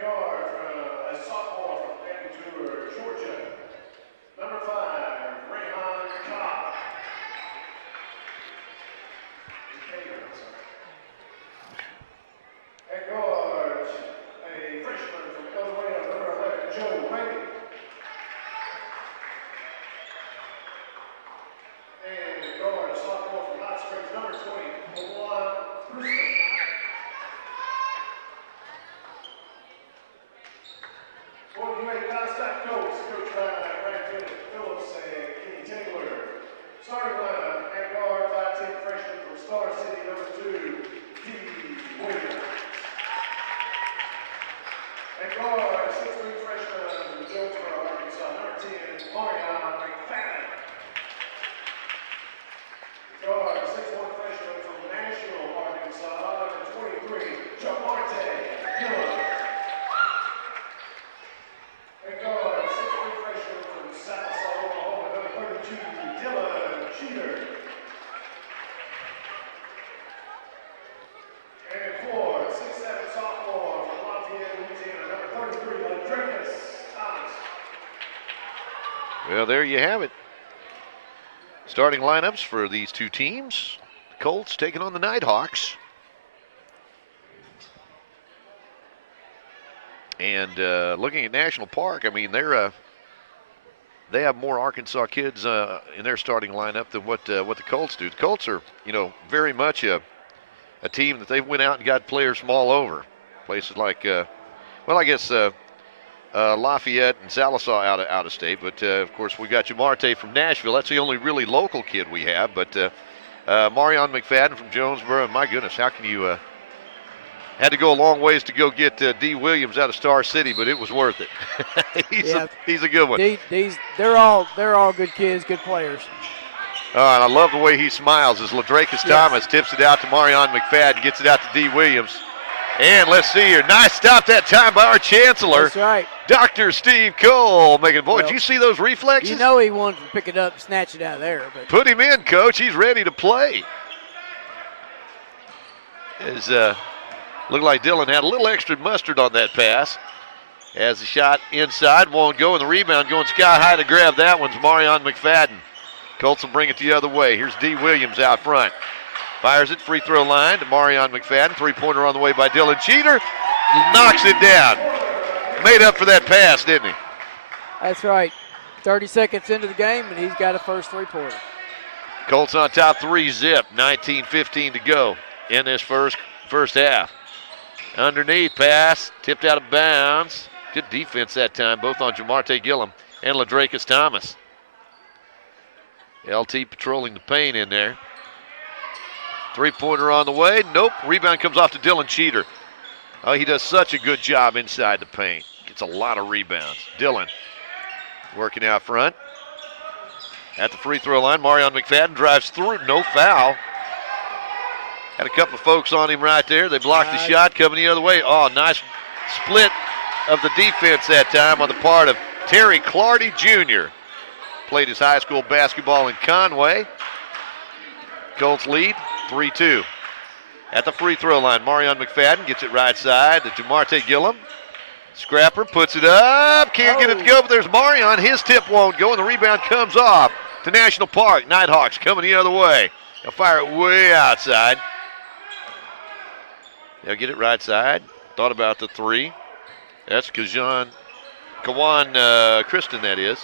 And for 6'7" sophomore from Lafayette, Louisiana, number 33, Lockesburg Thomas. Well, there you have it. Starting lineups for these two teams. The Colts taking on the Nighthawks. And looking at National Park, I mean, they have more Arkansas kids in their starting lineup than what the Colts do. The Colts are, very much a team that they went out and got players from all over. Places like, I guess Lafayette and Sallisaw out of state. But, of course, we got Jamarte from Nashville. That's the only really local kid we have. But Marion McFadden from Jonesboro. And my goodness, how can you had to go a long ways to go get D. Williams out of Star City, but it was worth it. He's a good one. They're all good kids, good players. And I love the way he smiles as Ladrakus Thomas tips it out to Marion McFadden, gets it out to D. Williams. And let's see here. Nice stop that time by our chancellor. That's right. Dr. Steve Cole making it. Boy, did you see those reflexes? You know he wanted to pick it up and snatch it out of there. But put him in, Coach. He's ready to play. Looked like Dylan had a little extra mustard on that pass. As the shot inside won't go, and the rebound going sky high to grab that one's Marion McFadden. Colts will bring it the other way. Here's D. Williams out front. Fires it, free throw line to Marion McFadden. Three-pointer on the way by Dylan Cheater. Knocks it down. Made up for that pass, didn't he? That's right. 30 seconds into the game, and he's got a first three-pointer. Colts on top 3-zip. 19-15 to go in this first half. Underneath pass, tipped out of bounds. Good defense that time, both on Jamarte Gillum and Ladrakus Thomas. LT patrolling the paint in there. Three-pointer on the way. Nope. Rebound comes off to Dylan Cheater. Oh, he does such a good job inside the paint. Gets a lot of rebounds. Dylan working out front. At the free throw line, Marion McFadden drives through. No foul. Had a couple of folks on him right there. They blocked the shot coming the other way. Oh, nice split of the defense that time on the part of Terry Clardy Jr. Played his high school basketball in Conway. Colts lead 3-2. At the free throw line, Marion McFadden gets it right side to Jamarte Gillum. Scrapper puts it up. Can't get it to go, but there's Marion. His tip won't go, and the rebound comes off to National Park. Nighthawks coming the other way. They'll fire it way outside. They'll get it right side. Thought about the three. That's Kawan Kristen, that is.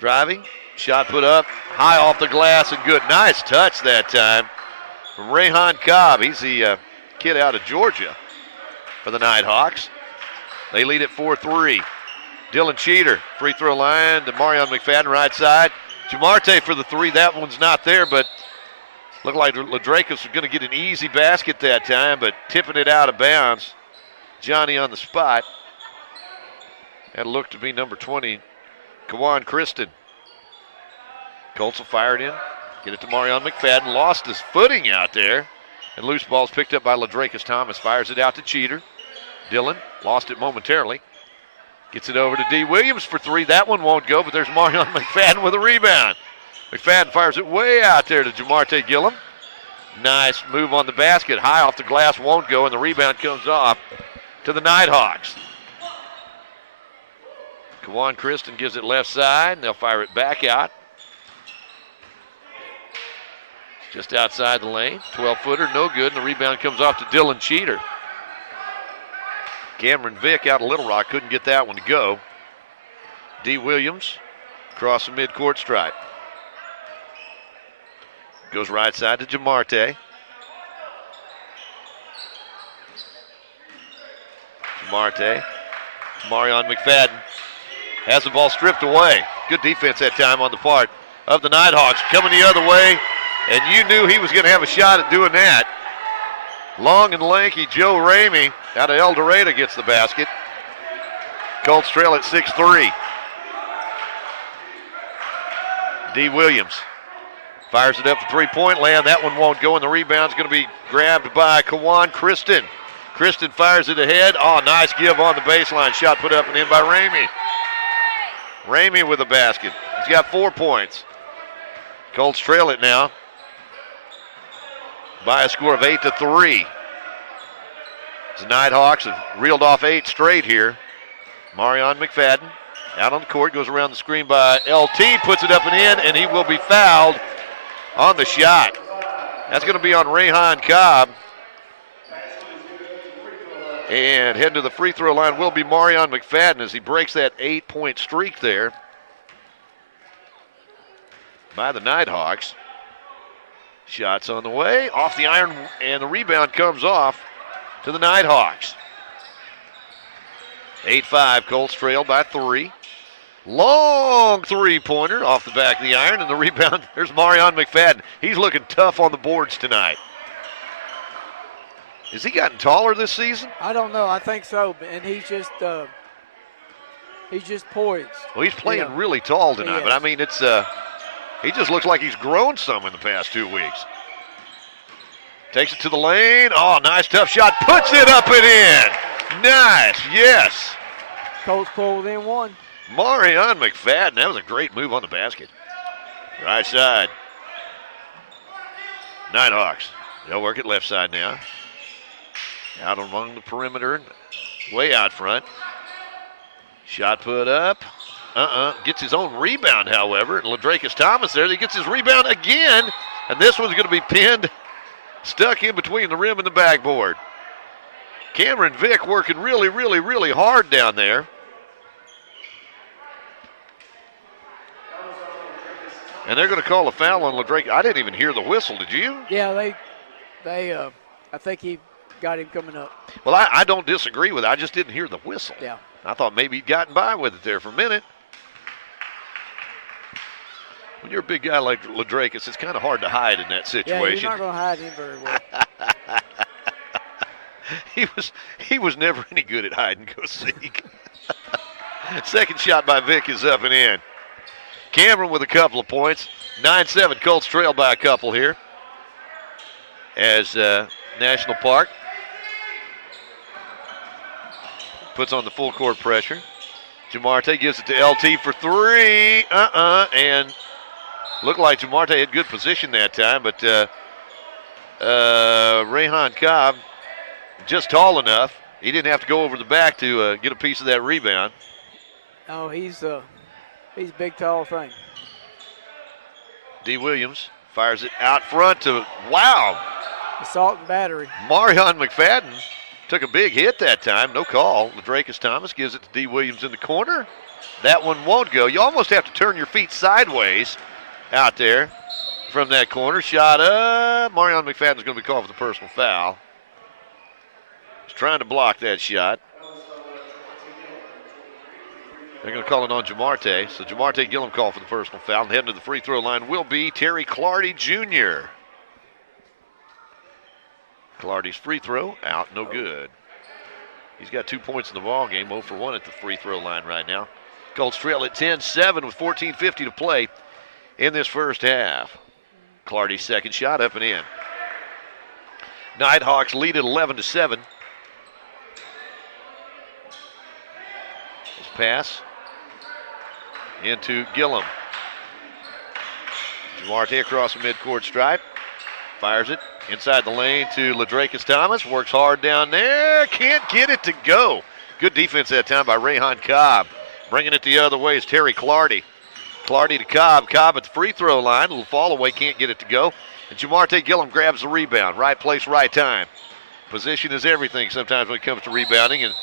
Driving. Shot put up. High off the glass and good. Nice touch that time from Rayhan Cobb. He's the kid out of Georgia for the Nighthawks. They lead at 4-3. Dylan Cheater, free throw line to Marion McFadden, right side. Jamarte for the three. That one's not there, but looked like Ladrakus was going to get an easy basket that time, but tipping it out of bounds. Johnny on the spot. That looked to be number 20, Kawan Kristen. Colts will fire it in. Get it to Marion McFadden. Lost his footing out there. And loose ball's picked up by Ladrakus Thomas. Fires it out to Cheater. Dylan lost it momentarily. Gets it over to D. Williams for three. That one won't go, but there's Marion McFadden with a rebound. McFadden fires it way out there to Jamarte Gillum. Nice move on the basket. High off the glass, won't go, and the rebound comes off to the Nighthawks. Kawan Kristen gives it left side, and they'll fire it back out. Just outside the lane. 12-footer, no good, and the rebound comes off to Dylan Cheater. Cameron Vick out of Little Rock couldn't get that one to go. D. Williams across the midcourt stripe. Goes right side to Jamarte. Marion McFadden has the ball stripped away. Good defense that time on the part of the Nighthawks. Coming the other way, and you knew he was going to have a shot at doing that. Long and lanky Joe Ramey out of El Dorado gets the basket. Colts trail at 6-3. D. Williams fires it up for three-point land. That one won't go, and the rebound's going to be grabbed by Kawan Kristen. Kristen fires it ahead. Oh, nice give on the baseline. Shot put up and in by Ramey. Ramey with a basket. He's got 4 points. Colts trail it now by a score of 8-3. The Nighthawks have reeled off 8 straight here. Marion McFadden out on the court, goes around the screen by LT, puts it up and in, and he will be fouled on the shot. That's going to be on Rayhan Cobb. And heading to the free throw line will be Marion McFadden as he breaks that 8-point streak there by the Nighthawks. Shots on the way, off the iron, and the rebound comes off to the Nighthawks. 8-5, Colts trail by 3. Long three-pointer off the back of the iron, and the rebound, there's Marion McFadden. He's looking tough on the boards tonight. Has he gotten taller this season? I don't know. I think so, and he's just poised. Well, he's playing really tall tonight, but I mean, it's he just looks like he's grown some in the past 2 weeks. Takes it to the lane. Oh, nice tough shot. Puts it up and in. Nice, yes. Colts pull within 1. Marion McFadden, that was a great move on the basket. Right side. Nighthawks, they'll work it left side now. Out along the perimeter, way out front. Shot put up. Gets his own rebound, however. And Ladrakis Thomas there, he gets his rebound again. And this one's going to be pinned, stuck in between the rim and the backboard. Cameron Vick working really, really, really hard down there. And they're going to call a foul on Ladrakis. I didn't even hear the whistle, did you? Yeah, they I think he got him coming up. Well, I don't disagree with it. I just didn't hear the whistle. Yeah. I thought maybe he'd gotten by with it there for a minute. When you're a big guy like Ladrakis, it's kind of hard to hide in that situation. Yeah, you're not going to hide him very well. He was never any good at hide and go seek. Second shot by Vick is up and in. Cameron with a couple of points. 9-7, Colts trail by a couple here as National Park puts on the full court pressure. Jamarte gives it to LT for 3. And looked like Jamarte had good position that time, but Rayhan Cobb just tall enough. He didn't have to go over the back to get a piece of that rebound. Oh, he's a big, tall thing. D. Williams fires it out front to, wow. Assault and battery. Marion McFadden took a big hit that time. No call. Ladrakis Thomas gives it to D. Williams in the corner. That one won't go. You almost have to turn your feet sideways out there from that corner. Shot up. Marion McFadden's going to be called for the personal foul. He's trying to block that shot. They're going to call it on Jamarte. So Jamarte Gillum called for the personal foul. And heading to the free throw line will be Terry Clardy Jr. Clardy's free throw out, no good. He's got 2 points in the ball game, 0 for 1 at the free throw line right now. Colts trail at 10-7 with 14:50 to play in this first half. Clardy's second shot up and in. Nighthawks lead at 11-7. This pass into Gillum. Jamarte across the midcourt stripe. Fires it inside the lane to Ladrakis Thomas. Works hard down there. Can't get it to go. Good defense that time by Rayhan Cobb. Bringing it the other way is Terry Clardy. Clardy to Cobb. Cobb at the free throw line. Little fall away. Can't get it to go. And Jamarte Gillum grabs the rebound. Right place, right time. Position is everything sometimes when it comes to rebounding. And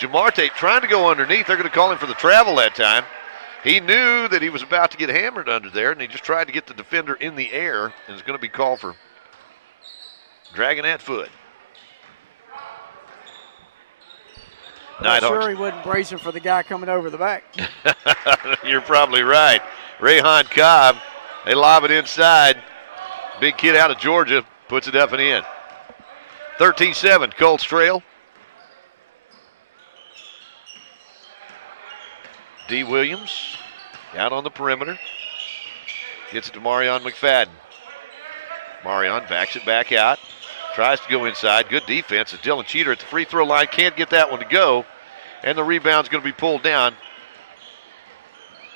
Jamarte trying to go underneath. They're going to call him for the travel that time. He knew that he was about to get hammered under there, and he just tried to get the defender in the air, and is going to be called for dragging that foot. I'm sure he wasn't bracing for the guy coming over the back. You're probably right. Rayhan Cobb, they lob it inside. Big kid out of Georgia puts it up and in. 13-7, Colts trail. D. Williams out on the perimeter. Gets it to Marion McFadden. Marion backs it back out. Tries to go inside. Good defense. It's Dylan Cheater at the free throw line. Can't get that one to go. And the rebound's going to be pulled down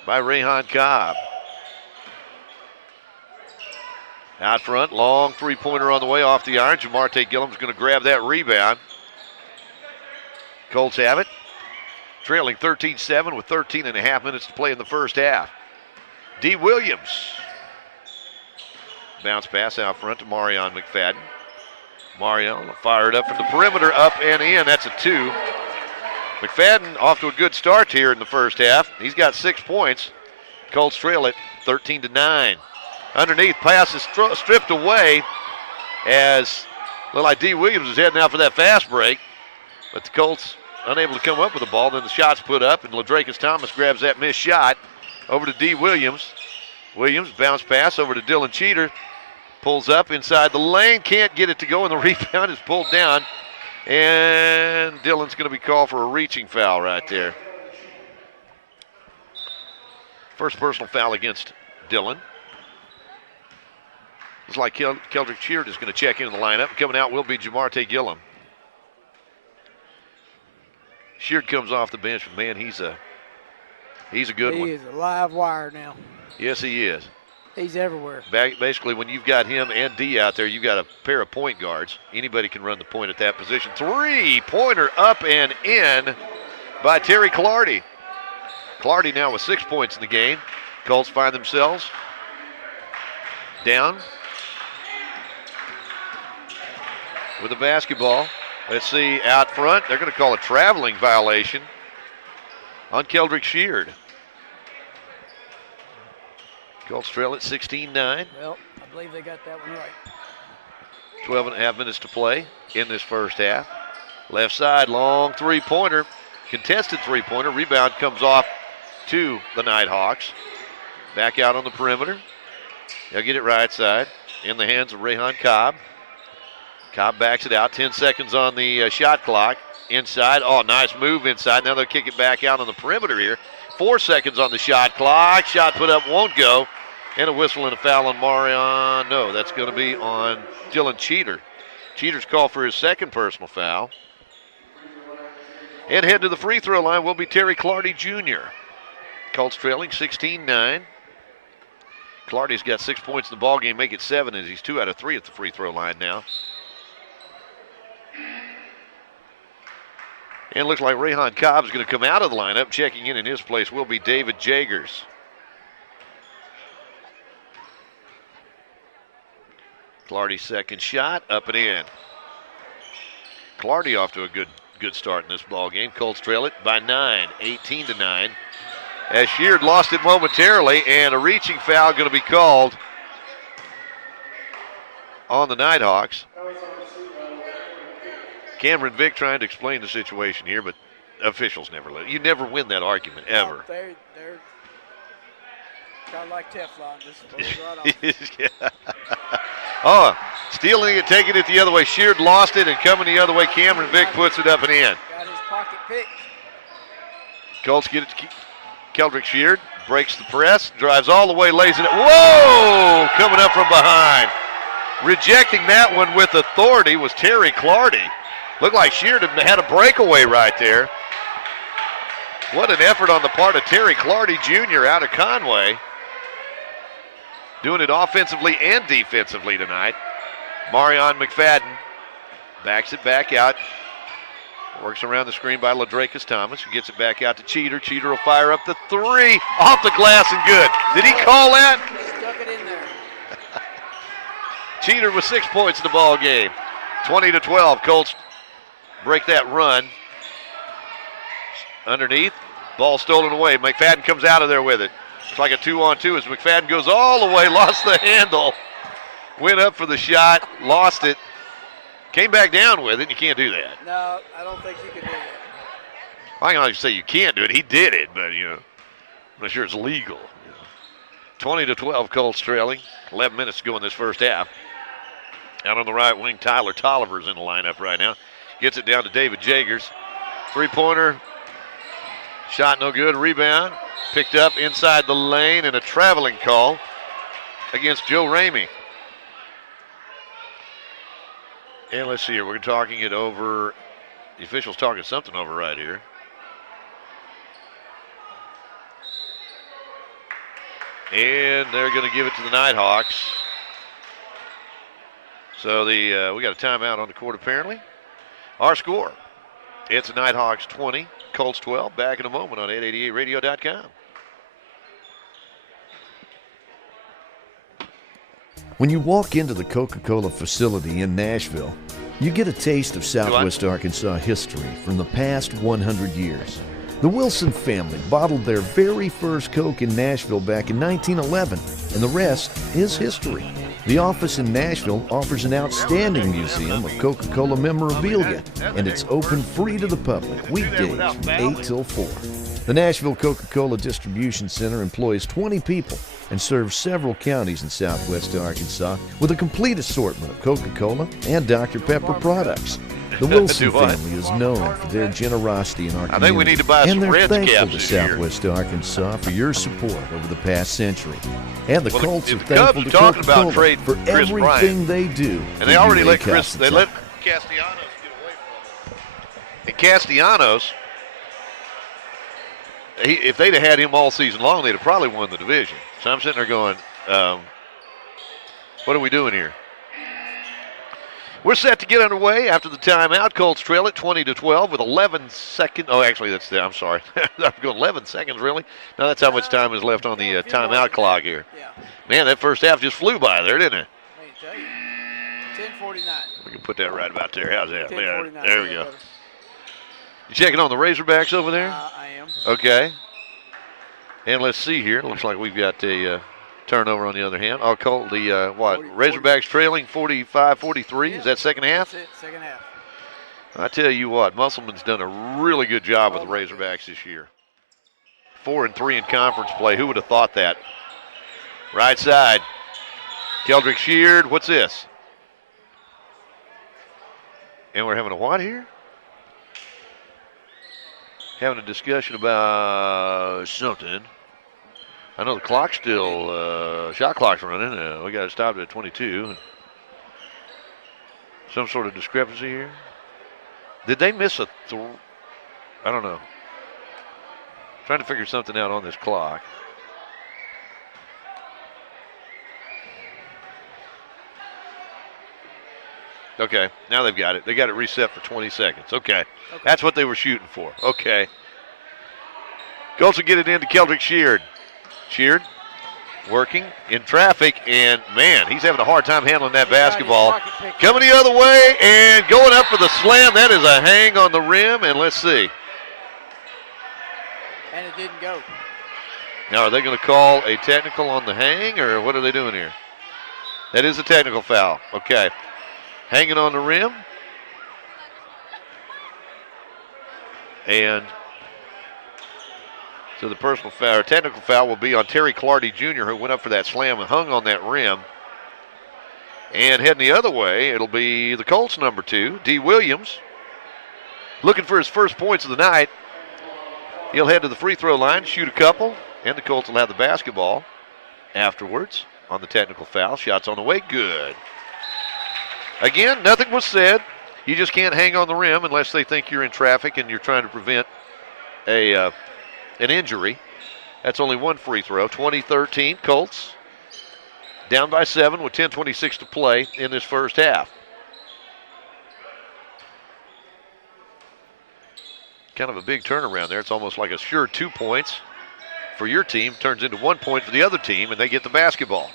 by Rayhan Cobb. Out front, long three-pointer on the way off the iron. Jamarte Gillum's going to grab that rebound. Colts have it. Trailing 13-7 with 13.5 minutes to play in the first half. D. Williams. Bounce pass out front to Marion McFadden. Marion fired up from the perimeter, up and in. That's a 2. McFadden off to a good start here in the first half. He's got 6 points. Colts trail it 13-9. Underneath, pass is stripped away as looked like D. Williams is heading out for that fast break. But the Colts unable to come up with the ball. Then the shot's put up, and Ladrakis Thomas grabs that missed shot over to D. Williams. Williams bounce pass over to Dylan Cheater. Pulls up inside the lane, can't get it to go, and the rebound is pulled down. And Dylan's going to be called for a reaching foul right there. First personal foul against Dylan. Looks like Keldrick Sheard is going to check into the lineup. Coming out will be Jamarte Gillum. Sheard comes off the bench, but man, he's a good one. He is a live wire now. Yes, he is. He's everywhere. Basically, when you've got him and D out there, you've got a pair of point guards. Anybody can run the point at that position. 3-pointer up and in by Terry Clardy. Clardy now with 6 points in the game. Colts find themselves down with the basketball. Let's see, out front, they're going to call a traveling violation on Keldrick Sheard. Colts trail at 16-9. Well, I believe they got that one right. 12.5 minutes to play in this first half. Left side, long three-pointer. Contested three-pointer. Rebound comes off to the Nighthawks. Back out on the perimeter. They'll get it right side in the hands of Rayhan Cobb. Cobb backs it out. 10 seconds on the shot clock. Inside. Oh, nice move inside. Now they'll kick it back out on the perimeter here. 4 seconds on the shot clock. Shot put up, won't go. And a whistle and a foul on Marion. No, that's going to be on Dylan Cheater. Cheater's called for his second personal foul. And head to the free throw line will be Terry Clardy Jr. Colts trailing 16-9. Clardy's got 6 points in the ballgame, make it 7 as he's 2 out of 3 at the free throw line now. And it looks like Rayhan Cobb is going to come out of the lineup. Checking in his place will be David Jagers. Clardy's second shot, up and in. Clardy off to a good start in this ball game. Colts trail it by 9, 18-9. As Sheard lost it momentarily, and a reaching foul going to be called on the Nighthawks. Cameron Vick trying to explain the situation here, but officials never let it. You never win that argument, ever. They're kind of like Teflon, just right off. Oh, stealing it, taking it the other way. Sheard lost it, and coming the other way, Cameron Vick puts it up and in. Got his pocket picked. Colts get it to Keldrick Sheard, breaks the press, drives all the way, lays it. Whoa! Coming up from behind. Rejecting that one with authority was Terry Clardy. Looked like Sheard had a breakaway right there. What an effort on the part of Terry Clardy Jr. out of Conway. Doing it offensively and defensively tonight. Marion McFadden backs it back out. Works around the screen by Ladrakis Thomas, who gets it back out to Cheater. Cheater will fire up the three. Off the glass and good. Did he call that? Stuck it in there. Cheater with 6 points in the ball game. 20-12. Colts break that run. Underneath. Ball stolen away. McFadden comes out of there with it. It's like a 2-on-2 as McFadden goes all the way, lost the handle. Went up for the shot, lost it. Came back down with it. You can't do that. No, I don't think you can do that. I can say you can't do it. He did it, but, I'm not sure it's legal. 20-12, Colts trailing. 11 minutes to go in this first half. Out on the right wing, Tyler Tolliver's in the lineup right now. Gets it down to David Jagers. Three-pointer. Shot no good. Rebound. Picked up inside the lane, and a traveling call against Joe Ramey. And let's see here. We're talking it over. The official's talking something over right here. And they're going to give it to the Nighthawks. So we got a timeout on the court apparently. Our score, It's Nighthawks 20, Colts 12. Back in a moment on 888radio.com. When you walk into the Coca-Cola facility in Nashville, you get a taste of Southwest Arkansas history from the past 100 years. The Wilson family bottled their very first Coke in Nashville back in 1911, and the rest is history. The office in Nashville offers an outstanding museum of Coca-Cola memorabilia, and it's open free to the public weekdays from 8 till 4. The Nashville Coca-Cola Distribution Center employs 20 people and serves several counties in southwest Arkansas with a complete assortment of Coca-Cola and Dr. Pepper products. The Wilson family is known for their generosity in our community, I think we need to buy and some they're Reds thankful caps to this year. Southwest Arkansas for your support over the past century. And the Colts are the thankful Cubs to talking about Coca-Cola trading for Chris everything Bryant. they do. And they for already UA let Castellanos get away from him. And Castellanos, if they'd have had him all season long, they'd have probably won the division. So I'm sitting there going, what are we doing here? We're set to get underway after the timeout. Colts trail it 20-12 with 11 seconds. Oh, actually, I'm sorry. I'm going 11 seconds, really? No, that's how much time is left on the timeout clock here. Man, that first half just flew by there, didn't it? 10:49. We can put that right about there. How's that? There 10:49. we go. You checking on the Razorbacks over there? I am. Okay. And let's see here. Looks like we've got a turnover on the other hand. I'll call the, Razorbacks trailing 45-43. Is that second half? That's it, second half. I tell you what, Musselman's done a really good job with the Razorbacks this year. 4-3 in conference play. Who would have thought that? Right side. Keldrick Sheard. What's this? And we're having a what here? Having a discussion about something. I know the clock's still, shot clock's running. We got it stopped at 22. Some sort of discrepancy here. Did they miss a I don't know. Trying to figure something out on this clock. Okay, now they've got it. They got it reset for 20 seconds. Okay. That's what they were shooting for. Okay. Colts will get it into Keldrick Sheard. Sheard working in traffic, and man, he's having a hard time handling that basketball. Coming the other way and going up for the slam. That is a hang on the rim, and let's see. And it didn't go. Now, are they going to call a technical on the hang, or what are they doing here? That is a technical foul. Okay. Hanging on the rim. And so the personal foul, or technical foul, will be on Terry Clardy Jr., who went up for that slam and hung on that rim. And heading the other way, it'll be the Colts number 2, D. Williams, looking for his first points of the night. He'll head to the free throw line, shoot a couple, and the Colts will have the basketball afterwards on the technical foul. Shots on the way, good. Again, nothing was said. You just can't hang on the rim unless they think you're in traffic and you're trying to prevent an injury. That's only one free throw. 20-13, Colts down by 7 with 10:26 to play in this first half. Kind of a big turnaround there. It's almost like a sure 2 points for your team turns into 1 point for the other team, and they get the basketball.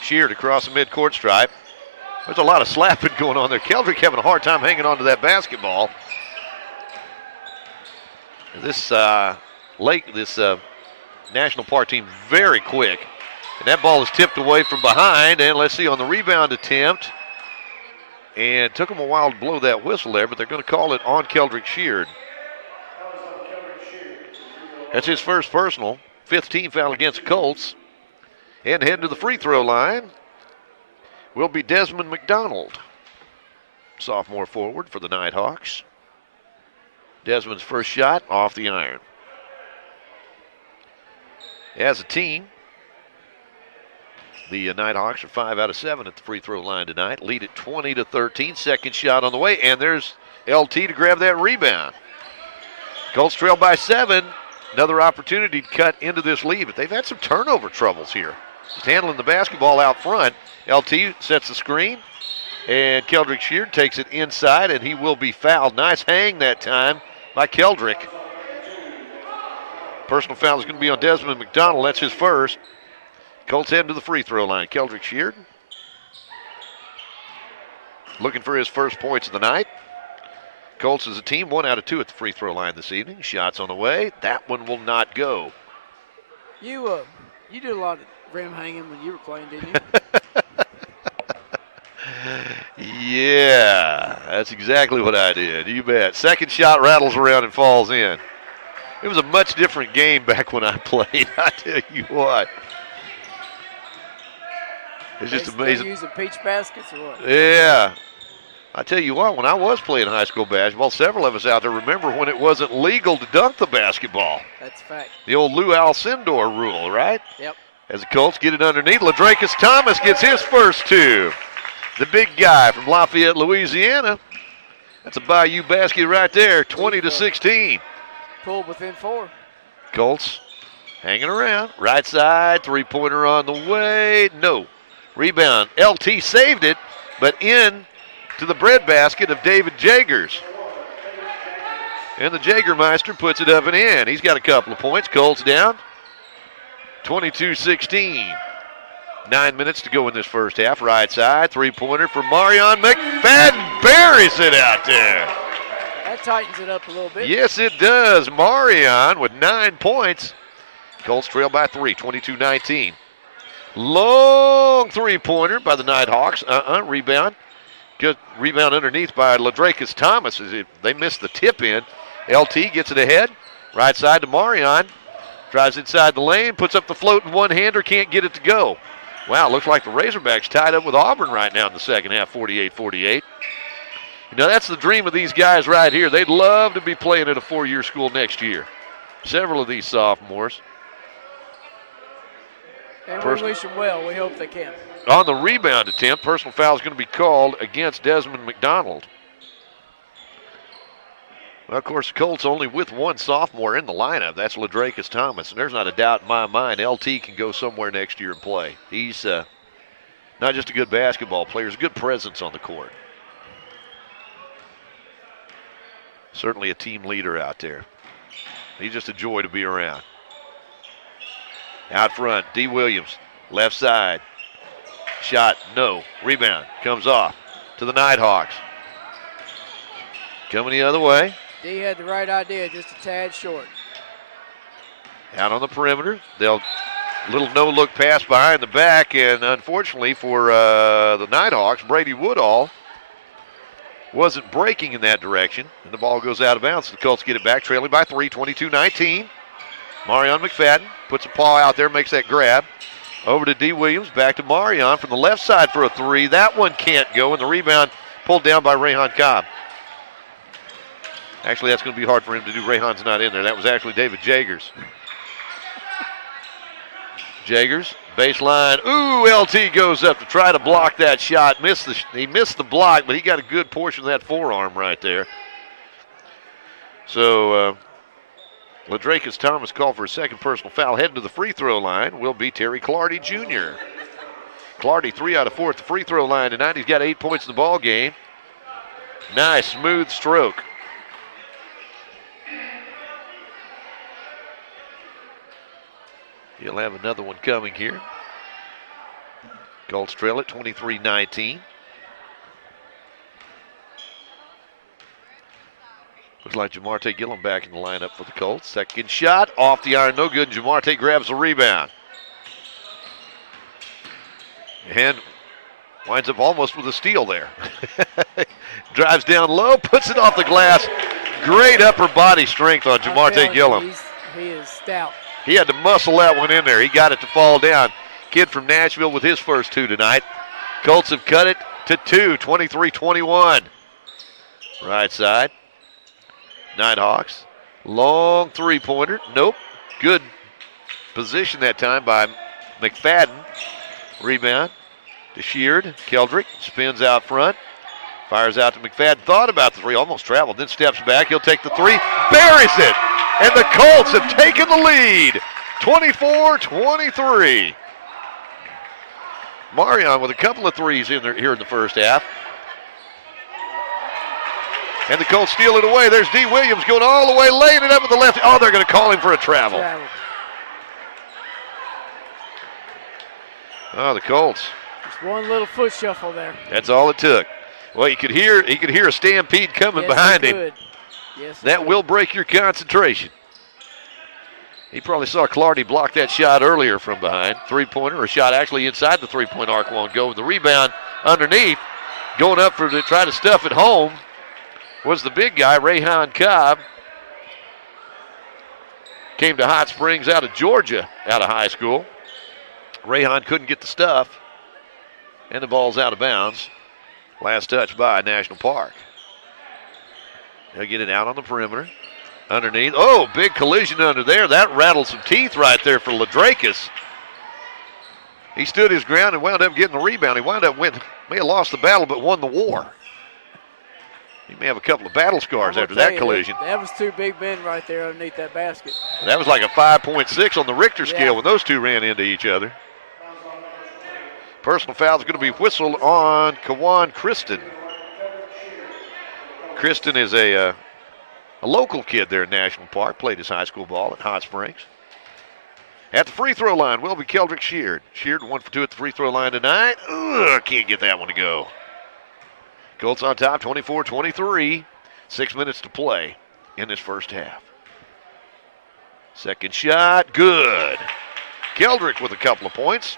Sheard across the midcourt stripe. There's a lot of slapping going on there. Keldrick having a hard time hanging on to that basketball. This National Park team very quick. And that ball is tipped away from behind. And let's see on the rebound attempt. And took them a while to blow that whistle there, but they're going to call it on Keldrick Sheard. That's his first personal. 5th team foul against the Colts. And heading to the free throw line will be Desmond McDonald, sophomore forward for the Nighthawks. Desmond's first shot off the iron. As a team, the Nighthawks are 5 out of 7 at the free throw line tonight. Lead at 20-13. Second shot on the way, and there's LT to grab that rebound. Colts trail by 7. Another opportunity to cut into this lead, but they've had some turnover troubles here. Just handling the basketball out front. LT sets the screen And Keldrick Sheard takes it inside, and he will be fouled. Nice hang that time by Keldrick. Personal foul is going to be on Desmond McDonald. That's his first. Colts heading to the free throw line. Keldrick Sheard looking for his first points of the night. Colts as a team 1 out of 2 at the free throw line this evening. Shots on the way. That one will not go. You did a lot of rim hanging when you were playing, didn't you? Yeah, that's exactly what I did. You bet. Second shot rattles around and falls in. It was a much different game back when I played. I tell you what. It's just amazing. They using peach baskets or what? Yeah. I tell you what, when I was playing high school basketball, several of us out there remember when it wasn't legal to dunk the basketball. That's a fact. The old Lou Alcindor rule, right? Yep. As the Colts get it underneath, Ladrakis Thomas gets his first 2. The big guy from Lafayette, Louisiana. That's a Bayou basket right there, 20-16. Pulled within 4. Colts hanging around. Right side, three-pointer on the way. No. Rebound. LT saved it, but in to the breadbasket of David Jagers. And the Jagermeister puts it up and in. He's got a couple of points. Colts down 22-16. 9 minutes to go in this first half. Right side, three-pointer for Marion McFadden. Buries it out there. That tightens it up a little bit. Yes, it does. Marion with 9 points. Colts trail by 3, 22-19. Long three-pointer by the Nighthawks. Rebound. Good rebound underneath by Ladrakis Thomas. They missed the tip in. LT gets it ahead. Right side to Marion. Drives inside the lane. Puts up the floating one-hander. Can't get it to go. Wow, looks like the Razorbacks tied up with Auburn right now in the second half, 48-48. That's the dream of these guys right here. They'd love to be playing at a 4-year school next year. Several of these sophomores. And we wish them well. We hope they can. On the rebound attempt, personal foul is going to be called against Desmond McDonald. Well, of course, the Colts only with one sophomore in the lineup. That's Ladrakis Thomas. And there's not a doubt in my mind LT can go somewhere next year and play. He's not just a good basketball player, he's a good presence on the court. Certainly a team leader out there. He's just a joy to be around. Out front, D. Williams, left side. Shot, no. Rebound, comes off to the Nighthawks. Coming the other way. D had the right idea, just a tad short. Out on the perimeter. They'll little no-look pass behind the back, and unfortunately for the Nighthawks, Brady Woodall wasn't breaking in that direction, and the ball goes out of bounds. The Colts get it back, trailing by 3, 22-19. Marion McFadden puts a paw out there, makes that grab. Over to D. Williams, back to Marion from the left side for a 3. That one can't go, and the rebound pulled down by Rayhan Cobb. Actually, that's going to be hard for him to do. Rayhan's not in there. That was actually David Jagers. Jagers, baseline. Ooh, LT goes up to try to block that shot. He missed the block, but he got a good portion of that forearm right there. So, Ladrakis Thomas called for a second personal foul. Heading to the free throw line will be Terry Clardy Jr. Clardy 3 out of 4 at the free throw line tonight. He's got 8 points in the ball game. Nice, smooth stroke. He'll have another one coming here. Colts trail it 23-19. Looks like Jamarte Gillum back in the lineup for the Colts. Second shot off the iron, no good. Jamarte grabs the rebound. And winds up almost with a steal there. Drives down low, puts it off the glass. Great upper body strength on Jamarte Gillum. He is stout. He had to muscle that one in there. He got it to fall down. Kid from Nashville with his first 2 tonight. Colts have cut it to 2, 23-21. Right side. Nighthawks. Long three-pointer. Nope. Good position that time by McFadden. Rebound to Sheard. Keldrick spins out front. Fires out to McFadden. Thought about the 3. Almost traveled. Then steps back. He'll take the 3. Buries it. And the Colts have taken the lead. 24-23. Marion with a couple of threes in there here in the first half. And the Colts steal it away. There's D. Williams going all the way, laying it up with the left. Oh, they're going to call him for a travel. Oh, the Colts. Just one little foot shuffle there. That's all it took. Well, he could hear a stampede coming behind him. Yes, that will break your concentration. He probably saw Clardy block that shot earlier from behind. Three-pointer, a shot actually inside the three-point arc won't go. The rebound underneath, going up to try to stuff it home, was the big guy, Rayhan Cobb. Came to Hot Springs out of Georgia, out of high school. Rayhan couldn't get the stuff, and the ball's out of bounds. Last touch by National Park. They'll get it out on the perimeter. Underneath. Oh, big collision under there. That rattled some teeth right there for Ladrakis. He stood his ground and wound up getting the rebound. He wound up may have lost the battle, but won the war. He may have a couple of battle scars after that collision. That was two big men right there underneath that basket. That was like a 5.6 on the Richter scale when those two ran into each other. Personal foul is going to be whistled on Kawan Kristen. Kristen is a local kid there in National Park, played his high school ball at Hot Springs. At the free throw line will be Keldrick Sheard. Sheard 1 for 2 at the free throw line tonight. Can't get that one to go. Colts on top, 24-23. 6 minutes to play in this first half. Second shot, good. Keldrick with a couple of points.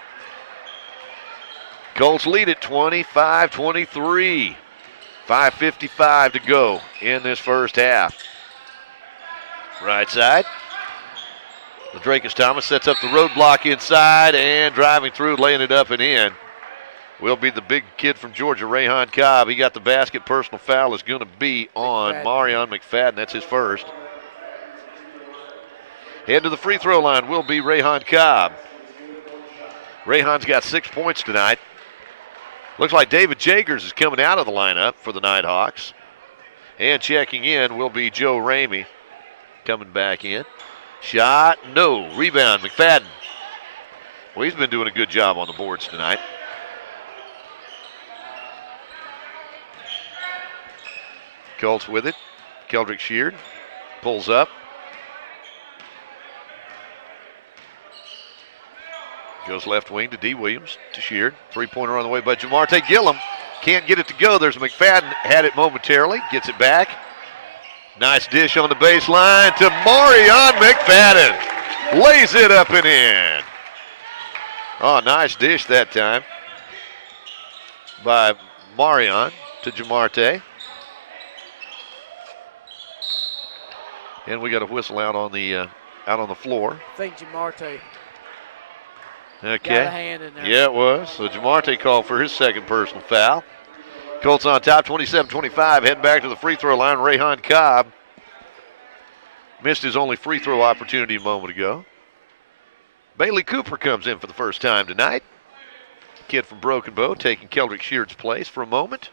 Colts lead at 25-23. 5:55 to go in this first half. Right side. Ladrakis Thomas sets up the roadblock inside and driving through, laying it up and in. Will be the big kid from Georgia, Rayhan Cobb. He got the basket. Personal foul is going to be on Marion McFadden. That's his first. Head to the free throw line will be Rayhan Cobb. Rayhan's got 6 points tonight. Looks like David Jagers is coming out of the lineup for the Nighthawks. And checking in will be Joe Ramey coming back in. Shot, no. Rebound, McFadden. Well, he's been doing a good job on the boards tonight. Colts with it. Keldrick Sheard pulls up. Goes left wing to D. Williams to Sheard. Three-pointer on the way by Jamarte Gillum. Can't get it to go. There's McFadden. Had it momentarily. Gets it back. Nice dish on the baseline to Marion McFadden. Lays it up and in. Oh, nice dish that time by Marion to Jamarte. And we got a whistle out on the floor. I think Jamarte Okay. got a hand in there. Yeah, it was. So Jamarte called for his second personal foul. Colts on top, 27-25. Heading back to the free throw line. Rayhan Cobb missed his only free throw opportunity a moment ago. Bailey Cooper comes in for the first time tonight. Kid from Broken Bow taking Keldrick Sheard's place for a moment.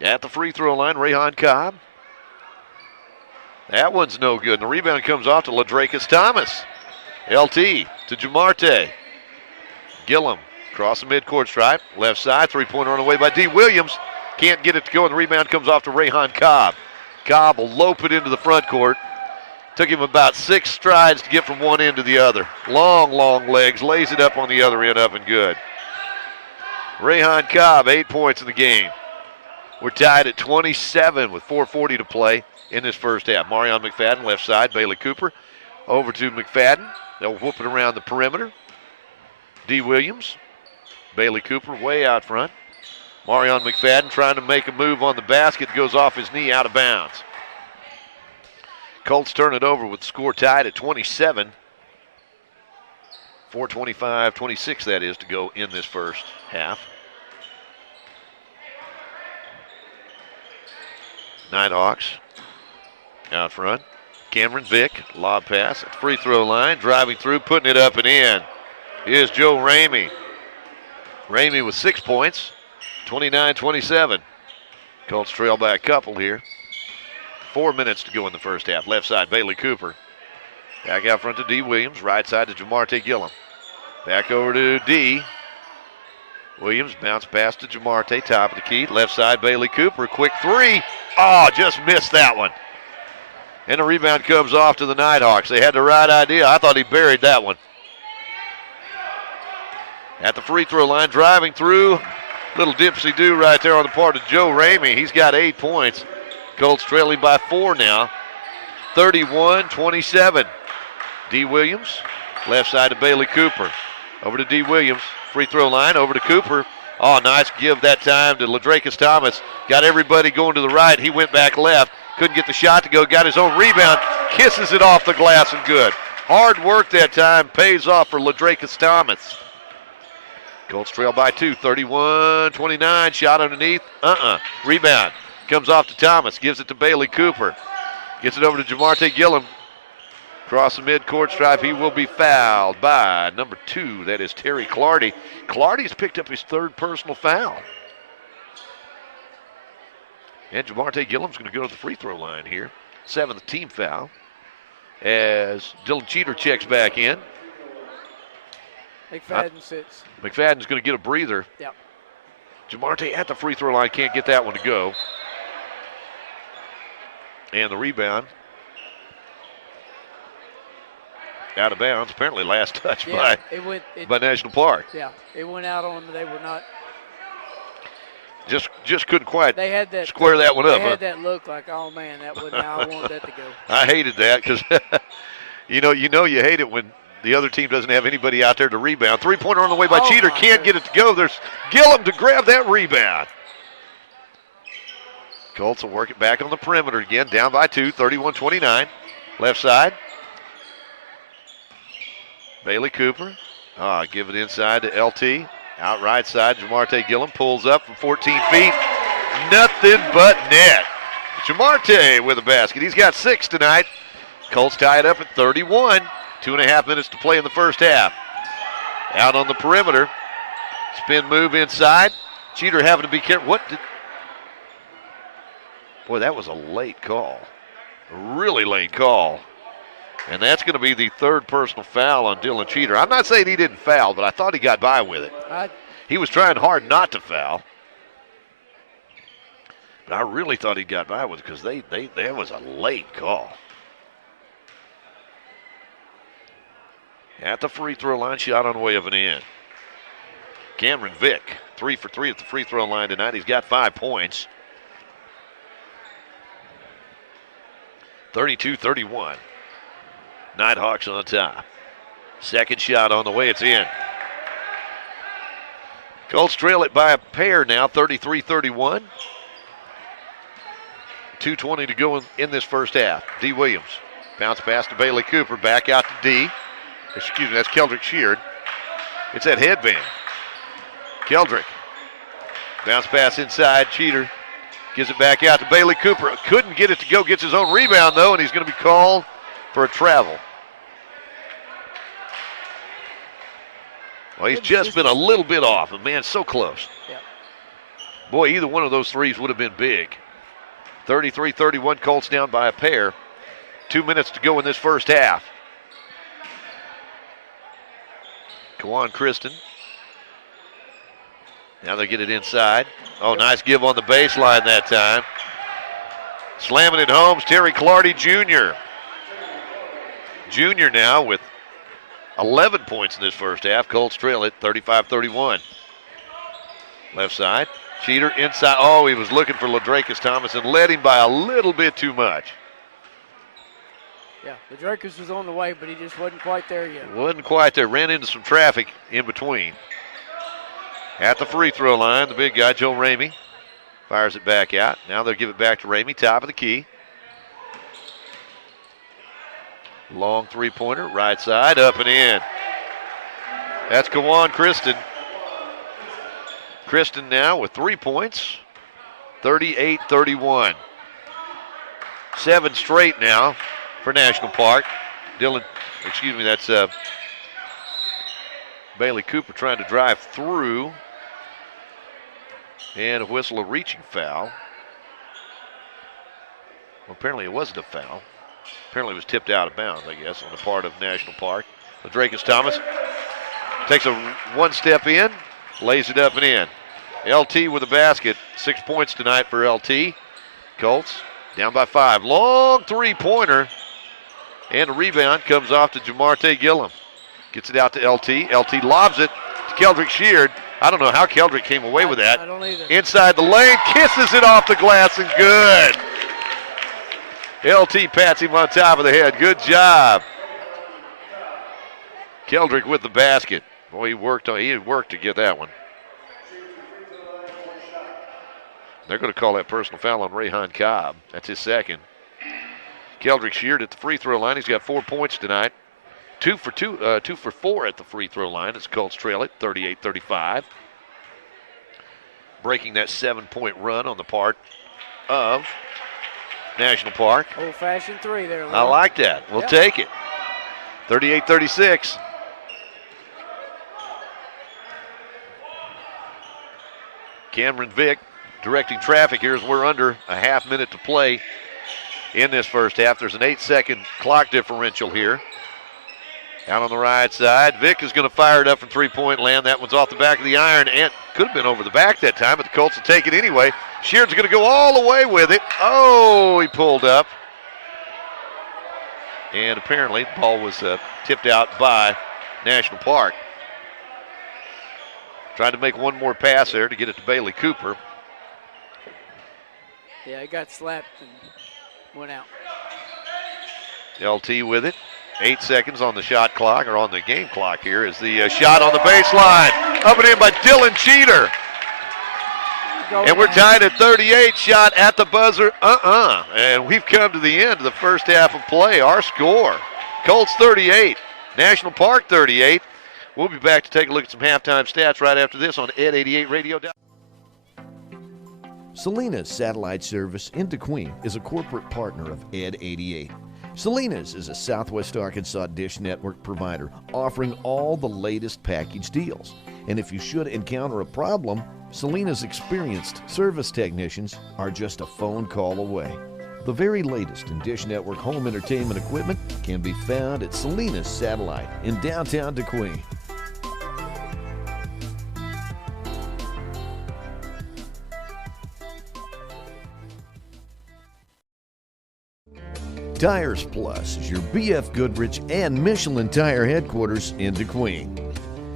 At the free throw line, Rayhan Cobb. That one's no good. And the rebound comes off to Ladrakis Thomas. LT to Jamarte. Gillum across the midcourt stripe. Left side, three-pointer on the way by D. Williams. Can't get it to go, and the rebound comes off to Rayhan Cobb. Cobb will lope it into the front court. Took him about 6 strides to get from one end to the other. Long, long legs. Lays it up on the other end, up and good. Rayhan Cobb, 8 points in the game. We're tied at 27 with 4:40 to play in this first half. Marion McFadden, left side. Bailey Cooper over to McFadden. They'll whoop it around the perimeter. D. Williams. Bailey Cooper way out front. Marion McFadden trying to make a move on the basket. Goes off his knee, out of bounds. Colts turn it over with the score tied at 27. 4:25-26 that is to go in this first half. Nighthawks out front. Cameron Vick, lob pass at the free throw line, driving through, putting it up and in. Here's Joe Ramey. Ramey with 6 points, 29-27. Colts trail by a couple here. 4 minutes to go in the first half. Left side, Bailey Cooper. Back out front to D. Williams. Right side to Jamarte Gillum. Back over to D. Williams bounce pass to Jamarte, top of the key. Left side, Bailey Cooper, quick three. Oh, just missed that one. And the rebound comes off to the Nighthawks. They had the right idea. I thought he buried that one. At the free throw line, driving through. Little dipsy-do right there on the part of Joe Ramey. He's got 8 points. Colts trailing by 4 now. 31-27. D. Williams, left side to Bailey Cooper. Over to D. Williams, free throw line, over to Cooper. Oh, nice give that time to LaDracus Thomas. Got everybody going to the right. He went back left. Couldn't get the shot to go. Got his own rebound. Kisses it off the glass and good. Hard work that time. Pays off for LaDracus Thomas. Colts trail by 2. 31-29. Shot underneath. Rebound. Comes off to Thomas. Gives it to Bailey Cooper. Gets it over to Jamarte Gillum. Across the midcourt stripe, he will be fouled by number 2. That is Terry Clardy. Clardy's picked up his 3rd personal foul. And Jamarte Gillum's going to go to the free throw line here. 7th team foul. As Dylan Cheater checks back in. McFadden sits. McFadden's going to get a breather. Yep. Jamarte at the free throw line can't get that one to go. And the rebound. Out of bounds. Apparently last touch by National Park. Yeah, it went out on them. They were not. Just couldn't quite they had that, square that one up. They had that look like, oh man, that wasn't how I wanted that to go. I hated that because you hate it when the other team doesn't have anybody out there to rebound. 3-pointer on the way by Cheater. Can't get it to go. There's Gillum to grab that rebound. Colts will work it back on the perimeter again. Down by 2, 31-29. Left side. Bailey Cooper. Give it inside to LT. Out right side, Jamarte Gillum pulls up from 14 feet. Nothing but net. Jamarte with a basket. He's got 6 tonight. Colts tie it up at 31. 2.5 minutes to play in the first half. Out on the perimeter. Spin move inside. Cheater having to be careful. Boy, that was a late call. A really late call. And that's going to be the 3rd personal foul on Dylan Cheater. I'm not saying he didn't foul, but I thought he got by with it. He was trying hard not to foul. But I really thought he got by with it because that was a late call. At the free throw line, shot on the way of an in. Cameron Vick, 3 for 3 at the free throw line tonight. He's got 5 points. 32-31. Nighthawks on top. Second shot on the way, it's in. Colts trail it by a pair now, 33-31. 2:20 to go in this first half. D. Williams, bounce pass to Bailey Cooper, back out to D. Excuse me, that's Keldrick Sheard. It's that headband. Keldrick, bounce pass inside, Cheater. Gives it back out to Bailey Cooper. Couldn't get it to go, gets his own rebound though, and he's going to be called for a travel. Well, he's just been a little bit off, and man, so close. Yeah. Boy, either one of those threes would have been big. 33-31, Colts down by a pair. 2 minutes to go in this first half. Kawan Kristen. Now they get it inside. Oh, nice give on the baseline that time. Slamming it home, Terry Clardy Jr. Jr. now with 11 points in this first half. Colts trail it 35-31. Left side. Cheater inside. Oh, he was looking for LaDracus Thomas and led him by a little bit too much. Yeah, LaDracus was on the way, but he just wasn't quite there yet. Wasn't quite there. Ran into some traffic in between. At the free throw line, the big guy, Joe Ramey, fires it back out. Now they'll give it back to Ramey, top of the key. Long three-pointer, right side, up and in. That's Kawan Kristen. Kristen now with 3 points, 38-31. 7 straight now for National Park. That's Bailey Cooper trying to drive through. And a whistle, a reaching foul. Well, apparently it wasn't a foul. Apparently it was tipped out of bounds, I guess, on the part of National Park. LaDracus Thomas takes a one step in, lays it up and in. LT with the basket. 6 points tonight for LT. Colts down by 5. Long three-pointer. And a rebound comes off to Jamarte Gillum. Gets it out to LT. LT lobs it to Keldrick Sheard. I don't know how Keldrick came away with that. I don't either. Inside the lane, kisses it off the glass and good. LT pats him on top of the head. Good job. Keldrick with the basket. Boy, he worked to get that one. They're going to call that personal foul on Rayhan Cobb. That's his second. Keldrick Sheard at the free throw line. He's got 4 points tonight. 2 for 4 at the free throw line as Colts trail it 38-35. Breaking that 7-point run on the part of National Park. Old-fashioned three there, Lou. I like that. We'll take it. 38-36. Cameron Vick directing traffic here as we're under a half minute to play in this first half. There's an 8-second clock differential here. Out on the right side, Vick is going to fire it up from three-point land. That one's off the back of the iron and could have been over the back that time, but the Colts will take it anyway. Sheard's going to go all the way with it. Oh, he pulled up. And apparently the ball was tipped out by National Park. Tried to make one more pass there to get it to Bailey Cooper. Yeah, it got slapped and went out. LT with it. 8 seconds on the shot clock, or on the game clock here, is the shot on the baseline. Up and in by Dylan Cheater. And we're tied at 38. Shot at the buzzer. And we've come to the end of the first half of play. Our score, Colts 38, National Park 38. We'll be back to take a look at some halftime stats right after this on Ed 88 Radio. Selena's satellite service in DeQueen is a corporate partner of Ed 88. Selena's is a Southwest Arkansas Dish Network provider offering all the latest package deals. And if you should encounter a problem, Selena's experienced service technicians are just a phone call away. The very latest in Dish Network home entertainment equipment can be found at Selena's Satellite in downtown DeQueen. Tires Plus is your BF Goodrich and Michelin tire headquarters in DeQueen.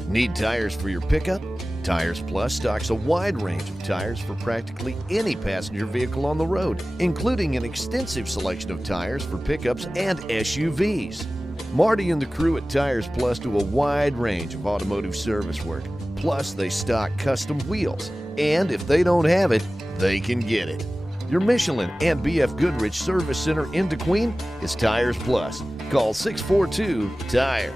Need tires for your pickup? Tires Plus stocks a wide range of tires for practically any passenger vehicle on the road, including an extensive selection of tires for pickups and SUVs. Marty and the crew at Tires Plus do a wide range of automotive service work. Plus, they stock custom wheels, and if they don't have it, they can get it. Your Michelin and BF Goodrich Service Center in DeQueen is Tires Plus. Call 642-TIRE.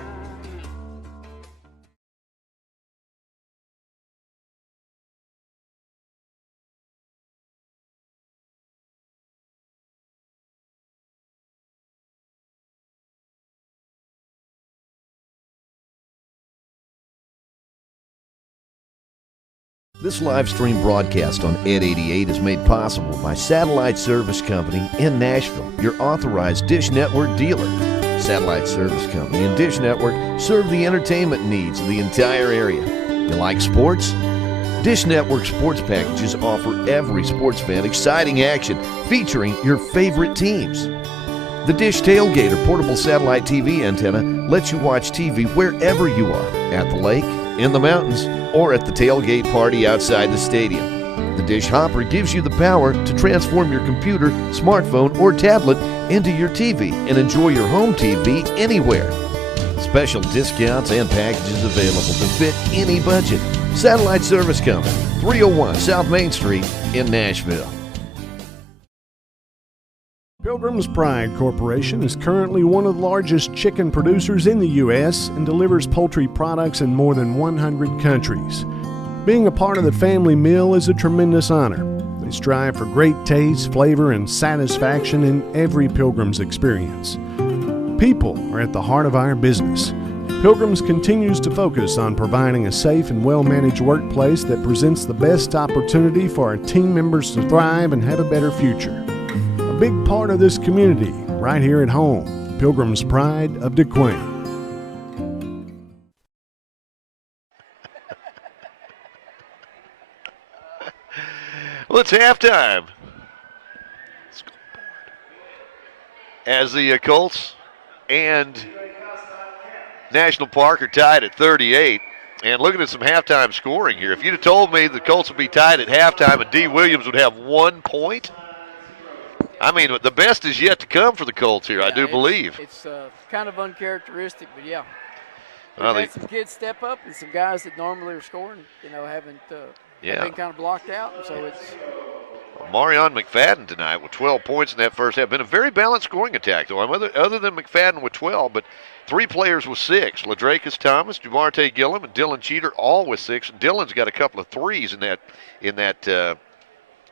This live stream broadcast on Ed 88 is made possible by Satellite Service Company in Nashville, your authorized Dish Network dealer. Satellite Service Company and Dish Network serve the entertainment needs of the entire area. You like sports? Dish Network sports packages offer every sports fan exciting action featuring your favorite teams. The Dish Tailgate or portable satellite TV antenna lets you watch TV wherever you are, at the lake, in the mountains, or at the tailgate party outside the stadium. The Dish Hopper gives you the power to transform your computer, smartphone, or tablet into your TV and enjoy your home TV anywhere. Special discounts and packages available to fit any budget. Satellite Service Company, 301 South Main Street in Nashville. Pilgrim's Pride Corporation is currently one of the largest chicken producers in the U.S. and delivers poultry products in more than 100 countries. Being a part of the family meal is a tremendous honor. They strive for great taste, flavor, and satisfaction in every Pilgrim's experience. People are at the heart of our business. Pilgrim's continues to focus on providing a safe and well-managed workplace that presents the best opportunity for our team members to thrive and have a better future. A big part of this community, right here at home, Pilgrim's Pride of DeQueen. Well, it's halftime. As the Colts and National Park are tied at 38. And looking at some halftime scoring here, if you'd have told me the Colts would be tied at halftime and D. Williams would have 1 point, I mean, the best is yet to come for the Colts here, I do believe. It's kind of uncharacteristic, but yeah. Well, We've had some kids step up and some guys that normally are scoring, haven't been kind of blocked out. And so it's Marion McFadden tonight with 12 points in that first half. Been a very balanced scoring attack, though. Other than McFadden with 12, but 3 players with 6. LaDracus Thomas, Javarte Gillum, and Dylan Cheater all with 6. And Dylan's got a couple of threes in that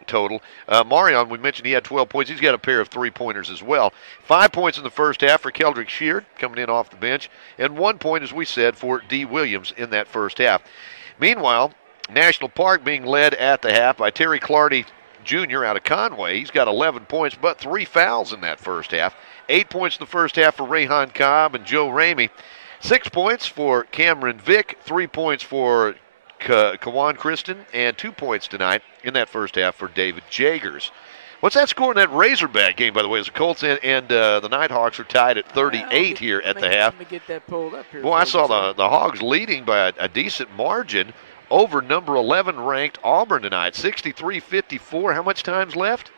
total. Marion, we mentioned he had 12 points. He's got a pair of 3-pointers as well. 5 points in the first half for Keldrick Sheard coming in off the bench, and 1 point, as we said, for D. Williams in that first half. Meanwhile, National Park being led at the half by Terry Clardy Jr. out of Conway. He's got 11 points, but 3 fouls in that first half. 8 points in the first half for Rayhan Cobb and Joe Ramey. 6 points for Cameron Vick. 3 points for Kawan Kristen, and 2 points tonight in that first half for David Jagers. What's that score in that Razorback game, by the way, as the Colts and the Nighthawks are tied at 38 here at the half. Let me get that pulled up here. Boy, I saw the Hogs leading by a decent margin over number 11 ranked Auburn tonight, 63-54. How much time's left?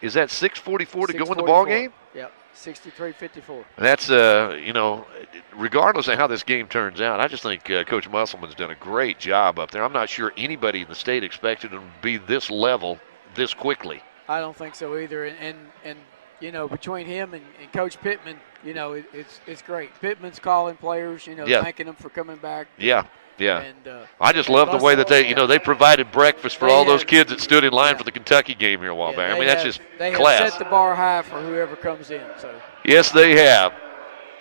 Is that 6:44 to go in the ball game? Yep, 63-54. That's, regardless of how this game turns out, I just think Coach Musselman's done a great job up there. I'm not sure anybody in the state expected him to be this level this quickly. I don't think so either. And between him and Coach Pittman, it's great. Pittman's calling players, thanking them for coming back. Yeah. Yeah, and, I just love the way that they provided breakfast for all those kids that stood in line for the Kentucky game here a while back. I mean, that's just class. They have set the bar high for whoever comes in. So. Yes, they have.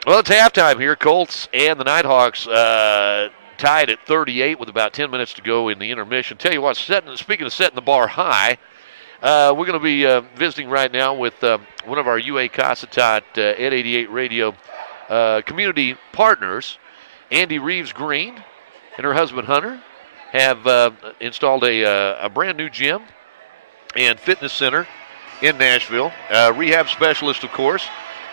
Well, it's halftime here. Colts and the Nighthawks tied at 38 with about 10 minutes to go in the intermission. Tell you what, speaking of setting the bar high, we're going to be visiting right now with one of our UA Cossatot Ed 88 radio community partners, Andy Reeves Green, and her husband Hunter have installed a brand new gym and fitness center in Nashville. Rehab specialist, of course,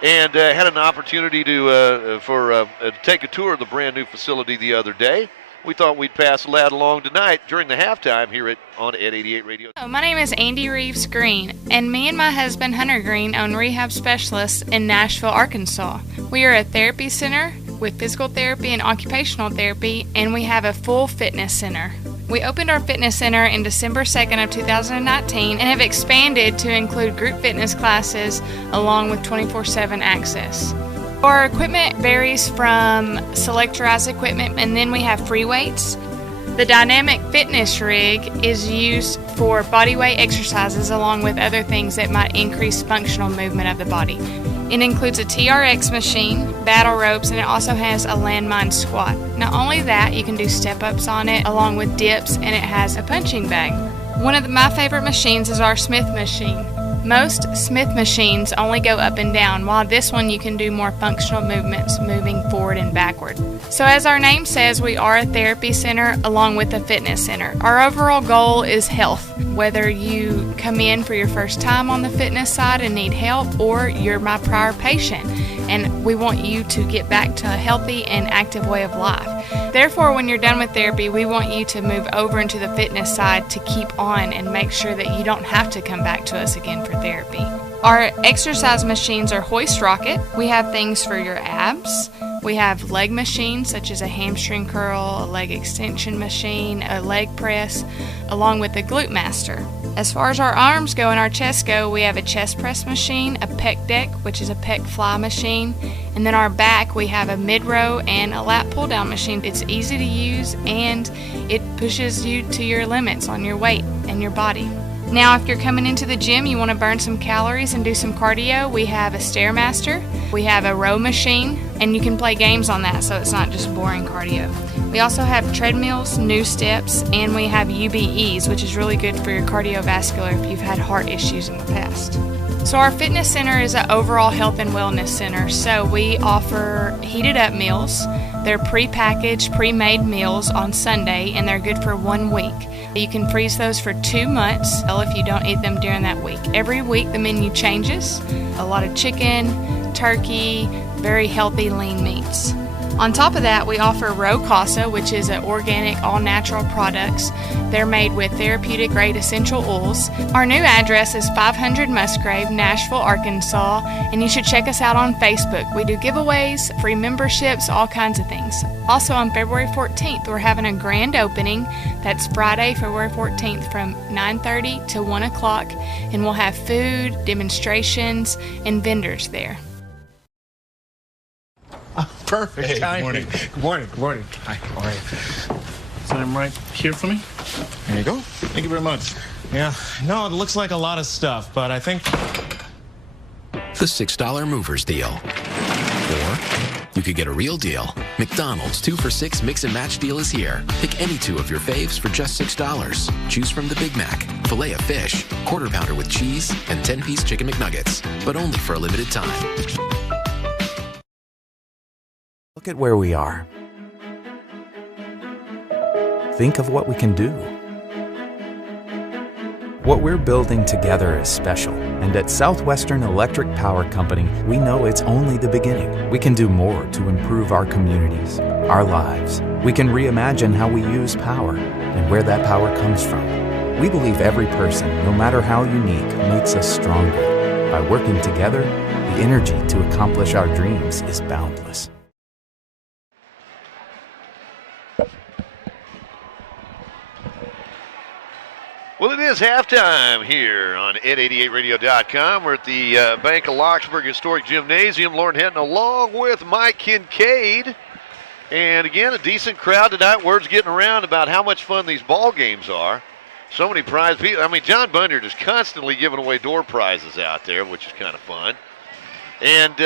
and had an opportunity to take a tour of the brand new facility the other day. We thought we'd pass that along tonight during the halftime here on Ed 88 Radio. My name is Andy Reeves Green, and me and my husband Hunter Green own Rehab Specialists in Nashville, Arkansas. We are a therapy center with physical therapy and occupational therapy, and we have a full fitness center. We opened our fitness center in December 2nd of 2019 and have expanded to include group fitness classes along with 24/7 access. Our equipment varies from selectorized equipment, and then we have free weights. The dynamic fitness rig is used for bodyweight exercises along with other things that might increase functional movement of the body. It includes a TRX machine, battle ropes, and it also has a landmine squat. Not only that, you can do step-ups on it along with dips, and it has a punching bag. One of my favorite machines is our Smith machine. Most Smith machines only go up and down, while this one you can do more functional movements moving forward and backward. So as our name says, we are a therapy center along with a fitness center. Our overall goal is health. Whether you come in for your first time on the fitness side and need help, or you're my prior patient and we want you to get back to a healthy and active way of life. Therefore, when you're done with therapy, we want you to move over into the fitness side to keep on and make sure that you don't have to come back to us again for therapy. Our exercise machines are Hoist Rocket. We have things for your abs. We have leg machines such as a hamstring curl, a leg extension machine, a leg press, along with a glute master. As far as our arms go and our chest go, we have a chest press machine, a pec deck, which is a pec fly machine, and then our back we have a mid-row and a lat pull-down machine. It's easy to use and it pushes you to your limits on your weight and your body. Now, if you're coming into the gym, you want to burn some calories and do some cardio, we have a Stairmaster, we have a row machine, and you can play games on that so it's not just boring cardio. We also have treadmills, new steps, and we have UBEs, which is really good for your cardiovascular if you've had heart issues in the past. So our fitness center is an overall health and wellness center. So we offer heated up meals. They're pre-packaged, pre-made meals on Sunday, and they're good for 1 week. You can freeze those for 2 months if you don't eat them during that week. Every week the menu changes. A lot of chicken, turkey, very healthy lean meats. On top of that, we offer Row Casa, which is an organic, all-natural products. They're made with therapeutic-grade essential oils. Our new address is 500 Musgrave, Nashville, Arkansas, and you should check us out on Facebook. We do giveaways, free memberships, all kinds of things. Also, on February 14th, we're having a grand opening. That's Friday, February 14th from 9:30 to 1 o'clock, and we'll have food, demonstrations, and vendors there. Perfect. Hey, good morning. Good morning. Good morning. Hi, how are you? Sign right here for me. There you go. Thank you very much. Yeah, no, it looks like a lot of stuff, but I think... The $6 Movers Deal. Or you could get a real deal. McDonald's 2 for $6 Mix and Match deal is here. Pick any 2 of your faves for just $6. Choose from the Big Mac, filet of fish, quarter pounder with cheese, and 10-piece chicken McNuggets. But only for a limited time. Look at where we are. Think of what we can do. What we're building together is special, and at Southwestern Electric Power Company, we know it's only the beginning. We can do more to improve our communities, our lives. We can reimagine how we use power and where that power comes from. We believe every person, no matter how unique, makes us stronger. By working together, the energy to accomplish our dreams is boundless. Well, it is halftime here on ed88radio.com. We're at the Bank of Lockesburg Historic Gymnasium. Lauren Henton along with Mike Kincaid. And again, a decent crowd tonight. Word's getting around about how much fun these ball games are. So many prize people. I mean, John Bunyard is constantly giving away door prizes out there, which is kind of fun. And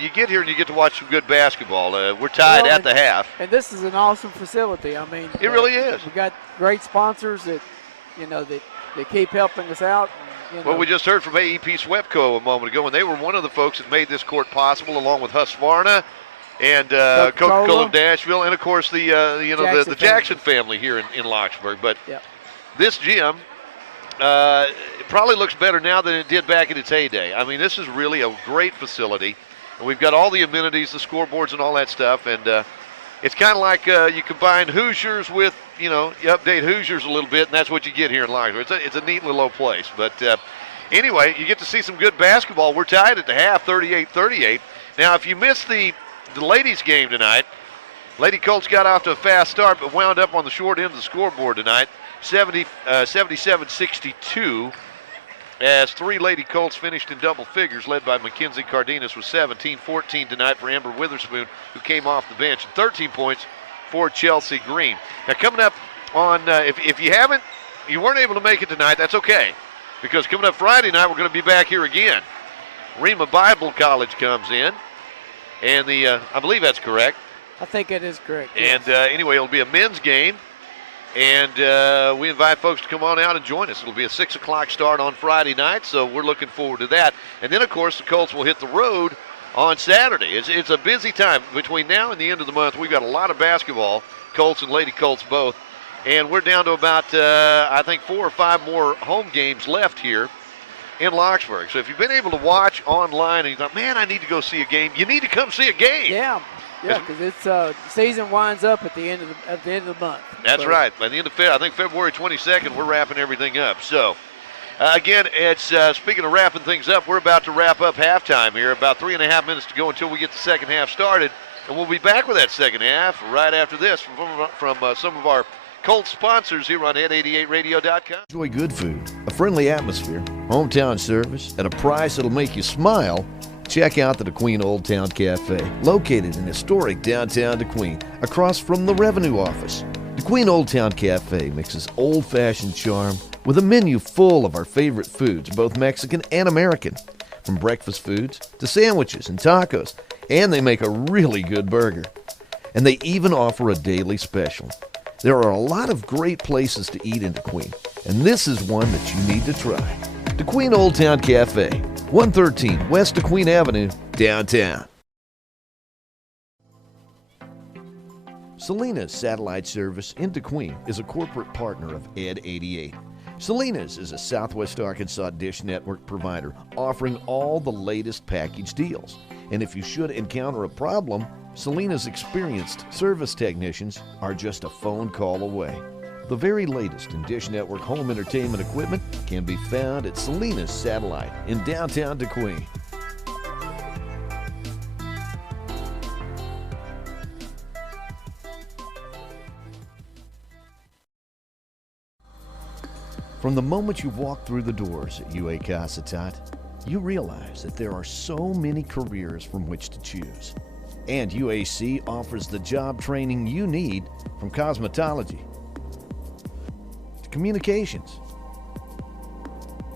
you get here and you get to watch some good basketball. We're tied at the half. And this is an awesome facility. I mean, it really is. We've got great sponsors that keep helping us out. And, Well, we just heard from AEP Swepco a moment ago, and they were one of the folks that made this court possible, along with Husqvarna and Coca-Cola of Nashville, and of course the Jackson family here in Lockesburg. But this gym probably looks better now than it did back in its heyday. I mean, this is really a great facility, and we've got all the amenities, the scoreboards, and all that stuff. And it's kind of like you combine Hoosiers with, you update Hoosiers a little bit, and that's what you get here in Lockesburg. It's a neat little old place. But anyway, you get to see some good basketball. We're tied at the half, 38-38. Now, if you missed the ladies' game tonight, Lady Colts got off to a fast start, but wound up on the short end of the scoreboard tonight, 77-62, as 3 Lady Colts finished in double figures, led by Mackenzie Cardenas with 17-14 tonight for Amber Witherspoon, who came off the bench, and 13 points for Chelsea Green. Now, coming up on, if you weren't able to make it tonight, that's okay, because coming up Friday night, we're going to be back here again. Rhema Bible College comes in, and I believe that's correct. I think it is correct. And anyway, it'll be a men's game, and we invite folks to come on out and join us. It'll be a 6 o'clock start on Friday night, so we're looking forward to that. And then, of course, the Colts will hit the road on Saturday. It's a busy time. Between now and the end of the month, we've got a lot of basketball, Colts and Lady Colts both, and we're down to about, I think, 4 or 5 more home games left here in Lockesburg. So if you've been able to watch online and you thought, man, I need to go see a game, you need to come see a game. Yeah, because it's season winds up at the end of the month. That's right. By the end of February 22nd, we're wrapping everything up. So, again, it's speaking of wrapping things up, we're about to wrap up halftime here. About 3.5 minutes to go until we get the second half started, and we'll be back with that second half right after this from some of our Colts sponsors here on ed88radio.com. Enjoy good food, a friendly atmosphere, hometown service, at a price that'll make you smile. Check out the DeQueen Old Town Cafe, located in historic downtown DeQueen, across from the Revenue Office. DeQueen Old Town Cafe mixes old-fashioned charm with a menu full of our favorite foods, both Mexican and American, from breakfast foods to sandwiches and tacos, and they make a really good burger. And they even offer a daily special. There are a lot of great places to eat in DeQueen, and this is one that you need to try. DeQueen Old Town Cafe, 113 West of Queen Avenue, downtown. Salinas Satellite Service into Queen is a corporate partner of Ed 88. Salinas is a Southwest Arkansas dish network provider offering all the latest package deals. And if you should encounter a problem, Salinas' experienced service technicians are just a phone call away. The very latest in Dish Network home entertainment equipment can be found at Salinas Satellite in downtown DeQueen. From the moment you walk through the doors at UA Casitat, you realize that there are so many careers from which to choose. And UAC offers the job training you need, from cosmetology to communications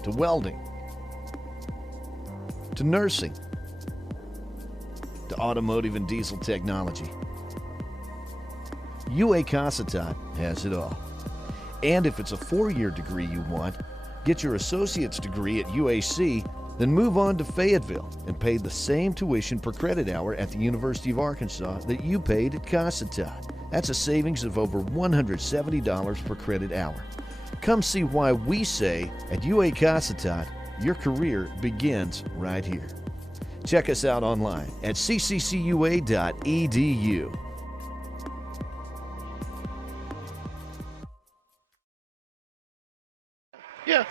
to welding to nursing to automotive and diesel technology. UA Casitat has it all. And if it's a 4-year degree you want, get your associate's degree at UAC, then move on to Fayetteville and pay the same tuition per credit hour at the University of Arkansas that you paid at Casitat. That's a savings of over $170 per credit hour. Come see why we say at UA Casitat, your career begins right here. Check us out online at cccua.edu. Yeah.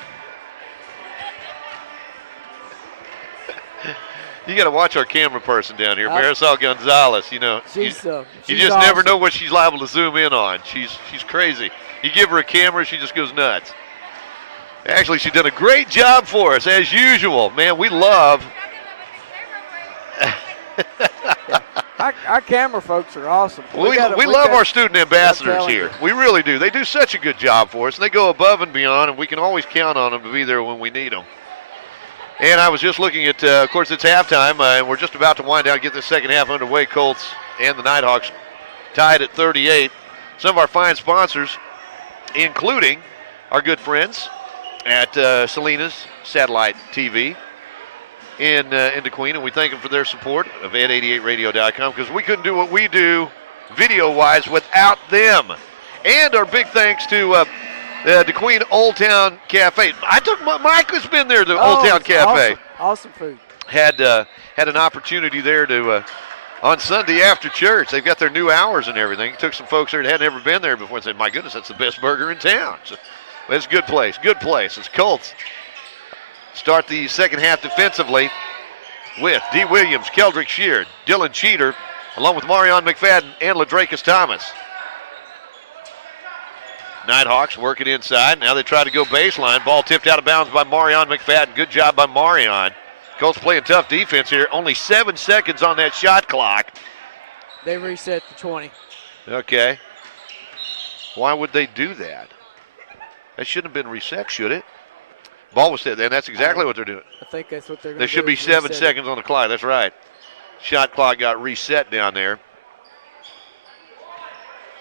You got to watch our camera person down here, Marisol Gonzalez. You know, she's you she's just awesome. never know what she's liable to zoom in on. She's crazy. You give her a camera, she just goes nuts. Actually, she's done a great job for us, as usual. Man, we love. Our camera folks are awesome. We love our student ambassadors here. We really do. They do such a good job for us, and they go above and beyond, and we can always count on them to be there when we need them. And I was just looking at, of course, it's halftime, and we're just about to wind down, get the second half underway. Colts and the Nighthawks tied at 38. Some of our fine sponsors, including our good friends at Salinas Satellite TV in DeQueen, and we thank them for their support of ed88radio.com, because we couldn't do what we do video-wise without them. And our big thanks to DeQueen Old Town Cafe. Mike has been there, the Old Town Cafe. Awesome food. Had an opportunity there to on Sunday after church. They've got their new hours and everything. Took some folks there that had never been there before and said, my goodness, that's the best burger in town. So, but it's a good place. Good place. It's Colts. Start the second half defensively with D. Williams, Keldrick Sheard, Dylan Cheater, along with Marion McFadden and Ladrakus Thomas. Nighthawks working inside. Now they try to go baseline. Ball tipped out of bounds by Marion McFadden. Good job by Marion. Colts playing tough defense here. Only 7 seconds on that shot clock. They reset to 20. Okay. Why would they do that? That shouldn't have been reset, should it? Ball was set, and that's exactly what they're doing. I think that's what they're going to do. There should be 7 seconds on the clock. That's right. Shot clock got reset down there.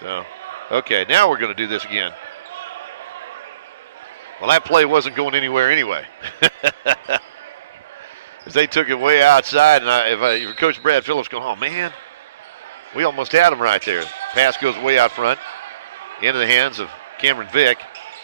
So, okay, now we're going to do this again. Well, that play wasn't going anywhere anyway. As they took it way outside, and if Coach Brad Phillips going, oh, man, we almost had him right there. Pass goes way out front into the hands of Cameron Vick.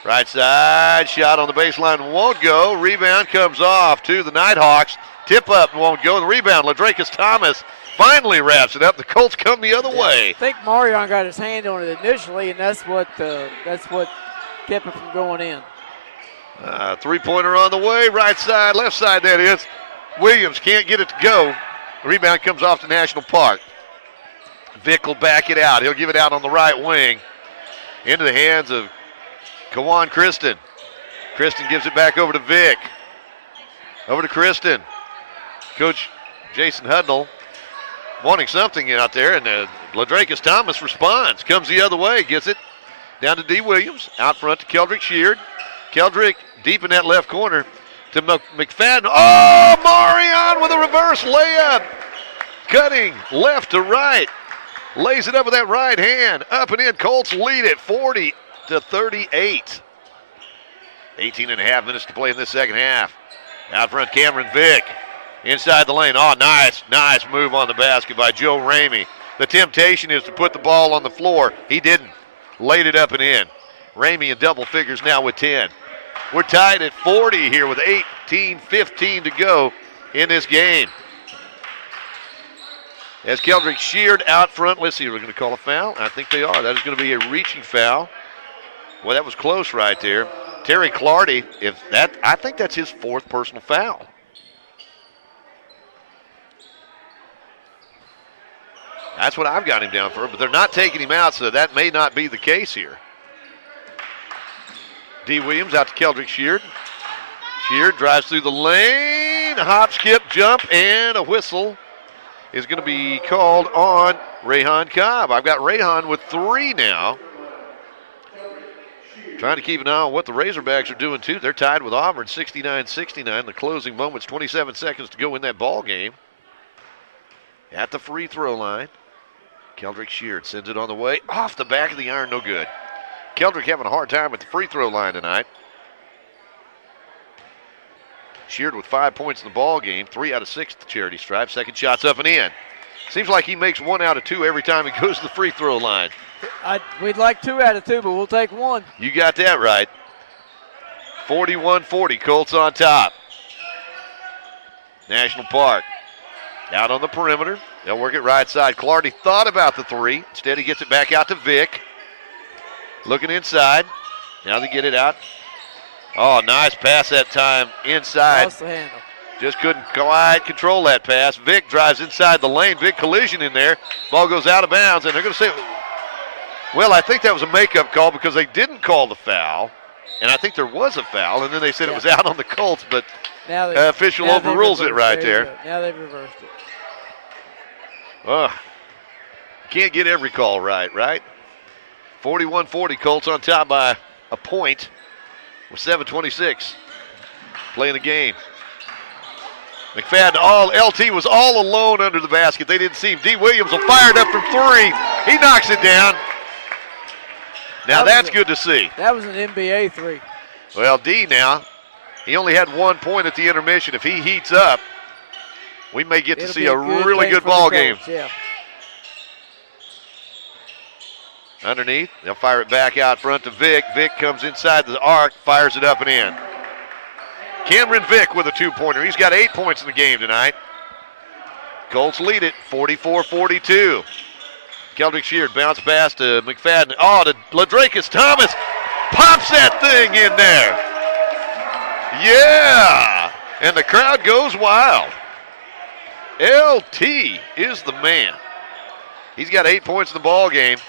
Right side, shot on the baseline, won't go. Rebound comes off to the Nighthawks. Tip up won't go. The rebound, Ladrakus Thomas finally wraps it up. The Colts come the other way. I think Marion got his hand on it initially, and that's what kept it from going in. Three-pointer on the way, right side, left side that is. Williams can't get it to go. The rebound comes off to National Park. Vick will back it out. He'll give it out on the right wing into the hands of Kawan Kristen. Kristen gives it back over to Vick. Over to Kristen. Coach Jason Hudnall wanting something out there, and Ladrakus Thomas responds. Comes the other way, gets it down to D. Williams. Out front to Keldrick Sheard. Keldrick deep in that left corner to McFadden. Oh, Marion with a reverse layup. Cutting left to right. Lays it up with that right hand. Up and in. Colts lead it 40-38. 18 and a half minutes to play in this second half. Out front, Cameron Vick. Inside the lane. Oh, nice move on the basket by Joe Ramey. The temptation is to put the ball on the floor. He didn't. Laid it up and in. Ramey in double figures now with 10. We're tied at 40 here with 18:15 to go in this game. As Keldrick Sheard out front. Let's see, we're going to call a foul. I think they are. That is going to be a reaching foul. Well, that was close right there. Terry Clardy, I think that's his 4th personal foul. That's what I've got him down for, but they're not taking him out, so that may not be the case here. D. Williams out to Keldrick Sheard. Sheard drives through the lane, hop, skip, jump, and a whistle is going to be called on Rayhan Cobb. I've got Rayhan with 3 now. Trying to keep an eye on what the Razorbacks are doing, too. They're tied with Auburn, 69-69. The closing moments, 27 seconds to go in that ball game. At the free throw line, Keldrick Sheard sends it on the way. Off the back of the iron, no good. Keldrick having a hard time at the free throw line tonight. Sheard with 5 points in the ball game, 3 out of 6 at the charity stripe. Second shot's up and in. Seems like he makes 1 out of 2 every time he goes to the free throw line. We'd like 2 out of 2, but we'll take 1. You got that right. 41-40, Colts on top. National Park out on the perimeter. They'll work it right side. Clardy thought about the 3. Instead, he gets it back out to Vick. Looking inside. Now they get it out. Oh, nice pass that time inside. Lost the handle. Just couldn't quite control that pass. Vick drives inside the lane. Big collision in there. Ball goes out of bounds, and they're going to say, well, I think that was a makeup call because they didn't call the foul. And I think there was a foul, and then they said it was out on the Colts, but official overrules it right there. Now they've reversed it. Can't get every call right? 41-40, Colts on top by a point with 7:26 playing the game. McFadden, LT was all alone under the basket. They didn't see him. D. Williams will fire it up from 3. He knocks it down. Now that's good to see. That was an NBA 3. Well, D now, he only had 1 point at the intermission. If he heats up, we may get to see a really good ball game. Yeah. Underneath, they'll fire it back out front to Vick. Vick comes inside the arc, fires it up and in. Cameron Vick with a 2-pointer. He's got 8 points in the game tonight. Colts lead it 44-42. Keldrick Sheard bounce pass to McFadden. Oh, to Ladrakis Thomas. Pops that thing in there. Yeah. And the crowd goes wild. LT is the man. He's got 8 points in the ball game.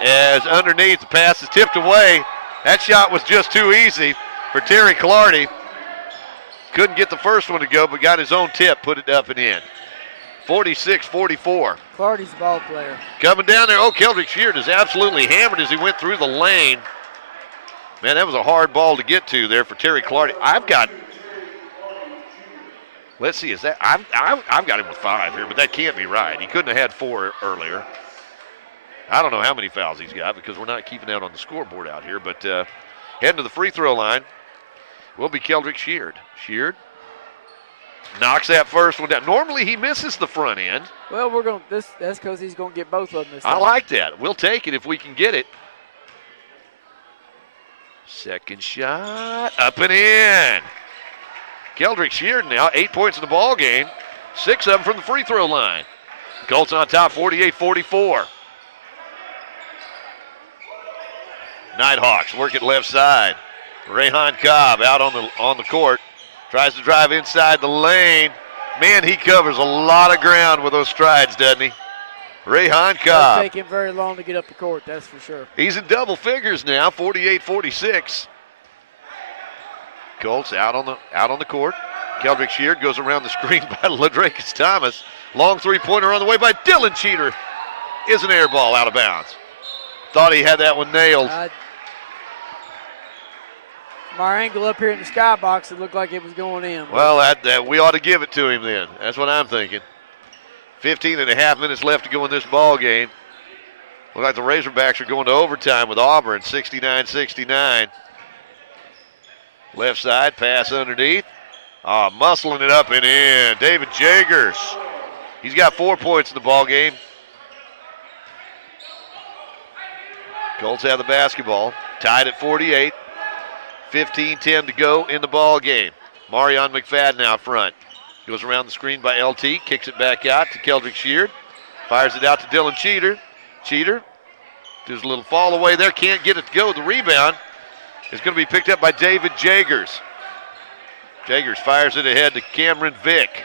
As underneath, the pass is tipped away. That shot was just too easy for Terry Clardy. Couldn't get the first one to go, but got his own tip, put it up and in. 46-44. Clardy's the ball player. Coming down there. Oh, Keldrick Sheard is absolutely hammered as he went through the lane. Man, that was a hard ball to get to there for Terry Clardy. Let's see, is that, I've got him with 5 here, but that can't be right. He couldn't have had 4 earlier. I don't know how many fouls he's got because we're not keeping that on the scoreboard out here, but heading to the free throw line will be Keldrick Sheard. Sheard knocks that first one down. Normally he misses the front end. Well, that's because he's going to get both of them this time. I like that. We'll take it if we can get it. Second shot, up and in. Keldrick Sheard now, 8 points in the ball game, 6 of them from the free throw line. Colts on top, 48-44. Nighthawks work it left side. Rayhan Cobb out on the court. Tries to drive inside the lane. Man, he covers a lot of ground with those strides, doesn't he? Rayhan Cobb. It'll take him very long to get up the court, that's for sure. He's in double figures now, 48-46. Colts out on the court. Keldrick Sheard goes around the screen by Ladrakis Thomas. Long three-pointer on the way by Dylan Cheater. Is an air ball out of bounds. Thought he had that one nailed. From our angle up here in the skybox, it looked like it was going in. Well, that we ought to give it to him then. That's what I'm thinking. 15 and a half minutes left to go in this ball game. Looks like the Razorbacks are going to overtime with Auburn, 69-69. Left side, pass underneath. Muscling it up and in. David Jagers. He's got 4 points in the ball game. Colts have the basketball. Tied at 48. 15-10 to go in the ball game. Marion McFadden out front. Goes around the screen by LT. Kicks it back out to Keldrick Sheard. Fires it out to Dylan Cheater. Cheater does a little fall away there. Can't get it to go. The rebound is going to be picked up by David Jagers. Jagers fires it ahead to Cameron Vick.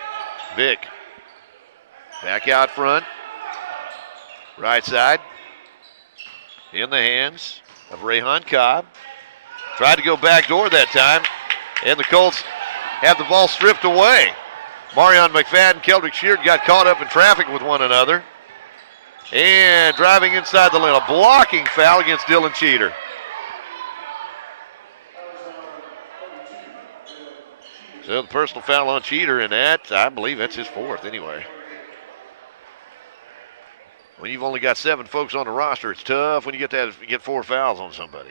Vick back out front. Right side. In the hands of Rayhan Cobb. Tried to go backdoor that time. And the Colts have the ball stripped away. Marion McFadden, Keldrick Sheard got caught up in traffic with one another. And driving inside the lane. A blocking foul against Dylan Cheater. So the personal foul on Cheater, and that, I believe that's his 4th anyway. When you've only got 7 folks on the roster, it's tough when you get 4 fouls on somebody.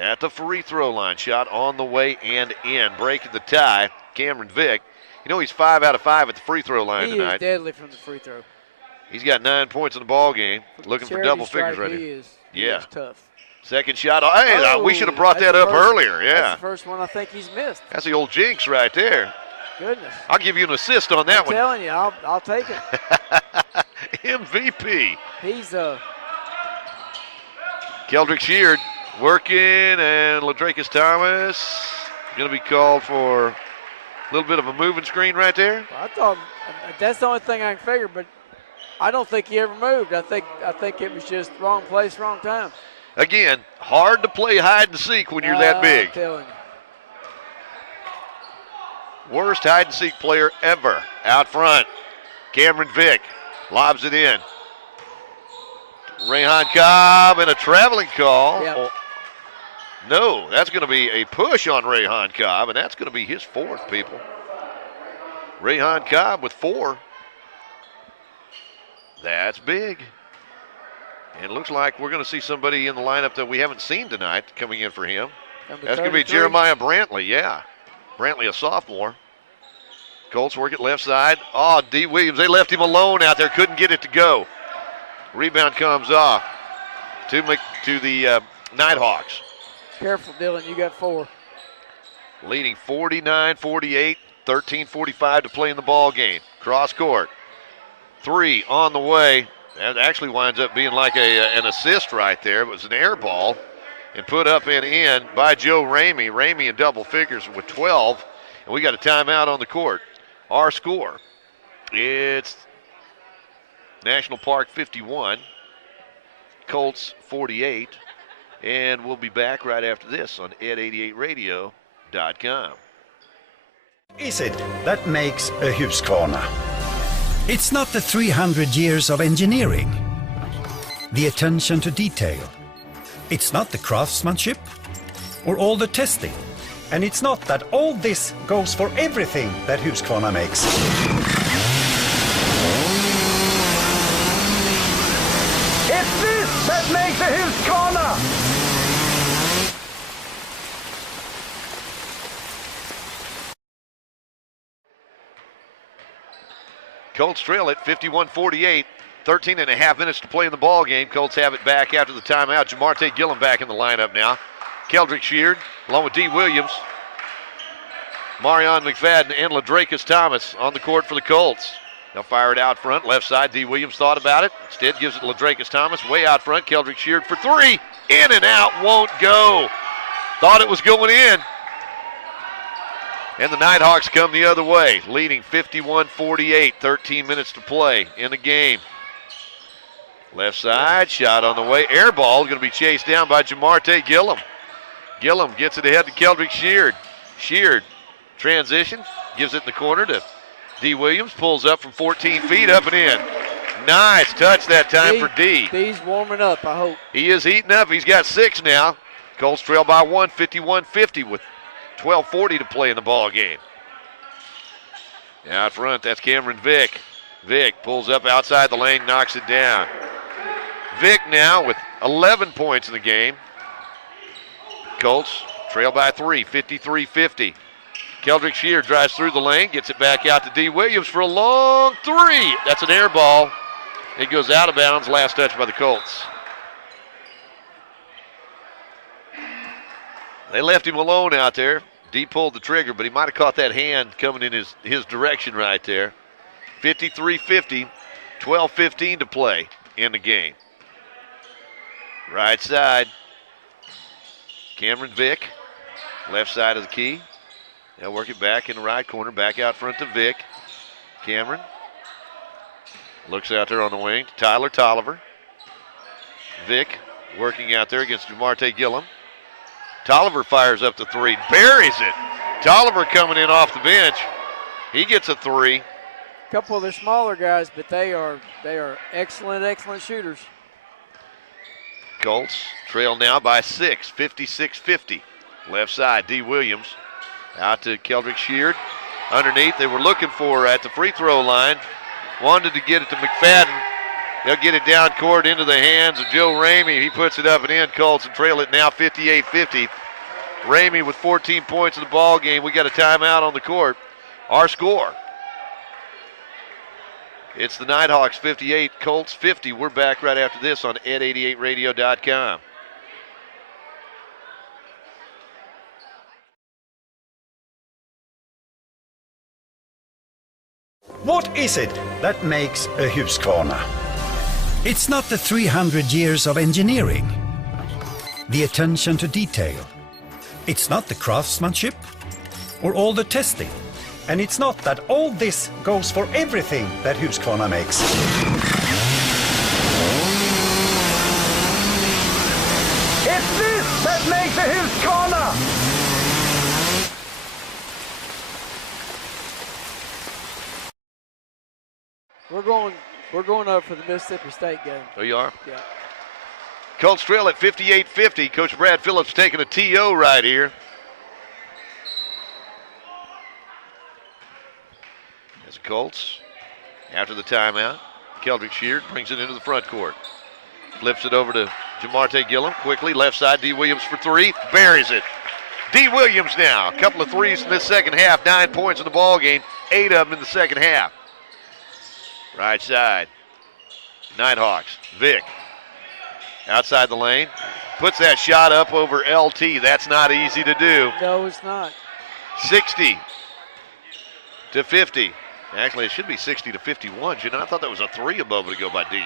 At the free throw line, shot on the way and in. Breaking the tie, Cameron Vick. You know he's 5 out of 5 at the free throw line tonight. He is deadly from the free throw. He's got 9 points in the ball game. Looking for double figures right here. He is tough. Second shot. Hey, we should have brought that up earlier. Yeah. That's the first one I think he's missed. That's the old jinx right there. Goodness. I'll give you an assist on that one. I'm telling you, I'll take it. MVP. He's Keldrick Sheard working, and Ladrakis Thomas going to be called for a little bit of a moving screen right there. I thought that's the only thing I can figure, but I don't think he ever moved. I think it was just wrong place, wrong time. Again, hard to play hide and seek when you're that big. I'm telling you. Worst hide and seek player ever out front. Cameron Vick lobs it in. Rayhan Cobb and a traveling call. Yep. Oh, no, that's going to be a push on Rayhan Cobb, and that's going to be his 4th, people. Rayhan Cobb with 4. That's big. And it looks like we're going to see somebody in the lineup that we haven't seen tonight coming in for him. That's going to be Jeremiah Brantley, yeah. Brantley, a sophomore. Colts work it left side. D. Williams, they left him alone out there, couldn't get it to go. Rebound comes off to the Nighthawks. Careful, Dylan, you got 4. Leading 49-48, 13:45 to play in the ball game. Cross court. 3 on the way. That actually winds up being like an assist right there. It was an air ball and put up and in by Joe Ramey. Ramey in double figures with 12. And we got a timeout on the court. Our score, it's National Park 51, Colts 48. And we'll be back right after this on ed88radio.com. Is it that makes a Husqvarna? It's not the 300 years of engineering, the attention to detail. It's not the craftsmanship or all the testing. And it's not that all this goes for everything that Husqvarna makes. It's this that makes a Husqvarna! Colts trail it 51-48. 13 and a half minutes to play in the ball game. Colts have it back after the timeout. Jamarte Gillum back in the lineup now. Keldrick Sheard along with D. Williams. Marion McFadden and Ladrakis Thomas on the court for the Colts. They'll fire it out front. Left side, D. Williams thought about it. Instead gives it to Ladrakis Thomas. Way out front. Keldrick Sheard for 3. In and out. Won't go. Thought it was going in. And the Nighthawks come the other way, leading 51-48, 13 minutes to play in the game. Left side, shot on the way. Air ball going to be chased down by Jamarte Gillum. Gillum gets it ahead to Keldrick Sheard. Sheard, transition, gives it in the corner to D. Williams, pulls up from 14 feet, up and in. Nice touch that time for D. D's warming up, I hope. He is heating up. He's got 6 now. Colts trail by 1, 51-50 with 12:40 to play in the ball game. Out front, that's Cameron Vick. Vick pulls up outside the lane, knocks it down. Vick now with 11 points in the game. Colts trail by 3, 53-50. Keldrick Shear drives through the lane, gets it back out to D. Williams for a long three. That's an air ball. It goes out of bounds. Last touch by the Colts. They left him alone out there. D pulled the trigger, but he might have caught that hand coming in his direction right there. 53-50, 12-15 to play in the game. Right side, Cameron Vick, left side of the key. They'll work it back in the right corner, back out front to Vick. Cameron looks out there on the wing to Tyler Tolliver. Vick working out there against Jamarte Gillum. Tolliver fires up the three, buries it. Tolliver coming in off the bench. He gets a three. A couple of the smaller guys, but they are excellent shooters. Colts trail now by 6, 56-50. Left side, D. Williams out to Keldrick Sheard. Underneath, they were looking for at the free throw line. Wanted to get it to McFadden. They'll get it down court into the hands of Joe Ramey. He puts it up and in. Colts and trail it now 58-50. Ramey with 14 points in the ball game. We got a timeout on the court. Our score. It's the Nighthawks 58, Colts 50. We're back right after this on ed88radio.com. What is it that makes a Husqvarna? It's not the 300 years of engineering, the attention to detail. It's not the craftsmanship or all the testing. And it's not that all this goes for everything that Husqvarna makes. It's this that makes a Husqvarna! We're going up for the Mississippi State game. Oh, you are? Yeah. Colts trail at 58-50. Coach Brad Phillips taking a TO right here. As the Colts, after the timeout, Keldrick Sheard brings it into the front court. Flips it over to Jamarte Gillum. Quickly, left side, D. Williams for three. Buries it. D. Williams now. A couple of threes in this second half. 9 points in the ball game. 8 of them in the second half. Right side. Nighthawks. Vick. Outside the lane. Puts that shot up over LT. That's not easy to do. No, it's not. 60-50. Actually, it should be 60-51. You know, I thought that was a three above it to go by D.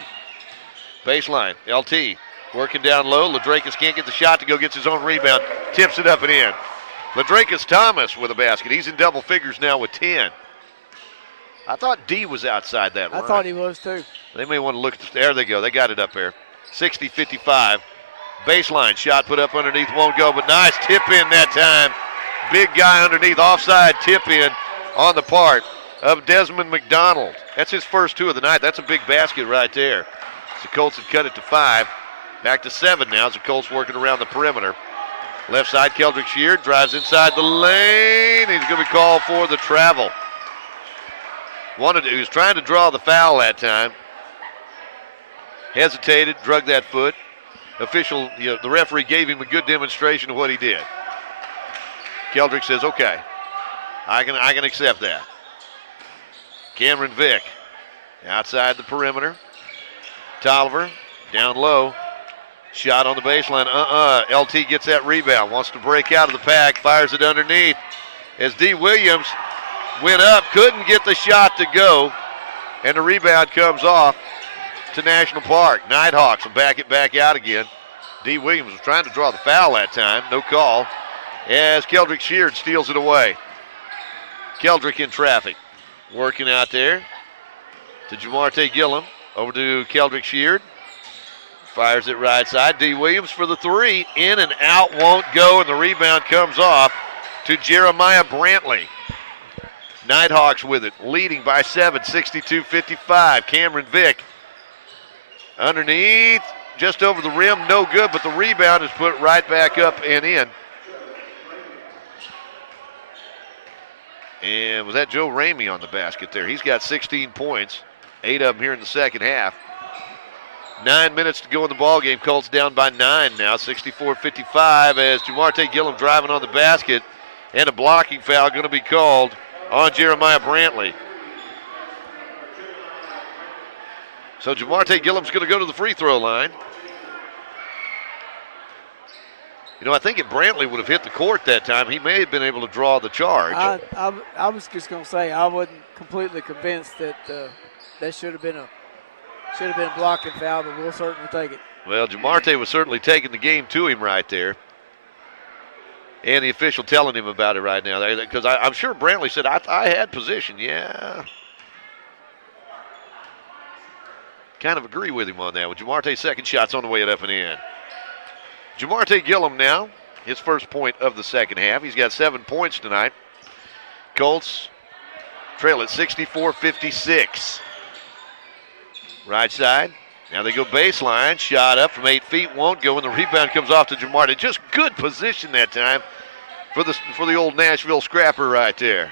Baseline. LT. Working down low. Ladrakis can't get the shot to go. Gets his own rebound. Tips it up and in. Ladrakis Thomas with a basket. He's in double figures now with 10. I thought D was outside that I line. thought he was too. They may want to look at the, there they go. They got it up there. 60-55. Baseline shot put up underneath, won't go, but nice tip in that time. Big guy underneath, offside tip in on the part of Desmond McDonald. That's his first 2 of the night. That's a big basket right there. The Colts have cut it to 5. Back to 7 now as the Colts working around the perimeter. Left side, Keldrick Sheard drives inside the lane. He's going to be called for the travel. He was trying to draw the foul that time. Hesitated, drug that foot. The referee gave him a good demonstration of what he did. Keldrick says, okay, I can accept that. Cameron Vick outside the perimeter. Tolliver down low. Shot on the baseline. LT gets that rebound. Wants to break out of the pack. Fires it underneath. As D. Williams went up, couldn't get the shot to go, and the rebound comes off to National Park. Nighthawks will back it back out again. D. Williams was trying to draw the foul that time. No call. As Keldrick Sheard steals it away. Keldrick in traffic. Working out there to Jamarte Gillum. Over to Keldrick Sheard. Fires it right side. D. Williams for the three. In and out, won't go, and the rebound comes off to Jeremiah Brantley. Nighthawks with it, leading by 7, 62-55. Cameron Vick underneath, just over the rim, no good, but the rebound is put right back up and in. And was that Joe Ramey on the basket there? He's got 16 points, 8 of them here in the second half. 9 minutes to go in the ball game. Colts down by 9 now, 64-55 as Jamarte Gillum driving on the basket. And a blocking foul going to be called on Jeremiah Brantley. So Jamarte Gillum's going to go to the free throw line. You know, I think if Brantley would have hit the court that time, he may have been able to draw the charge. I was just going to say I wasn't completely convinced that that should have been a blocking foul, but we'll certainly take it. Well, Jamarte was certainly taking the game to him right there. And the official telling him about it right now. Because I'm sure Brantley said, I had position. Yeah. Kind of agree with him on that. With Jamarte's second shot's on the way up and in. Jamarte Gillum now, his first point of the second half. He's got 7 points tonight. Colts trail at 64-56. Right side. Now they go baseline. Shot up from 8 feet. Won't go, and the rebound comes off to Jamarte. Just good position that time for the old Nashville scrapper right there.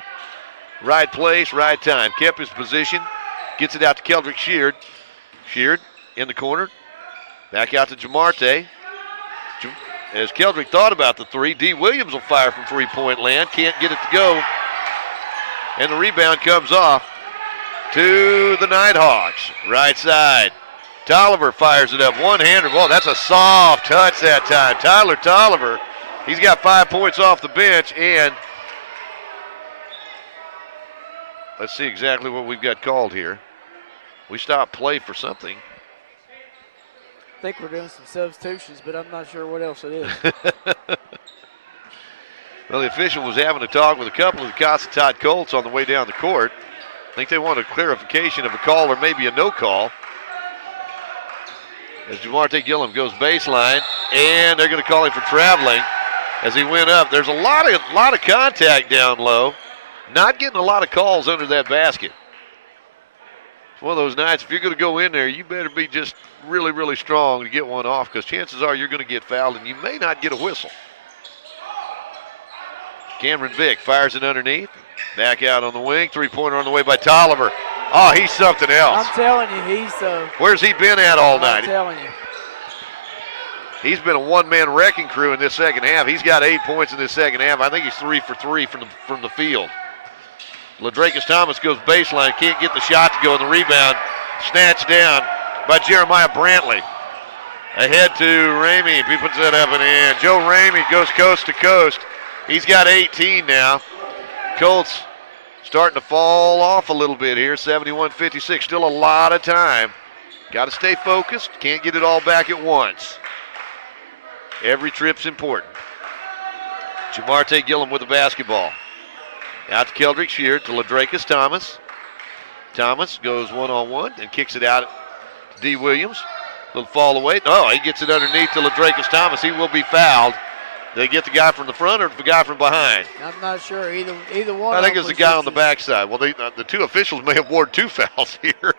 Right place, right time. Kept his position. Gets it out to Keldrick Sheard. Sheard in the corner. Back out to Jamarte. As Keldrick thought about the three, D. Williams will fire from three-point land. Can't get it to go. And the rebound comes off to the Nighthawks. Right side. Tolliver fires it up. One-hander. Well, that's a soft touch that time. Tyler Tolliver, he's got 5 points off the bench. And let's see exactly what we've got called here. We stopped play for something. I think we're doing some substitutions, but I'm not sure what else it is. Well, the official was having a talk with a couple of the Cossatot Colts on the way down the court. I think they want a clarification of a call or maybe a no call. As Jamarte Gillum goes baseline, and they're going to call him for traveling as he went up. There's a lot of contact down low. Not getting a lot of calls under that basket. It's one of those nights, if you're going to go in there, you better be just really, really strong to get one off, because chances are you're going to get fouled and you may not get a whistle. Cameron Vick fires it underneath. Back out on the wing. Three-pointer on the way by Tolliver. Oh, he's something else. I'm telling you, he's where's he been at all night? I'm telling you. He's been a one-man wrecking crew in this second half. He's got 8 points in this second half. I think he's 3 for 3 from the field. LaDrakis Thomas goes baseline. Can't get the shot to go, and the rebound snatched down by Jeremiah Brantley. Ahead to Ramey. He puts that up and in. Joe Ramey goes coast to coast. He's got 18 now. Colts starting to fall off a little bit here. 71-56. Still a lot of time. Got to stay focused. Can't get it all back at once. Every trip's important. Jamarte Gillum with the basketball. Out to Keldrick Sheard to LaDrakis Thomas. Thomas goes one-on-one and kicks it out to D. Williams. Little fall away. Oh, he gets it underneath to LaDrakis Thomas. He will be fouled. They get the guy from the front or the guy from behind? I'm not sure. Either one. I think it's the guy on the backside. Well, the two officials may have awarded 2 fouls here.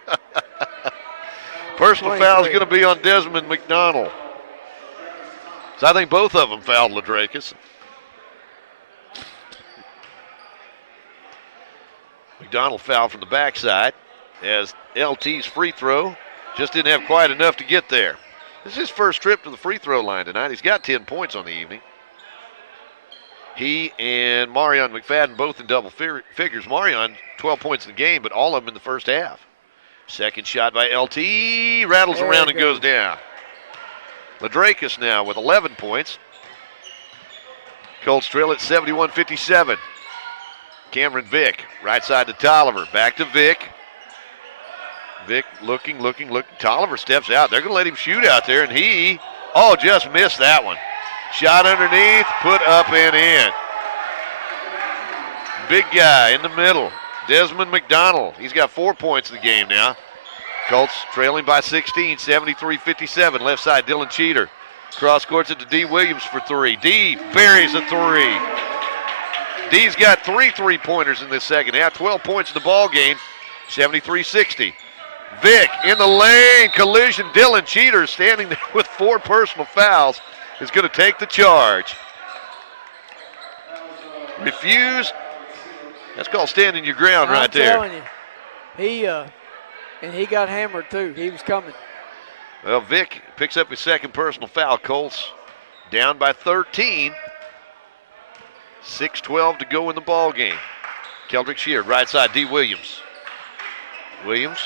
Personal foul is going to be on Desmond McDonald. So I think both of them fouled LaDrakis. McDonald fouled from the backside as LT's free throw just didn't have quite enough to get there. This is his first trip to the free throw line tonight. He's got 10 points on the evening. He and Marion McFadden both in double figures. Marion 12 points in the game, but all of them in the first half. Second shot by LT, rattles around and goes down. LaDrakis now with 11 points. Colts trail at 71-57. Cameron Vick, right side to Tolliver, back to Vick. Vick looking. Tolliver steps out. They're going to let him shoot out there, and he, just missed that one. Shot underneath, put up and in. Big guy in the middle, Desmond McDonald. He's got 4 points in the game now. Colts trailing by 16, 73-57. Left side, Dylan Cheater. Cross courts it to D. Williams for 3. D buries a 3. D's got 3 3-pointers in this second half. 12 points in the ball game, 73-60. Vick in the lane, collision. Dylan Cheater standing there with 4 personal fouls is going to take the charge. Refused. That's called standing your ground right there. I'm telling you, he got hammered too. He was coming. Well, Vick picks up his second personal foul. Colts down by 13. 6:12 to go in the ball game. Keldrick Sheard, right side, D. Williams. Williams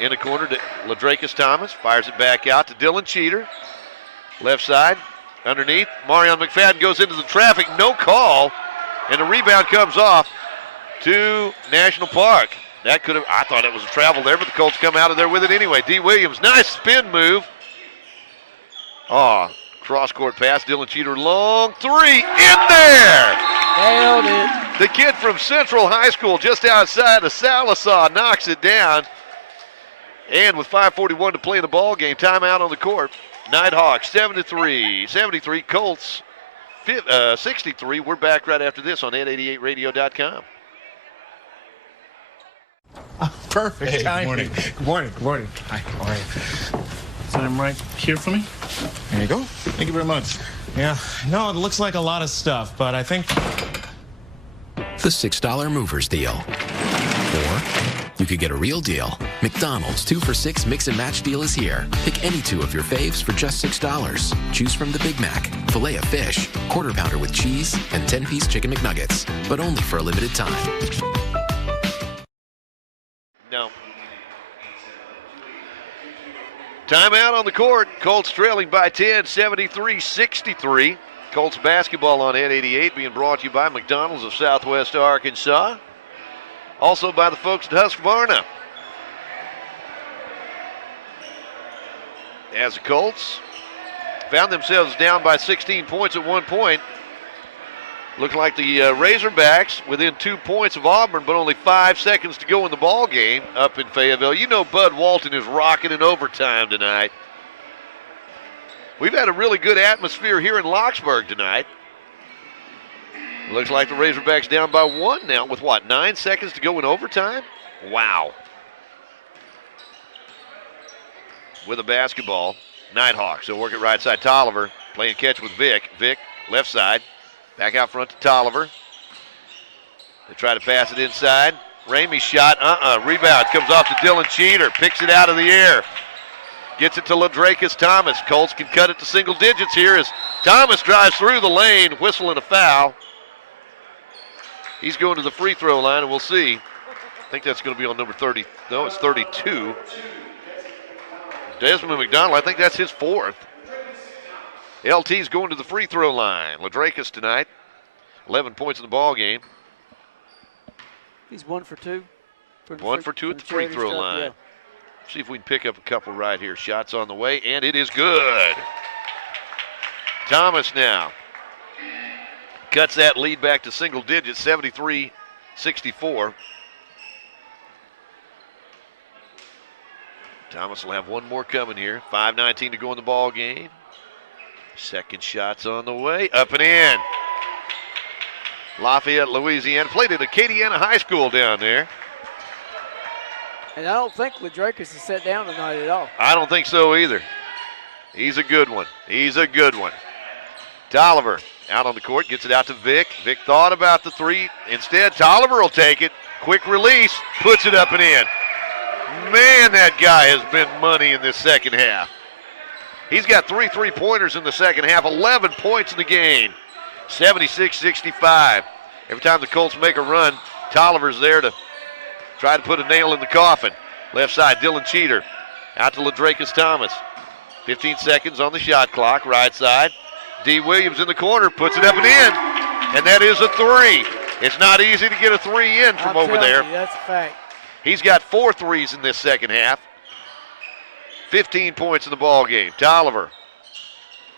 in the corner to Ladrakis Thomas. Fires it back out to Dylan Cheater. Left side, underneath. Marion McFadden goes into the traffic. No call. And the rebound comes off to National Park. That could have, I thought it was a travel there, but the Colts come out of there with it anyway. D. Williams, nice spin move. Cross-court pass, Dylan Cheater, long three, in there! Nailed it. The kid from Central High School just outside of Sallisaw knocks it down. And with 5:41 to play in the ball game, timeout on the court. Nighthawks 73, Colts 63. We're back right after this on Ed88radio.com. Perfect Hey, timing. Good morning. Hi, how are you? Sign right here for me. There you go. Thank you very much. Yeah, no, it looks like a lot of stuff, but I think The $6 Movers Deal. Or you could get a real deal. McDonald's 2 for $6 Mix and Match deal is here. Pick any two of your faves for just $6. Choose from the Big Mac, filet of fish, quarter pounder with cheese, and 10-piece chicken McNuggets. But only for a limited time. No. Timeout on the court. Colts trailing by 10, 73-63. Colts basketball on Ed 88 being brought to you by McDonald's of Southwest Arkansas. Also by the folks at Husqvarna. As the Colts found themselves down by 16 points at one point. Looked like the Razorbacks within 2 points of Auburn, but only 5 seconds to go in the ball game up in Fayetteville. You know Bud Walton is rocking in overtime tonight. We've had a really good atmosphere here in Lockesburg tonight. Looks like the Razorbacks down by 1 now with 9 seconds to go in overtime? Wow. With a basketball, Nighthawks. They'll work it right side. Tolliver playing catch with Vic. Vic, left side. Back out front to Tolliver. They try to pass it inside. Ramey's shot, rebound comes off to Dylan Cheater. Picks it out of the air. Gets it to Ladrakis Thomas. Colts can cut it to single digits here as Thomas drives through the lane, whistling a foul. He's going to the free throw line, and we'll see. I think that's going to be on number 30. No, it's 32. Desmond McDonald, I think that's his 4th. LT's going to the free throw line. Ladrakis tonight, 11 points in the ball game. He's 1 for 2. 1 for 2 at the free throw line. Yeah. See if we can pick up a couple right here. Shots on the way, and it is good. Thomas now cuts that lead back to single digits, 73-64. Thomas will have one more coming here. 5:19 to go in the ball game. Second shot's on the way, up and in. Lafayette, Louisiana, played at Acadiana High School down there. And I don't think Ladrakis is set down tonight at all. I don't think so either. He's a good one. Tolliver out on the court, gets it out to Vic. Vic thought about the three. Instead, Tolliver will take it. Quick release, puts it up and in. Man, that guy has been money in this second half. He's got 3 3-pointers in the second half, 11 points in the game. 76-65. Every time the Colts make a run, Tolliver's there to try to put a nail in the coffin. Left side, Dylan Cheater. Out to Ladrakis Thomas. 15 seconds on the shot clock. Right side, D. Williams in the corner, puts it up and in. And that is a 3. It's not easy to get a 3 in from over there. That's a fact. He's got 4 threes in this second half. 15 points in the ball game. Tolliver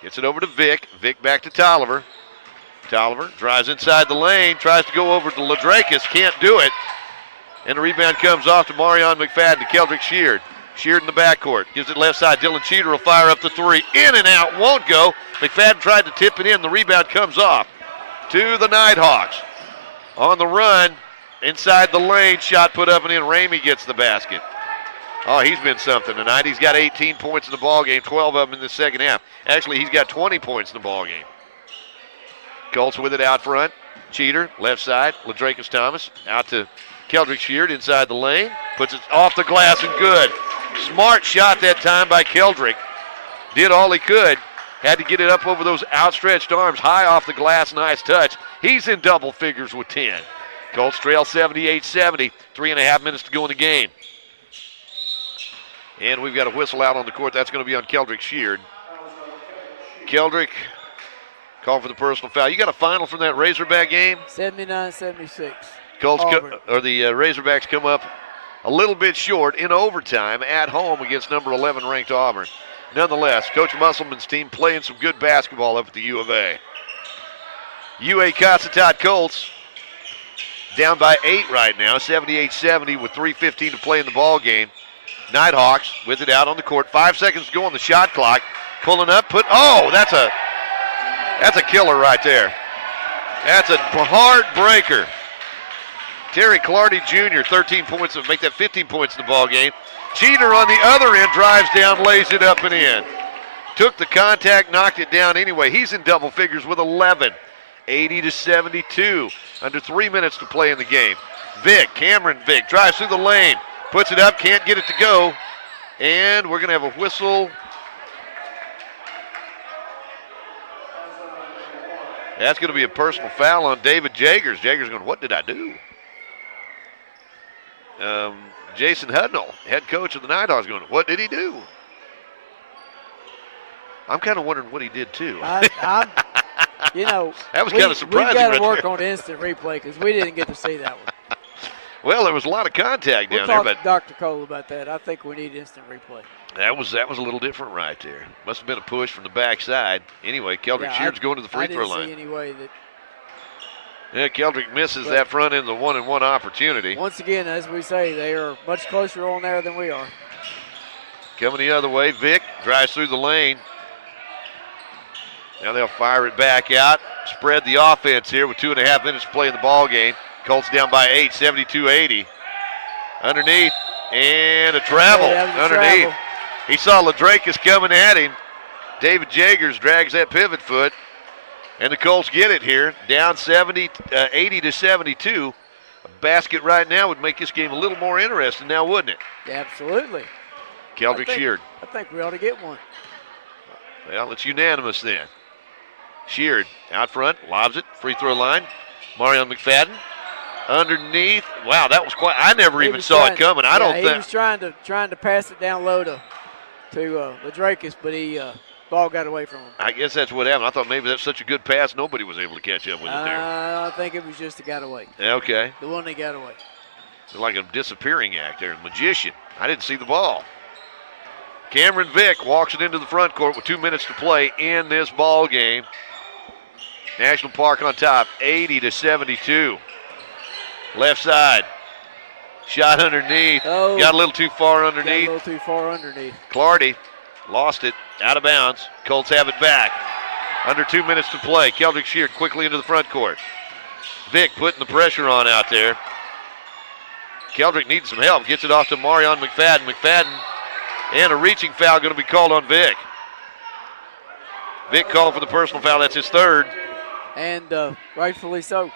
gets it over to Vic. Vic back to Tolliver. Tolliver drives inside the lane, tries to go over to Ladrakis, can't do it. And the rebound comes off to Marion McFadden to Keldrick Sheard. Sheard in the backcourt, gives it left side. Dylan Cheater will fire up the 3. In and out, won't go. McFadden tried to tip it in. The rebound comes off to the Nighthawks. On the run, inside the lane, shot put up and in. Ramey gets the basket. Oh, he's been something tonight. He's got 18 points in the ballgame, 12 of them in the second half. Actually, he's got 20 points in the ballgame. Colts with it out front. Cheater, left side. Ladrakis Thomas out to Keldrick Sheard inside the lane. Puts it off the glass and good. Smart shot that time by Keldrick. Did all he could. Had to get it up over those outstretched arms, high off the glass. Nice touch. He's in double figures with 10. Colts trail 78-70. 3.5 minutes to go in the game. And we've got a whistle out on the court. That's going to be on Keldrick Sheard. Keldrick called for the personal foul. You got a final from that Razorback game? 79-76. The Razorbacks come up a little bit short in overtime at home against number 11 ranked Auburn. Nonetheless, Coach Musselman's team playing some good basketball up at the U of A. UA Cossatot Colts down by 8 right now, 78-70 with 3:15 to play in the ball game. Nighthawks with it out on the court. 5 seconds to go on the shot clock. Pulling up, that's a killer right there. That's a heartbreaker. Terry Clardy Jr., 13 points, make that 15 points in the ball game. Cheater on the other end, drives down, lays it up and in. Took the contact, knocked it down anyway. He's in double figures with 11. 80-72. Under 3 minutes to play in the game. Cameron Vick drives through the lane, puts it up, can't get it to go. And we're going to have a whistle. That's going to be a personal foul on David Jagers. Jagers going, what did I do? Jason Hudnall, head coach of the Nighthawks, going, what did he do? I'm kind of wondering what he did too. That was kind of surprising. We got to work on instant replay because we didn't get to see that one. Well, there was a lot of contact down there, We'll but talk to Dr. Cole about that. I think we need instant replay. That was a little different right there. Must have been a push from the backside. Anyway, Keldrick Sheard's going to the free throw line. I didn't see any way that. Yeah, Keldrick misses that front end, the 1-and-1 opportunity. Once again, as we say, they are much closer on there than we are. Coming the other way, Vick drives through the lane. Now they'll fire it back out. Spread the offense here with 2.5 minutes to play in the ball game. Colts down by 8, 72-80. Underneath, and a travel underneath. Travel. He saw Ladrakis coming at him. David Jagers drags that pivot foot. And the Colts get it here, down 80-72. A basket right now would make this game a little more interesting now, wouldn't it? Yeah, absolutely. Keldrick Sheard. I think we ought to get one. Well, it's unanimous then. Sheard out front, lobs it, free throw line. Marion McFadden underneath. Wow, that was quite. I never even saw it coming. I don't think he was trying to pass it down low to Ladrakis, but ball got away from him. I guess that's what happened. I thought maybe that's such a good pass, nobody was able to catch up with it there. I think it was just that got away. Okay. The one that got away. It's like a disappearing act there, magician. I didn't see the ball. Cameron Vick walks it into the front court with 2 minutes to play in this ball game. National Park on top, 80-72. Left side. Shot underneath. Oh, got a little too far underneath. Clardy lost it out of bounds. Colts have it back. Under 2 minutes to play. Keldrick Sheard quickly into the front court. Vick putting the pressure on out there. Keldrick needs some help. Gets it off to Marion McFadden. McFadden and a reaching foul going to be called on Vick. Vick called for the personal foul. That's his third. And rightfully so.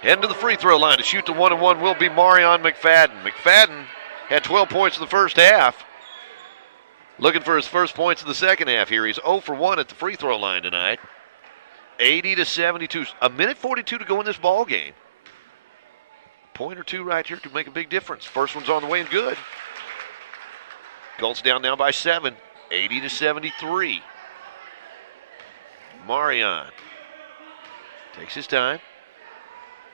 Heading to the free throw line to shoot the 1-and-1 will be Marion McFadden. McFadden had 12 points in the first half. Looking for his first points in the second half here. He's 0 for 1 at the free throw line tonight. 80-72. A minute 42 to go in this ball game. Point or two right here could make a big difference. First one's on the way and good. Colts down now by 7. 80-73. Marion takes his time.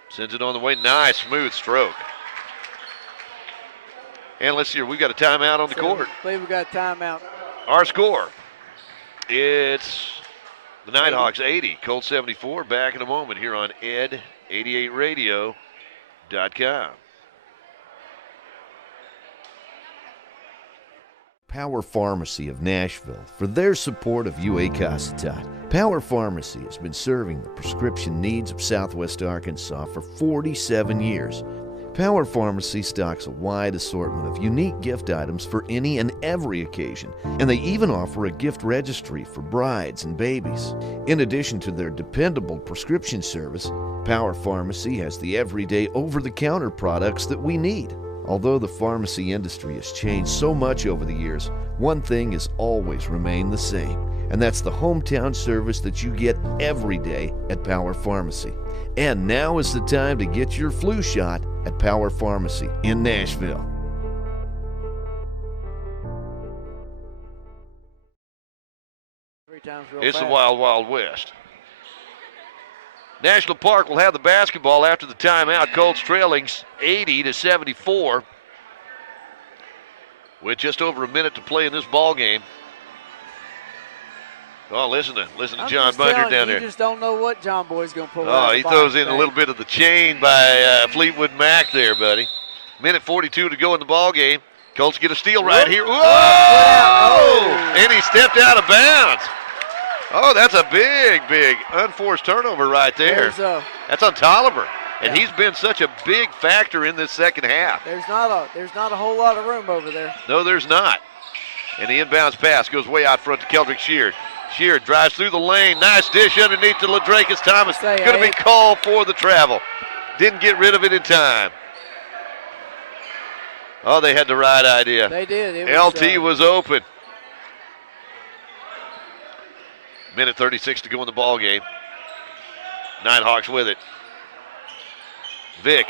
Sends it on the way. Nice, smooth stroke. And let's see here. We've got a timeout on the court. I believe we got a timeout. Our score. It's the Nighthawks 80, Colts 74. Back in a moment here on ed88radio.com. Power Pharmacy of Nashville for their support of UA Cossatot. Power Pharmacy has been serving the prescription needs of Southwest Arkansas for 47 years. Power Pharmacy stocks a wide assortment of unique gift items for any and every occasion, and they even offer a gift registry for brides and babies. In addition to their dependable prescription service, Power Pharmacy has the everyday over-the-counter products that we need. Although the pharmacy industry has changed so much over the years, one thing has always remained the same. And that's the hometown service that you get every day at Power Pharmacy. And now is the time to get your flu shot at Power Pharmacy in Nashville. It's the Wild Wild West. National Park will have the basketball after the timeout. Colts trailing 80-74 with just over a minute to play in this ball game. Oh, listen to John Bunder down there. You just don't know what John Boy's going to pull Oh, out. he throws in a little bit of the chain by Fleetwood Mac there, buddy. Minute 42 to go in the ball game. Colts get a steal right here. Whoa! Oh! And he stepped out of bounds. Oh, that's a big, big unforced turnover right there. That's on Tolliver. And he's been such a big factor in this second half. There's not a whole lot of room over there. No, there's not. And the inbounds pass goes way out front to Keldrick Sheard. Sheard drives through the lane. Nice dish underneath to LaDrakis Thomas. Going to be called for the travel. Didn't get rid of it in time. Oh, they had the right idea. They did. LT was open. Minute 36 to go in the ball game. Nighthawks with it. Vic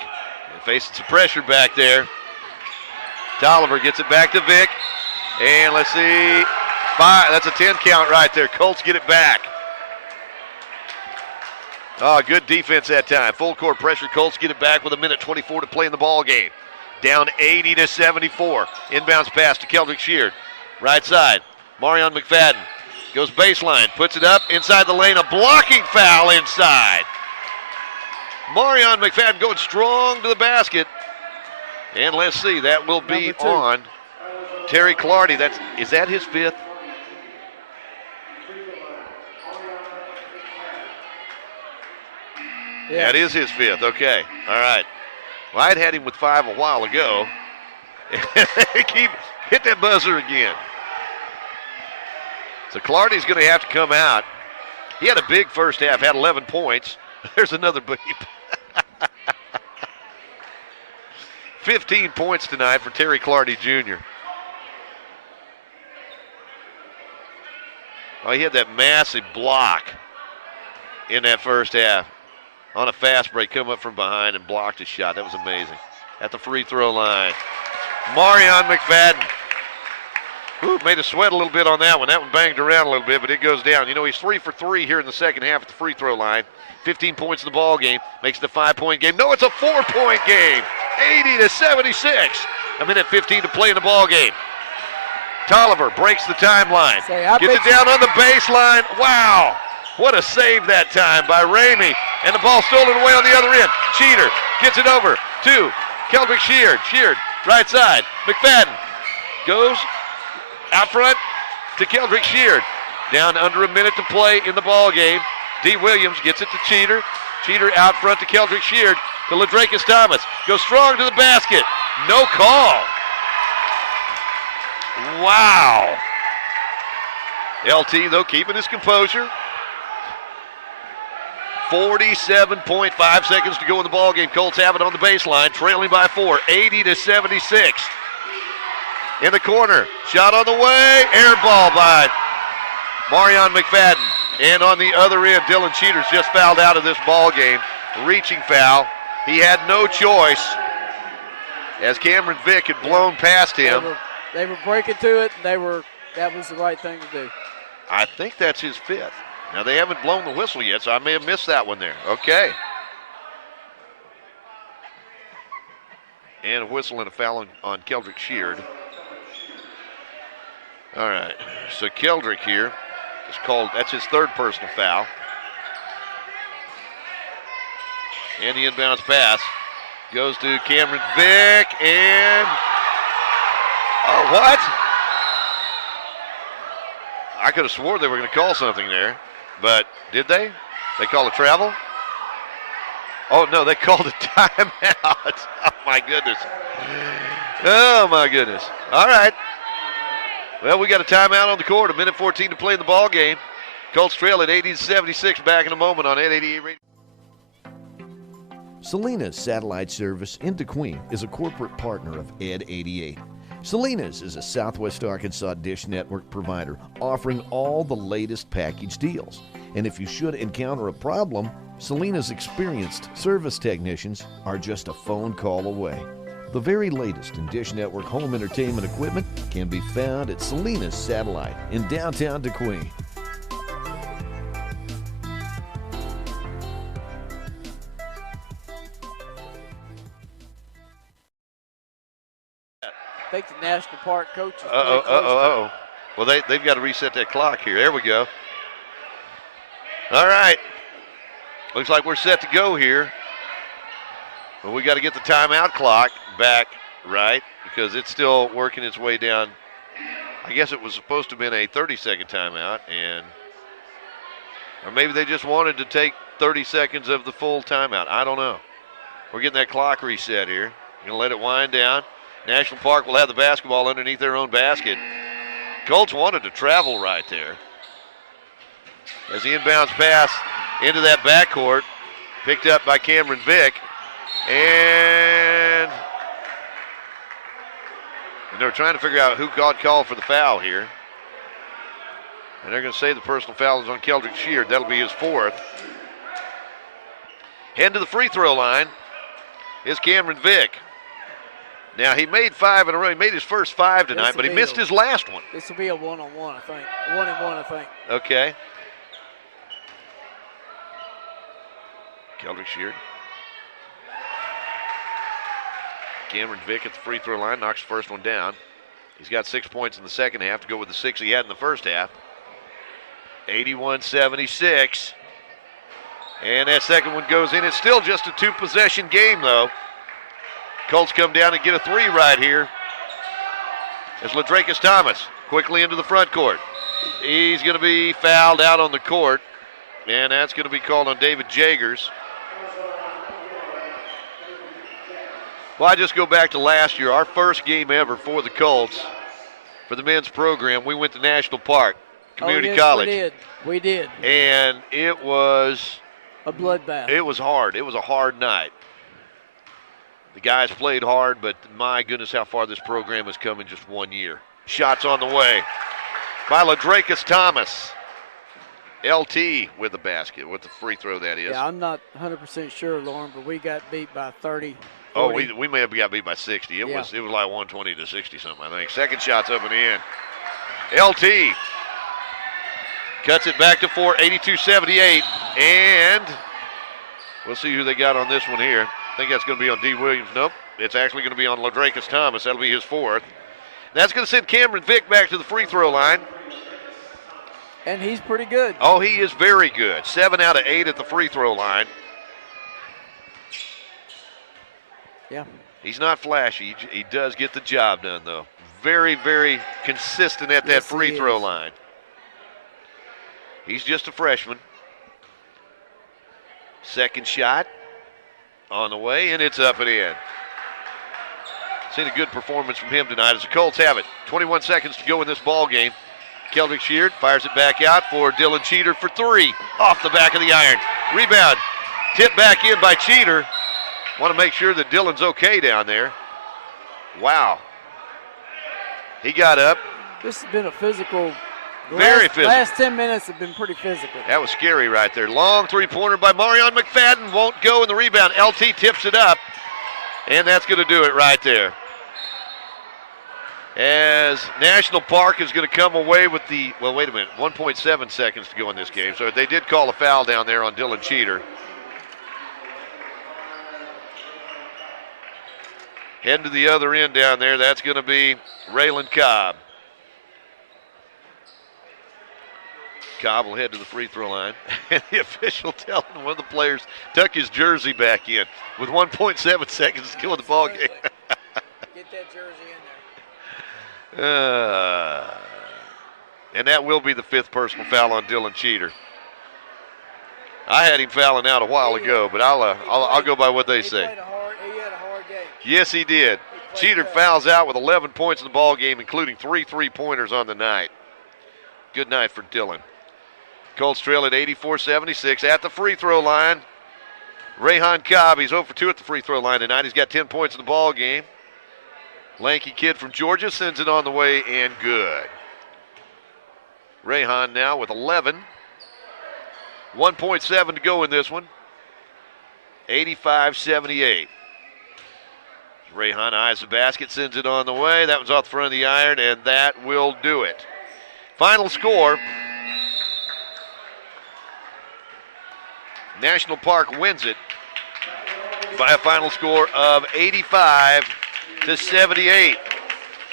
facing some pressure back there. Tolliver gets it back to Vic. And let's see. 5. That's a 10 count right there. Colts get it back. Oh, good defense that time. Full court pressure. Colts get it back with a minute 24 to play in the ball game. Down 80-74. Inbounds pass to Keldrick Sheard. Right side. Marion McFadden goes baseline. Puts it up inside the lane. A blocking foul inside. Marion McFadden going strong to the basket. And let's see. That will be on Terry Clardy. Is that his 5th? Yeah. That is his 5th. Okay. All right. Well, I'd had him with 5 a while ago. Hit that buzzer again. So Clardy's going to have to come out. He had a big first half, had 11 points. There's another beep. 15 points tonight for Terry Clardy Jr. Oh, he had that massive block in that first half. On a fast break, come up from behind and blocked a shot. That was amazing. At the free throw line. Marion McFadden. Ooh, made us sweat a little bit on that one. That one banged around a little bit, but it goes down. You know, he's 3 for 3 here in the second half at the free throw line. 15 points in the ball game. Makes it a 5-point game. No, it's a 4-point game. 80-76. A minute 15 to play in the ball game. Tolliver breaks the timeline. Gets it down on the baseline. Wow. What a save that time by Ramey. And the ball stolen away on the other end. Cheater gets it over to Keldrick Sheard. Sheard, right side. McFadden goes out front to Keldrick Sheard. Down under a minute to play in the ball game. D. Williams gets it to Cheater. Cheater out front to Keldrick Sheard. To LaDrakis Thomas. Goes strong to the basket. No call. Wow. LT, though, keeping his composure. 47.5 seconds to go in the ball game. Colts have it on the baseline, trailing by 4, 80-76. In the corner, shot on the way, air ball by Marion McFadden. And on the other end, Dylan Cheater's just fouled out of this ball game. Reaching foul. He had no choice as Cameron Vick had blown past him. They were breaking to it, and that was the right thing to do. I think that's his 5th. Now, they haven't blown the whistle yet, so I may have missed that one there. Okay. And a whistle and a foul on Keldrick Sheard. All right. So Keldrick here is called, that's his 3rd personal foul. And the inbounds pass goes to Cameron Vick, and oh, what? I could have swore they were going to call something there, but did they? They call a travel? Oh, no, they called a timeout. Oh, my goodness. Oh, my goodness. All right. Well, we got a timeout on the court, a minute 14 to play in the ball game. Colts trail at 80-76, back in a moment on Ed 88 Radio. Selena's satellite service into Queen is a corporate partner of Ed 88. Salinas is a Southwest Arkansas Dish Network provider offering all the latest package deals. And if you should encounter a problem, Salinas' experienced service technicians are just a phone call away. The very latest in Dish Network home entertainment equipment can be found at Salinas Satellite in downtown DeQueen. I think the National Park coach is Well, they've got to reset that clock here. There we go. All right. Looks like we're set to go here. But we got to get the timeout clock back right because it's still working its way down. I guess it was supposed to have been a 30-second timeout, or maybe they just wanted to take 30 seconds of the full timeout. I don't know. We're getting that clock reset here. Going to let it wind down. National Park will have the basketball underneath their own basket. Colts wanted to travel right there. As the inbounds pass into that backcourt, picked up by Cameron Vick. And they're trying to figure out who got called for the foul here. And they're going to say the personal foul is on Keldrick Sheard. That'll be his fourth. Heading to the free throw line is Cameron Vick. Now, he made 5 in a row. He made his first 5 tonight, but he missed his last one. This will be a one-on-one, I think. 1-and-1, I think. Okay. Keldrick Sheard. Cameron Vick at the free throw line knocks the first one down. He's got 6 points in the second half to go with the 6 he had in the first half. 81-76. And that second one goes in. It's still just a 2-possession game, though. Colts come down and get a 3 right here. As Ladrakis Thomas quickly into the front court. He's going to be fouled out on the court, and that's going to be called on David Jagers. Well, I just go back to last year, our first game ever for the Colts, for the men's program. We went to National Park Community College. We did. And it was a bloodbath. It was hard. It was a hard night. The guys played hard, but my goodness, how far this program has come in just 1 year. Shots on the way by Ladrakis Thomas. LT with the basket, with the free throw, that is. Yeah, I'm not 100% sure, Lauren, but we got beat by 30. 40. Oh, we may have got beat by 60. It was like 120 to 60 something, I think. Second shot's up and in. LT cuts it back to 4, 82-78, and we'll see who they got on this one here. I think that's going to be on D. Williams. Nope, it's actually going to be on Ladrakis Thomas. That'll be his fourth. That's going to send Cameron Vick back to the free throw line. And he's pretty good. Oh, he is very good. 7 out of 8 at the free throw line. Yeah. He's not flashy. He does get the job done, though. Very, very consistent at that free throw line. He's just a freshman. Second shot on the way, and it's up and in. Seen a good performance from him tonight as the Colts have it. 21 seconds to go in this ball game. Keldrick Sheard fires it back out for Dylan Cheater for 3. Off the back of the iron. Rebound. Tipped back in by Cheater. Want to make sure that Dylan's okay down there. Wow. He got up. This has been a physical. Very physical. Last 10 minutes have been pretty physical. That was scary right there. Long three-pointer by Marion McFadden. Won't go in the rebound. LT tips it up. And that's going to do it right there. As National Park is going to come away with the, well, wait a minute, 1.7 seconds to go in this game. So they did call a foul down there on Dylan Cheater. Heading to the other end down there, that's going to be Raylan Cobb. Cobb will head to the free throw line. And the official telling one of the players, tuck his jersey back in with 1.7 seconds to go in the ball game. Get that jersey in there. And that will be the 5th personal foul on Dylan Cheater. I had him fouling out a while ago, but I'll go by what they say. He had a hard game. Yes, he did. Cheater fouls out with 11 points in the ball game, including 3 3-pointers on the night. Good night for Dylan. Colts trail at 84-76 at the free throw line. Rayhan Cobb, he's 0 for 2 at the free throw line tonight. He's got 10 points in the ball game. Lanky kid from Georgia sends it on the way and good. Rayhan now with 11. 1.7 to go in this one. 85-78. Rayhan eyes the basket, sends it on the way. That was off the front of the iron, and that will do it. Final score. National Park wins it by a final score of 85-78.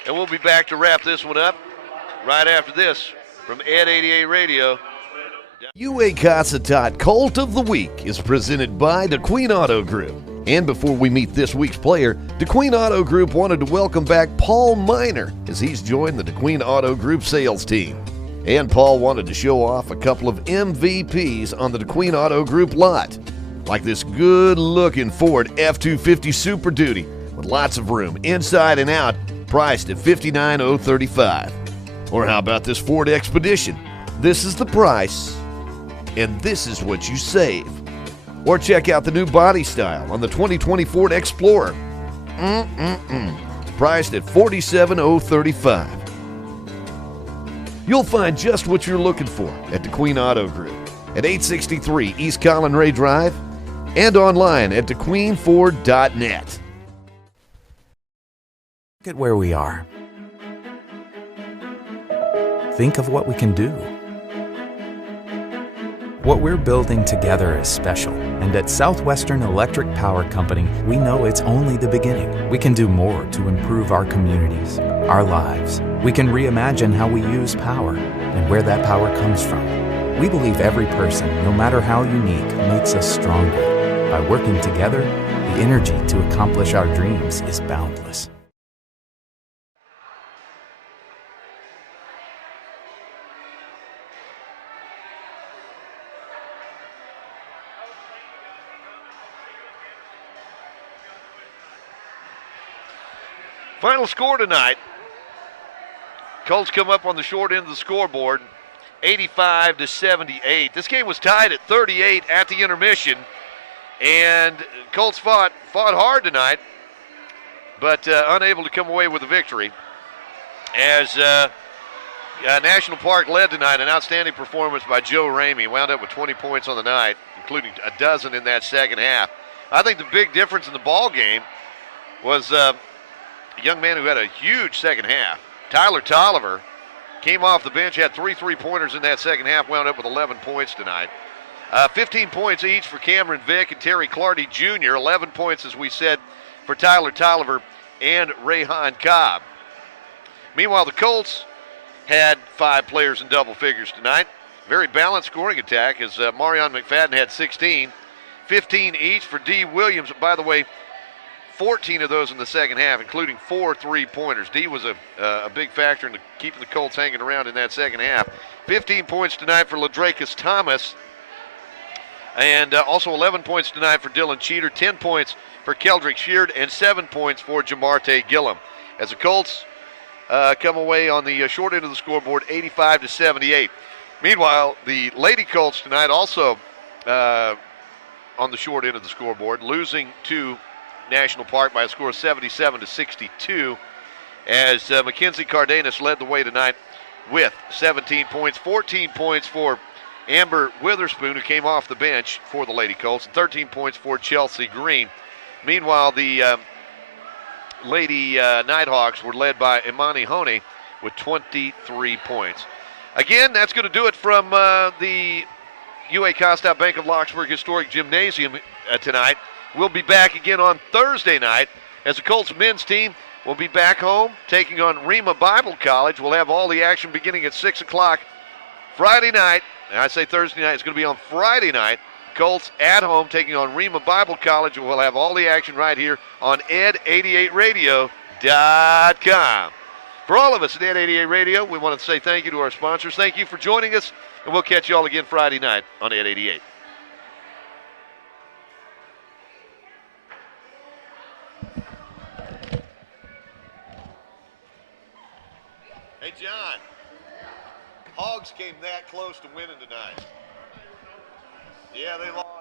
And we'll be back to wrap this one up right after this from Ed 88 Radio. UAC Colt of the Week is presented by DeQueen Auto Group. And before we meet this week's player, DeQueen Auto Group wanted to welcome back Paul Miner as he's joined the DeQueen Auto Group sales team. And Paul wanted to show off a couple of MVPs on the DeQueen Auto Group lot, like this good-looking Ford F-250 Super Duty with lots of room inside and out, priced at $59,035. Or how about this Ford Expedition? This is the price, and this is what you save. Or check out the new body style on the 2020 Ford Explorer. Priced at $47,035. You'll find just what you're looking for at DeQueen Auto Group at 863 East Collin Ray Drive and online at DeQueenFord.net. Look at where we are. Think of what we can do. What we're building together is special, and at Southwestern Electric Power Company, we know it's only the beginning. We can do more to improve our communities, our lives. We can reimagine how we use power and where that power comes from. We believe every person, no matter how unique, makes us stronger. By working together, the energy to accomplish our dreams is boundless. Final score tonight. Colts come up on the short end of the scoreboard, 85-78. This game was tied at 38 at the intermission, and Colts fought hard tonight, but unable to come away with a victory. As National Park led tonight, an outstanding performance by Joe Ramey. Wound up with 20 points on the night, including a dozen in that second half. I think the big difference in the ball game was a young man who had a huge second half. Tyler Tolliver came off the bench, had 3 3-pointers in that second half, wound up with 11 points tonight. 15 points each for Cameron Vick and Terry Clardy Jr., 11 points, as we said, for Tyler Tolliver and Rayhan Cobb. Meanwhile, the Colts had 5 players in double figures tonight. Very balanced scoring attack as Marion McFadden had 16, 15 each for D. Williams. By the way, 14 of those in the second half, including 4 3-pointers. D was a big factor in keeping the Colts hanging around in that second half. 15 points tonight for Ladrakus Thomas, and also 11 points tonight for Dylan Cheater, 10 points for Keldrick Sheard, and 7 points for Jamarte Gillum. As the Colts come away on the short end of the scoreboard, 85-78. Meanwhile, the Lady Colts tonight also on the short end of the scoreboard, losing to National Park by a score of 77-62, as Mackenzie Cardenas led the way tonight with 17 points, 14 points for Amber Witherspoon, who came off the bench for the Lady Colts, and 13 points for Chelsea Green. Meanwhile, the Lady Nighthawks were led by Imani Honey with 23 points. Again, that's going to do it from the UA Bank of Lockesburg Historic Gymnasium tonight. We'll be back again on Thursday night as the Colts men's team will be back home taking on Rima Bible College. We'll have all the action beginning at 6 o'clock Friday night. And I say Thursday night, it's going to be on Friday night. Colts at home taking on Rima Bible College. We'll have all the action right here on ed88radio.com. For all of us at Ed 88 Radio, we want to say thank you to our sponsors. Thank you for joining us, and we'll catch you all again Friday night on Ed 88. Hey, John, Hogs came that close to winning tonight. Yeah, they lost.